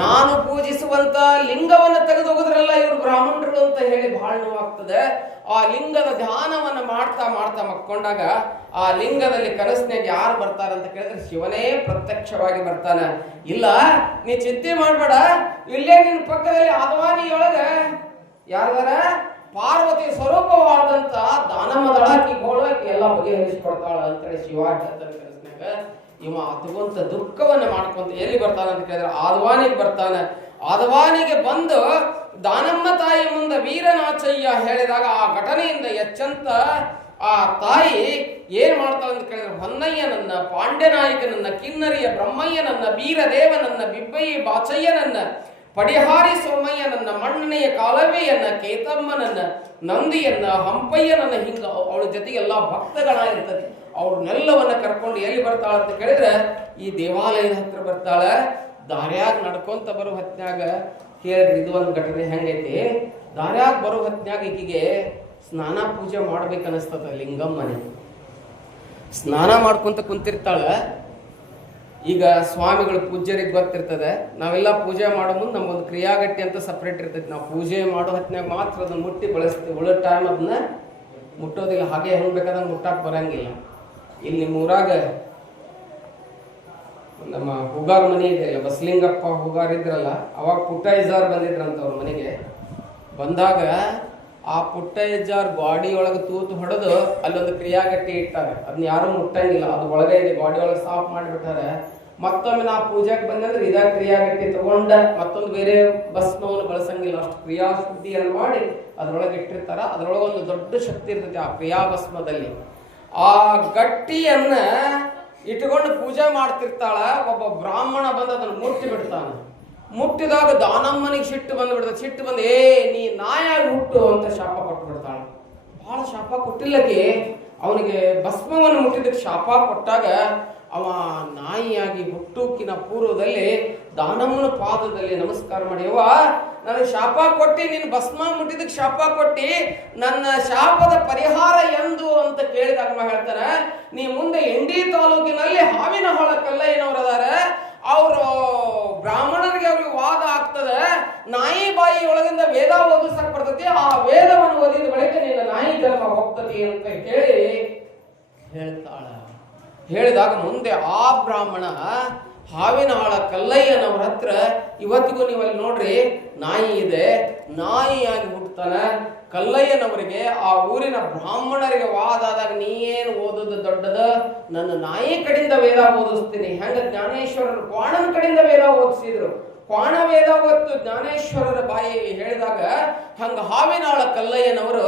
ನಾನು ಪೂಜಿಸುವಂತ ಲಿಂಗವನ್ನು ತೆಗೆದು ಹೋಗುದ್ರಲ್ಲ ಇವರು ಬ್ರಾಹ್ಮಣರು ಅಂತ ಹೇಳಿ ಬಹಳ ನೋವಾಗ್ತದೆ. ಆ ಲಿಂಗದ ಧ್ಯಾನವನ್ನ ಮಾಡ್ತಾ ಮಕ್ಕೊಂಡಾಗ ಆ ಲಿಂಗದಲ್ಲಿ ಕನಸಿನಾಗ ಯಾರು ಬರ್ತಾರ ಅಂತ ಕೇಳಿದ್ರೆ ಶಿವನೇ ಪ್ರತ್ಯಕ್ಷವಾಗಿ ಬರ್ತಾನ. ಇಲ್ಲ ನೀ ಚಿಂತೆ ಮಾಡ್ಬೇಡ, ಇಲ್ಲೇ ನಿನ್ನ ಪಕ್ಕದಲ್ಲಿ ಆದವಾನಿಯೊಳಗ ಯಾರ್ದಾರ ಪಾರ್ವತಿ ಸ್ವರೂಪವಾದಂತ ದಾನಮದಳಾಕಿ ಗೋಳಾಕಿ ಎಲ್ಲ ಬಗೆಹರಿಸಿಕೊಡ್ತಾಳ ಅಂತೇಳಿ ಶಿವಾಟ ಕನಸಿನಾಗ ಇವ ತಗೊಂತ ದುಃಖವನ್ನ ಮಾಡ್ಕೊಂತ ಎಲ್ಲಿ ಬರ್ತಾನ ಅಂತ ಕೇಳಿದ್ರೆ ಆದವಾನಿಗೆ ಬರ್ತಾನ. ಆದವಾನಿಗೆ ಬಂದು ದಾನಮ್ಮ ತಾಯಿ ಮುಂದೆ ವೀರನಾಚಯ್ಯ ಹೇಳಿದಾಗ ಆ ಘಟನೆಯಿಂದ ಎಚ್ಚಂತ ಆ ತಾಯಿ ಏನ್ ಮಾಡ್ತಾಳೆ ಅಂತ ಕೇಳಿದ್ರೆ ಹೊನ್ನಯ್ಯನನ್ನ, ಪಾಂಡ್ಯನಾಯಕನನ್ನ, ಕಿನ್ನರಿಯ ಬ್ರಹ್ಮಯ್ಯನನ್ನ, ಬೀರದೇವನನ್ನ, ಬಿಬ್ಬಯ್ಯ ಬಾಚಯ್ಯನನ್ನ, ಪಡಿಹಾರಿ ಸೋಮಯ್ಯನನ್ನ, ಮಣ್ಣನೆಯ ಕಾಲವೆಯನ್ನ, ಕೇತಮ್ಮನನ್ನ, ನಂದಿಯನ್ನ, ಹಂಪಯ್ಯನನ್ನ, ಹಿಂಗ ಅವಳ ಜೊತೆಗೆ ಎಲ್ಲ ಭಕ್ತಗಣ ಇರ್ತದೆ. ಅವ್ರನ್ನೆಲ್ಲವನ್ನ ಕರ್ಕೊಂಡು ಎಲ್ಲಿ ಬರ್ತಾಳ ಅಂತ ಕೇಳಿದ್ರೆ ಈ ದೇವಾಲಯದ ಹತ್ರ ಬರ್ತಾಳ. ದಾರ್ಯಾಗ ನಡ್ಕೊಂತ ಬರೋ ಹೊತ್ನ್ಯಾಗ ಕೇಳ್ರಿ ಇದು ಒಂದು ಘಟನೆ ಹೆಂಗೈತಿ. ದಾರ್ಯಾಗ ಬರೋ ಹೊತ್ನ್ಯಾಗ ಈಕಿಗೆ ಸ್ನಾನ ಪೂಜೆ ಮಾಡ್ಬೇಕನ್ನಿಸ್ತದ. ಲಿಂಗಮ್ಮನೆ ಸ್ನಾನ ಮಾಡ್ಕೊಂತ ಕುಂತಿರ್ತಾಳ. ಈಗ ಸ್ವಾಮಿಗಳು ಪೂಜ್ಯರಿಗೆ ಗೊತ್ತಿರ್ತದೆ, ನಾವೆಲ್ಲ ಪೂಜೆ ಮಾಡೋ ಮುಂದೆ ನಮ್ಗೊಂದು ಕ್ರಿಯಾಗಟ್ಟಿ ಅಂತ ಸಪ್ರೇಟ್ ಇರ್ತೈತಿ. ನಾವು ಪೂಜೆ ಮಾಡೋ ಹೊತ್ನ್ಯಾಗ ಮಾತ್ರ ಅದನ್ನ ಮುಟ್ಟಿ ಬಳಸ್ತೀವಿ. ಉಳಿದ ಟೈಮ್ ಅದನ್ನ ಮುಟ್ಟೋದಿಲ್ಲ. ಹಾಗೆ ಹೆಂಗ್ ಬೇಕಾದಂಗೆ ಮುಟ್ಟಾಕ್ ಬರಂಗಿಲ್ಲ. ಇಲ್ಲಿ ನಿಮ್ಮೂರಾಗ ನಮ್ಮ ಹುಗಾರ್ ಮನೆ ಇದೆ ಅಲ್ಲ, ಬಸಲಿಂಗಪ್ಪ ಹುಗಾರ್ ಇದ್ರಲ್ಲ, ಅವಾಗ ಪುಟ್ಟಯ್ಯಜಾರ್ ಬಂದಿದ್ರಂತ ಅವ್ರ ಮನೆಗೆ. ಬಂದಾಗ ಆ ಪುಟ್ಟಯ್ಯಜಾರ್ ಗಾಡಿ ಒಳಗೆ ತೂತು ಹೊಡೆದು ಅಲ್ಲೊಂದು ಕ್ರಿಯಾಗಟ್ಟಿ ಇಟ್ಟಾರೆ. ಅದನ್ನ ಯಾರು ಮುಟ್ಟಂಗಿಲ್ಲ, ಅದು ಒಳಗೆ ಇದೆ, ಗಾಡಿ ಒಳಗೆ ಸಾಫ್ ಮಾಡಿಬಿಟ್ಟಾರೆ. ಮತ್ತೊಮ್ಮೆ ನಾ ಪೂಜೆಗೆ ಬಂದಂದ್ರೆ ಇದ ಕ್ರಿಯಾಗಟ್ಟಿ ತಗೊಂಡ ಮತ್ತೊಂದು ಬೇರೆ ಭಸ್ಮವನ್ನು ಬಳಸಂಗಿಲ್ಲ. ಅಷ್ಟು ಕ್ರಿಯಾ ಶುದ್ಧಿಯನ್ನು ಮಾಡಿ ಅದ್ರೊಳಗೆ ಇಟ್ಟಿರ್ತಾರ. ಅದ್ರೊಳಗೆ ಒಂದು ದೊಡ್ಡ ಶಕ್ತಿ ಇರ್ತೈತಿ ಆ ಕ್ರಿಯಾ ಭಸ್ಮದಲ್ಲಿ. ಆ ಗಟ್ಟಿಯನ್ನ ಇಟ್ಕೊಂಡು ಪೂಜೆ ಮಾಡ್ತಿರ್ತಾಳ. ಒಬ್ಬ ಬ್ರಾಹ್ಮಣ ಬಂದು ಅದನ್ನು ಮುಟ್ಟಿ ಬಿಡ್ತಾನೆ. ಮುಟ್ಟಿದಾಗ ದಾನಮ್ಮನಿಗೆ ಸಿಟ್ಟು ಬಂದ್ಬಿಡ್ತದೆ. ಸಿಟ್ಟು ಬಂದು ನೀ ನಾಯಾಗಿ ಹುಟ್ಟು ಅಂತ ಶಾಪ ಕೊಟ್ಟು ಬಿಡ್ತಾಳ. ಬಹಳ ಶಾಪ ಕೊಟ್ಟಿಲ್ಲಕ್ಕೆ ಅವನಿಗೆ ಭಸ್ಮವನ್ನು ಮುಟ್ಟಿದ್ದಕ್ಕೆ ಶಾಪ ಕೊಟ್ಟಾಗ ಅವ ನಾಯಿಯಾಗಿ ಹುಟ್ಟುಕಿನ ಪೂರ್ವದಲ್ಲಿ ದಾನಮ್ಮನ ಪಾದದಲ್ಲಿ ನಮಸ್ಕಾರ ಮಾಡಿ, ಅವ್ವ ನನಗೆ ಶಾಪ ಕೊಟ್ಟಿ, ನೀನು ಭಸ್ಮ ಮುಟ್ಟಿದಕ್ಕೆ ಶಾಪ ಕೊಟ್ಟಿ, ನನ್ನ ಶಾಪದ ಪರಿಹಾರ ಎಂದು ಅಂತ ಕೇಳಿದಾಗ ಹೇಳ್ತಾನೆ, ನೀ ಮುಂದೆ ಇಂಡಿ ತಾಲೂಕಿನಲ್ಲಿ ಹಾವಿನಹೊಳ ಕಲ್ಲಯ್ಯನವ್ರು ಅದಾರ, ಅವರು ಬ್ರಾಹ್ಮಣರಿಗೆ ಅವ್ರಿಗೆ ವಾದ ಆಗ್ತದೆ, ನಾಯಿ ಬಾಯಿ ಒಳಗಿಂದ ವೇದ ಓದಿಸಕ್ ಬರ್ತತಿ, ಆ ವೇದವನ್ನು ಓದಿದ ಬಳಿಕ ನಿನ್ನ ನಾಯಿ ಜನ್ಮ ಹೋಗ್ತತಿ ಅಂತ ಕೇಳಿ ಹೇಳ್ತಾಳ. ಹೇಳಿದಾಗ ಮುಂದೆ ಆ ಬ್ರಾಹ್ಮಣ ಹಾವಿನಹಾಳ ಕಲ್ಲಯ್ಯನವ್ರ ಹತ್ರ ಇವತ್ತಿಗೂ ನೀವಲ್ಲಿ ನೋಡ್ರಿ ನಾಯಿ ಇದೆ, ನಾಯಿಯಾಗಿ ಹುಟ್ಟತಾನೆ. ಕಲ್ಲಯ್ಯನವರಿಗೆ ಆ ಊರಿನ ಬ್ರಾಹ್ಮಣರಿಗೆ ವಾದ ಆದಾಗ ನೀ ಏನು ಓದೋದು ದೊಡ್ಡದ, ನನ್ನ ನಾಯಿ ಕಡೆಯಿಂದ ವೇದ ಓದಿಸ್ತೀನಿ. ಹೆಂಗ ಜ್ಞಾನೇಶ್ವರರು ಕ್ವಾಣನ ಕಡೆಯಿಂದ ವೇದ ಓದಿಸಿದ್ರು, ಕ್ವಾಣ ವೇದ ಹೊತ್ತು ಜ್ಞಾನೇಶ್ವರರ ಬಾಯಿ ಹೇಳಿದಾಗ ಹಂಗ ಹಾವಿನಾಳ ಕಲ್ಲಯ್ಯನವರು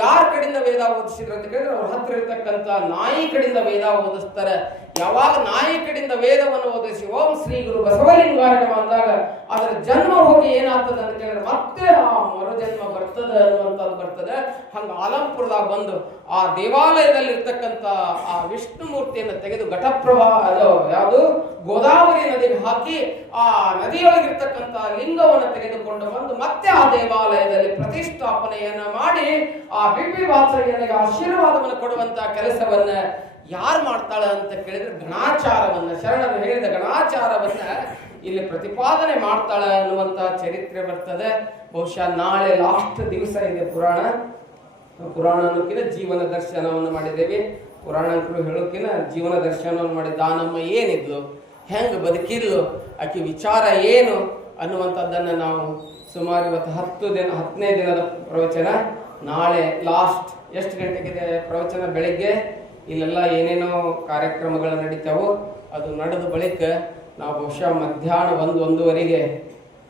ಯಾರ ಕಡೆಯಿಂದ ವೇದ ಓದಿಸಿದ್ರು ಅಂತ ಕೇಳಿದ್ರೆ ಅವ್ರ ಹತ್ರ ಇರ್ತಕ್ಕಂಥ ನಾಯಿ ಕಡೆಯಿಂದ ವೇದ ಓದಿಸ್ತಾರೆ. ಯಾವಾಗ ನಾಯಿ ಕಡೆಯಿಂದ ವೇದವನ್ನು ಓದಿಸಿ ಓಂ ಶ್ರೀ ಗುರು ಬಸವಲಿಂಗಾಯ ಅಂದಾಗ ಅದರ ಜನ್ಮ ಹೋಗಿ ಏನಾಗ್ತದೆ ಅಂತ ಕೇಳಿದ್ರೆ ಮತ್ತೆ ಆ ಮರುಜನ್ಮ ಬರ್ತದೆ ಅನ್ನುವಂಥದ್ದು ಬರ್ತದೆ. ಹಂಗ ಆಲಂಪುರದಾಗ ಬಂದು ಆ ದೇವಾಲಯದಲ್ಲಿ ಇರ್ತಕ್ಕಂಥ ಆ ವಿಷ್ಣು ಮೂರ್ತಿಯನ್ನು ತೆಗೆದು ಘಟಪ್ರಭಾ ಅದು ಯಾವುದು ಗೋದಾವರಿ ನದಿಗೆ ಹಾಕಿ ಆ ನದಿಯೊಳಗಿರ್ತಕ್ಕಂಥ ಲಿಂಗವನ್ನು ತೆಗೆದುಕೊಂಡು ಬಂದು ಮತ್ತೆ ಆ ದೇವಾಲಯದಲ್ಲಿ ಪ್ರತಿಷ್ಠಾಪನೆಯನ್ನ ಮಾಡಿ ಆ ಬಿಬ್ಬಿ ವಾಸರಿಗೆ ಆಶೀರ್ವಾದವನ್ನು ಕೊಡುವಂತಹ ಕೆಲಸವನ್ನ ಯಾರು ಮಾಡ್ತಾಳ ಅಂತ ಕೇಳಿದ್ರೆ ಗಣಾಚಾರವನ್ನ, ಶರಣರು ಹೇಳಿದ ಗಣಾಚಾರವನ್ನ ಇಲ್ಲಿ ಪ್ರತಿಪಾದನೆ ಮಾಡ್ತಾಳ ಅನ್ನುವಂತಹ ಚರಿತ್ರೆ ಬರ್ತದೆ. ಬಹುಶಃ ನಾಳೆ ಲಾಸ್ಟ್ ದಿವಸ ಇದೆ ಪುರಾಣ ಅನ್ನೋಕಿನ ಜೀವನ ದರ್ಶನವನ್ನು ಮಾಡಿದ್ದೇವೆ. ಪುರಾಣ ಹೇಳೋಕಿನ ಜೀವನ ದರ್ಶನವನ್ನು ಮಾಡಿ ದಾನಮ್ಮ ಏನಿದ್ಲು, ಹೆಂಗ ಬದುಕಿದ್ಲು, ಆಕೆ ವಿಚಾರ ಏನು ಅನ್ನುವಂಥದ್ದನ್ನು ನಾವು ಸುಮಾರು ಇವತ್ತು 10ನೇ ದಿನದ ಪ್ರವಚನ. ನಾಳೆ ಲಾಸ್ಟ್ ಎಷ್ಟು ಗಂಟೆಗಿದೆ ಪ್ರವಚನ? ಬೆಳಿಗ್ಗೆ ಇಲ್ಲೆಲ್ಲ ಏನೇನೋ ಕಾರ್ಯಕ್ರಮಗಳು ನಡೀತಾವೋ ಅದು ನಡೆದ ಬಳಿಕ ನಾವು ಬಹುಶಃ ಮಧ್ಯಾಹ್ನ 1-1:30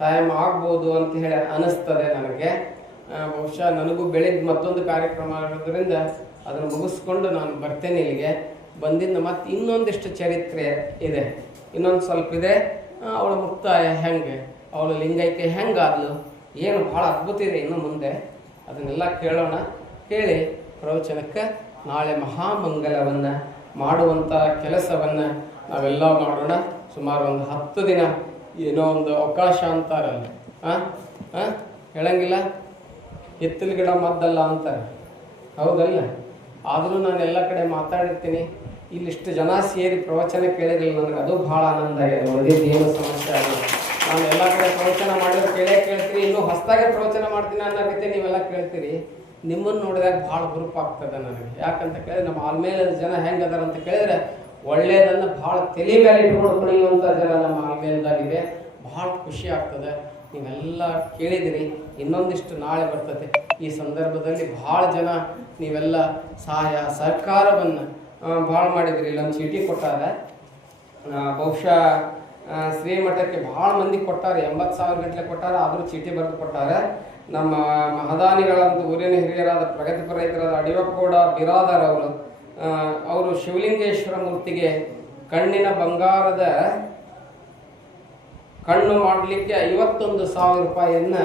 ಟೈಮ್ ಆಗ್ಬೋದು ಅಂತ ಹೇಳಿ ಅನಿಸ್ತದೆ ನನಗೆ. ಬಹುಶಃ ನನಗೂ ಬೆಳಿಗ್ಗೆ ಮತ್ತೊಂದು ಕಾರ್ಯಕ್ರಮ ಆಗೋದ್ರಿಂದ ಅದನ್ನು ಮುಗಿಸ್ಕೊಂಡು ನಾನು ಬರ್ತೇನೆ ಇಲ್ಲಿಗೆ. ಬಂದಿಂದ ಮತ್ತೆ ಇನ್ನೊಂದಿಷ್ಟು ಚರಿತ್ರೆ ಇದೆ, ಇನ್ನೊಂದು ಸ್ವಲ್ಪ ಇದೆ. ಅವಳ ಮುಕ್ತಾಯ ಹೆಂಗೆ, ಅವಳ ಲಿಂಗೈಕ್ಯ ಹೆಂಗಾದ್ಲು, ಏನು ಭಾಳ ಅದ್ಭುತ ಇದೆ ಇನ್ನು ಮುಂದೆ. ಅದನ್ನೆಲ್ಲ ಕೇಳೋಣ. ಕೇಳಿ ಪ್ರವಚನಕ್ಕೆ ನಾಳೆ ಮಹಾಮಂಗಲವನ್ನು ಮಾಡುವಂಥ ಕೆಲಸವನ್ನು ನಾವೆಲ್ಲ ಮಾಡೋಣ. ಸುಮಾರು ಒಂದು 10 ದಿನ ಏನೋ ಒಂದು ಅವಕಾಶ ಅಂತಾರಲ್ಲ, ಹೇಳಂಗಿಲ್ಲ, ಹಿತ್ತಲ ಗಿಡ ಮದ್ದಲ್ಲ ಅಂತಾರೆ, ಹೌದಲ್ಲ? ಆದರೂ ನಾನು ಎಲ್ಲ ಕಡೆ ಮಾತಾಡಿರ್ತೀನಿ. ಇಲ್ಲಿಷ್ಟು ಜನ ಸೇರಿ ಪ್ರವಚನ ಕೇಳಿರಲಿಲ್ಲ, ನನಗೆ ಅದು ಭಾಳ ಆನಂದ ಆಗಿದೆ. ಉಳಿದಿದ್ದು ಏನು ಸಮಸ್ಯೆ ಆಗಿಲ್ಲ. ನಾನು ಎಲ್ಲ ಕಡೆ ಪ್ರವಚನ ಮಾಡಿದ್ರೆ ಕೇಳ್ತೀರಿ, ಇನ್ನೂ ಹೊಸದಾಗೆ ಪ್ರವಚನ ಮಾಡ್ತೀನಿ ಅನ್ನೋದಕ್ಕೆ ನೀವೆಲ್ಲ ಕೇಳ್ತೀರಿ. ನಿಮ್ಮನ್ನು ನೋಡಿದಾಗ ಭಾಳ ಹುರುಪಾಗ್ತದೆ ನನಗೆ. ಯಾಕಂತ ಕೇಳಿದ್ರೆ ನಮ್ಮ ಆಲ್ಮೇಲದ ಜನ ಹೆಂಗೆ ಅದಾರ ಅಂತ ಕೇಳಿದ್ರೆ ಒಳ್ಳೆಯದನ್ನು ಭಾಳ ತಲೆ ಮೇಲೆ ಇಟ್ಕೊಂಡು ಕುಣಿಯುವಂಥ ಜನ ನಮ್ಮ ಆಲ್ಮೇಲದಾಗಿದೆ. ಭಾಳ ಖುಷಿ ಆಗ್ತದೆ. ನೀವೆಲ್ಲ ಕೇಳಿದಿರಿ. ಇನ್ನೊಂದಿಷ್ಟು ನಾಳೆ ಬರ್ತದೆ. ಈ ಸಂದರ್ಭದಲ್ಲಿ ಭಾಳ ಜನ ನೀವೆಲ್ಲ ಸಹಾಯ ಸಹಕಾರವನ್ನು ಭಾಳ ಮಾಡಿದ್ರಿ. ಇಲ್ಲೊಂದು ಚೀಟಿ ಕೊಟ್ಟಾರ, ಬಹುಶಃ ಶ್ರೀಮಠಕ್ಕೆ ಭಾಳ ಮಂದಿ ಕೊಟ್ಟಾರೆ, 80,000 ಗಟ್ಟಲೆ ಕೊಟ್ಟಾರ. ಆದರೂ ಚೀಟಿ ಬರೆದು ಕೊಟ್ಟಾರೆ. ನಮ್ಮ ಮಹದಾನಿಗಳಂತ ಊರಿನ ಹಿರಿಯರಾದ ಪ್ರಗತಿಪರ ರೈತರಾದ ಅಡಿಯಪ್ಪಗೌಡ ಬಿರಾದರ್ ಅವರು ಶಿವಲಿಂಗೇಶ್ವರ ಮೂರ್ತಿಗೆ ಕಣ್ಣಿನ ಬಂಗಾರದ ಕಣ್ಣು ಮಾಡಲಿಕ್ಕೆ 51,000 ರೂಪಾಯಿಯನ್ನು,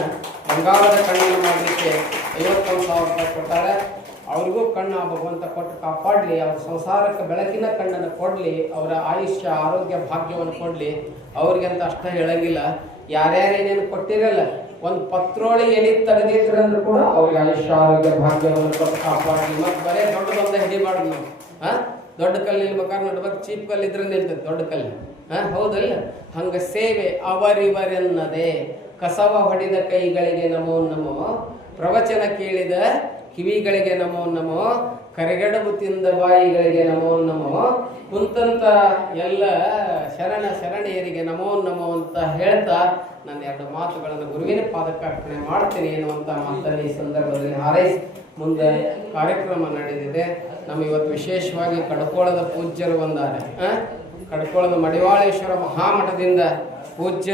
ಬಂಗಾರದ ಕಣ್ಣನ್ನು ಮಾಡಲಿಕ್ಕೆ 51,000 ರೂಪಾಯಿ ಕೊಟ್ಟಾರೆ. ಅವ್ರಿಗೂ ಕಣ್ಣು ಭಗವಂತ ಕೊಟ್ಟು ಕಾಪಾಡಲಿ, ಅವ್ರ ಸಂಸಾರಕ್ಕೆ ಬೆಳಕಿನ ಕಣ್ಣನ್ನು ಕೊಡಲಿ, ಅವರ ಆಯುಷ್ಯ ಆರೋಗ್ಯ ಭಾಗ್ಯವನ್ನು ಕೊಡಲಿ. ಅವ್ರಿಗೆ ಅಂತ ಅಷ್ಟ ಹೇಳಂಗಿಲ್ಲ, ಯಾರ್ಯಾರೇನೇನು ಕೊಟ್ಟಿರಲ್ಲ, ಒಂದು ಪತ್ರೋಳಿ ಎಲ್ಲಿ ತೆಗೆದಿದ್ರಂದ್ರೂ ಕೂಡ ಅವ್ರಿಗೆ ಆಯುಷ್ಯ ಆರೋಗ್ಯ ಭಾಗ್ಯವನ್ನು ಕೊಟ್ಟು ಕಾಪಾಡಲಿ. ಮತ್ತು ಬರೇ ದೊಡ್ಡದೊಂದ ಹಿಡಿಬಾರ್ದು ನಾವು. ದೊಡ್ಡ ಕಲ್ಲು ನಿಲ್ಬೇಕಾದ್ರೆ ನೋಡ್ಬೇಕು, ಚೀಪ್ ಕಲ್ಲು ಇದ್ರೆ ನಿಲ್ತದೆ ದೊಡ್ಡ ಕಲ್ಲು. ಹೌದಲ್ಲ? ಹಂಗ ಸೇವೆ ಅವರಿವರೆನ್ನದೆ ಕಸವ ಹೊಡೆದ ಕೈಗಳಿಗೆ ನಮೋ ನಮೋ, ಪ್ರವಚನ ಕೇಳಿದ ಕಿವಿಗಳಿಗೆ ನಮೋ ನಮೋ, ಕರೆಗಡಬು ತಿಂದ ಬಾಯಿಗಳಿಗೆ ನಮೋ ನಮೋ, ಕುಂತಂತ ಎಲ್ಲ ಶರಣೆಯರಿಗೆ ನಮೋ ನಮೋ ಅಂತ ಹೇಳ್ತಾ ನನ್ನ 2 ಮಾತುಗಳನ್ನು ಗುರುವಿನ ಪಾದಕ್ಕೆ ಅರ್ಪಣೆ ಮಾಡ್ತೀನಿ ಎನ್ನುವಂಥ ಮಾತನ್ನು ಈ ಸಂದರ್ಭದಲ್ಲಿ ಹಾರೈಸಿ ಮುಂದೆ ಕಾರ್ಯಕ್ರಮ ನಡೆದಿದೆ. ನಮ್ಮ ಇವತ್ತು ವಿಶೇಷವಾಗಿ ಕಡ್ಕೋಳದ ಪೂಜ್ಯರು ಬಂದಾರೆ. ಕಡ್ಕೋಳದ ಮಡಿವಾಳೇಶ್ವರ ಮಹಾಮಠದಿಂದ ಪೂಜ್ಯ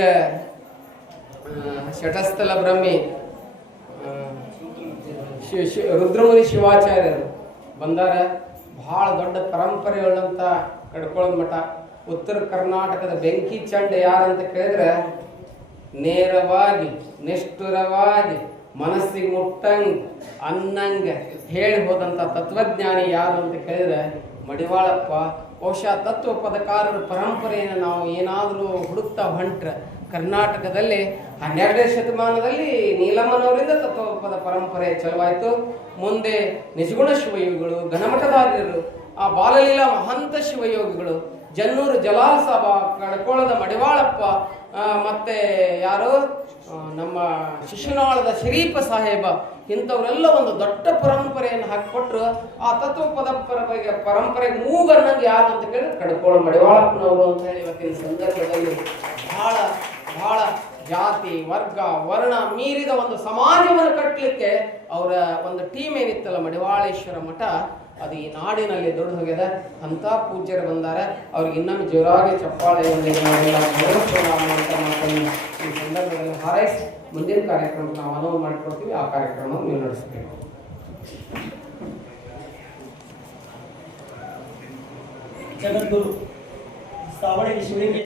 ಶಟಸ್ಥಲ ಬ್ರಹ್ಮಿ ರುದ್ರಮುನಿ ಶಿವಾಚಾರ್ಯರು ಬಂದಾರೆ. ಬಹಳ ದೊಡ್ಡ ಪರಂಪರೆಯುಳ್ಳಂಥ ಕಡ್ಕೋಳದ ಮಠ. ಉತ್ತರ ಕರ್ನಾಟಕದ ಬೆಂಕಿ ಚಂಡ ಯಾರಂತ ಕೇಳಿದ್ರೆ, ನೇರವಾಗಿ ನಿಷ್ಠುರವಾಗಿ ಮನಸ್ಸಿಗೆ ಮುಟ್ಟಂಗೆ ಅನ್ನಂಗೆ ಹೇಳಿ ಹೋದಂಥ ತತ್ವಜ್ಞಾನಿ ಯಾರು ಅಂತ ಕೇಳಿದ್ರೆ ಮಡಿವಾಳಪ್ಪ. ಬಹುಶಃ ತತ್ವ ಪದಕಾರರ ಪರಂಪರೆಯನ್ನು ನಾವು ಏನಾದರೂ ಹುಡುಕ್ತಾ ಹೊಂಟ್ರೆ ಕರ್ನಾಟಕದಲ್ಲಿ 12ನೇ ಶತಮಾನದಲ್ಲಿ ನೀಲಮ್ಮನವರಿಂದ ತತ್ವಪದ ಪರಂಪರೆ ಚಲವಾಯಿತು. ಮುಂದೆ ನಿಜಗುಣ ಶಿವಯೋಗಿಗಳು, ಘನಮಠದಾರ್ಯರು, ಆ ಬಾಲಲೀಲಾ ಮಹಂತ ಶಿವಯೋಗಿಗಳು, ಜನ್ನೂರು ಜಲಾಲ್ ಸಾಬ, ಕಡ್ಕೋಳದ ಮಡಿವಾಳಪ್ಪ, ಮತ್ತೆ ಯಾರು ನಮ್ಮ ಶಿಶುನಾಳದ ಶರೀಫ ಸಾಹೇಬ, ಇಂಥವರೆಲ್ಲ ಒಂದು ದೊಡ್ಡ ಪರಂಪರೆಯನ್ನು ಹಾಕಿಕೊಟ್ರು. ಆ ತತ್ವಪದ ಪರಂಪರೆಗೆ ಮೂಗನ್ನಂಗೆ ಯಾರು ಅಂತ ಕೇಳಿದ್ರೆ ಕಡ್ಕೋಳ ಮಡಿವಾಳಪ್ಪನವರು ಅಂತ ಹೇಳಿ ಇವತ್ತಿನ ಸಂದರ್ಭದಲ್ಲಿ ಬಹಳ ಜಾತಿ ವರ್ಗ ವರ್ಣ ಮೀರಿದ ಒಂದು ಸಮಾಜವನ್ನು ಕಟ್ಟಲಿಕ್ಕೆ ಅವರ ಒಂದು ಟೀಮ್ ಏನಿತ್ತಲ್ಲ ಮಡಿವಾಳೇಶ್ವರ ಮಠ, ಅದು ಈ ನಾಡಿನಲ್ಲಿ ದೊಡ್ಡ ಹೋಗ್ಯದ. ಅಂಥ ಪೂಜ್ಯರು ಬಂದಾರೆ. ಅವ್ರಿಗೆ ಇನ್ನೊಮ್ಮೆ ಜೋರಾಗಿ ಚಪ್ಪಾಳೆಯೊಂದಿಗೆ ಈ ಸಂದರ್ಭದಲ್ಲಿ ಹಾರೈಸಿ ಮುಂದಿನ ಕಾರ್ಯಕ್ರಮಕ್ಕೆ ನಾವು ಅನುವು ಮಾಡಿಕೊಡ್ತೀವಿ. ಆ ಕಾರ್ಯಕ್ರಮ ನೀವು ನಡೆಸಬೇಕು. ಜಗದ್ಗುರು ಸಾವಳಗಿ ಶಿವಲಿಂಗ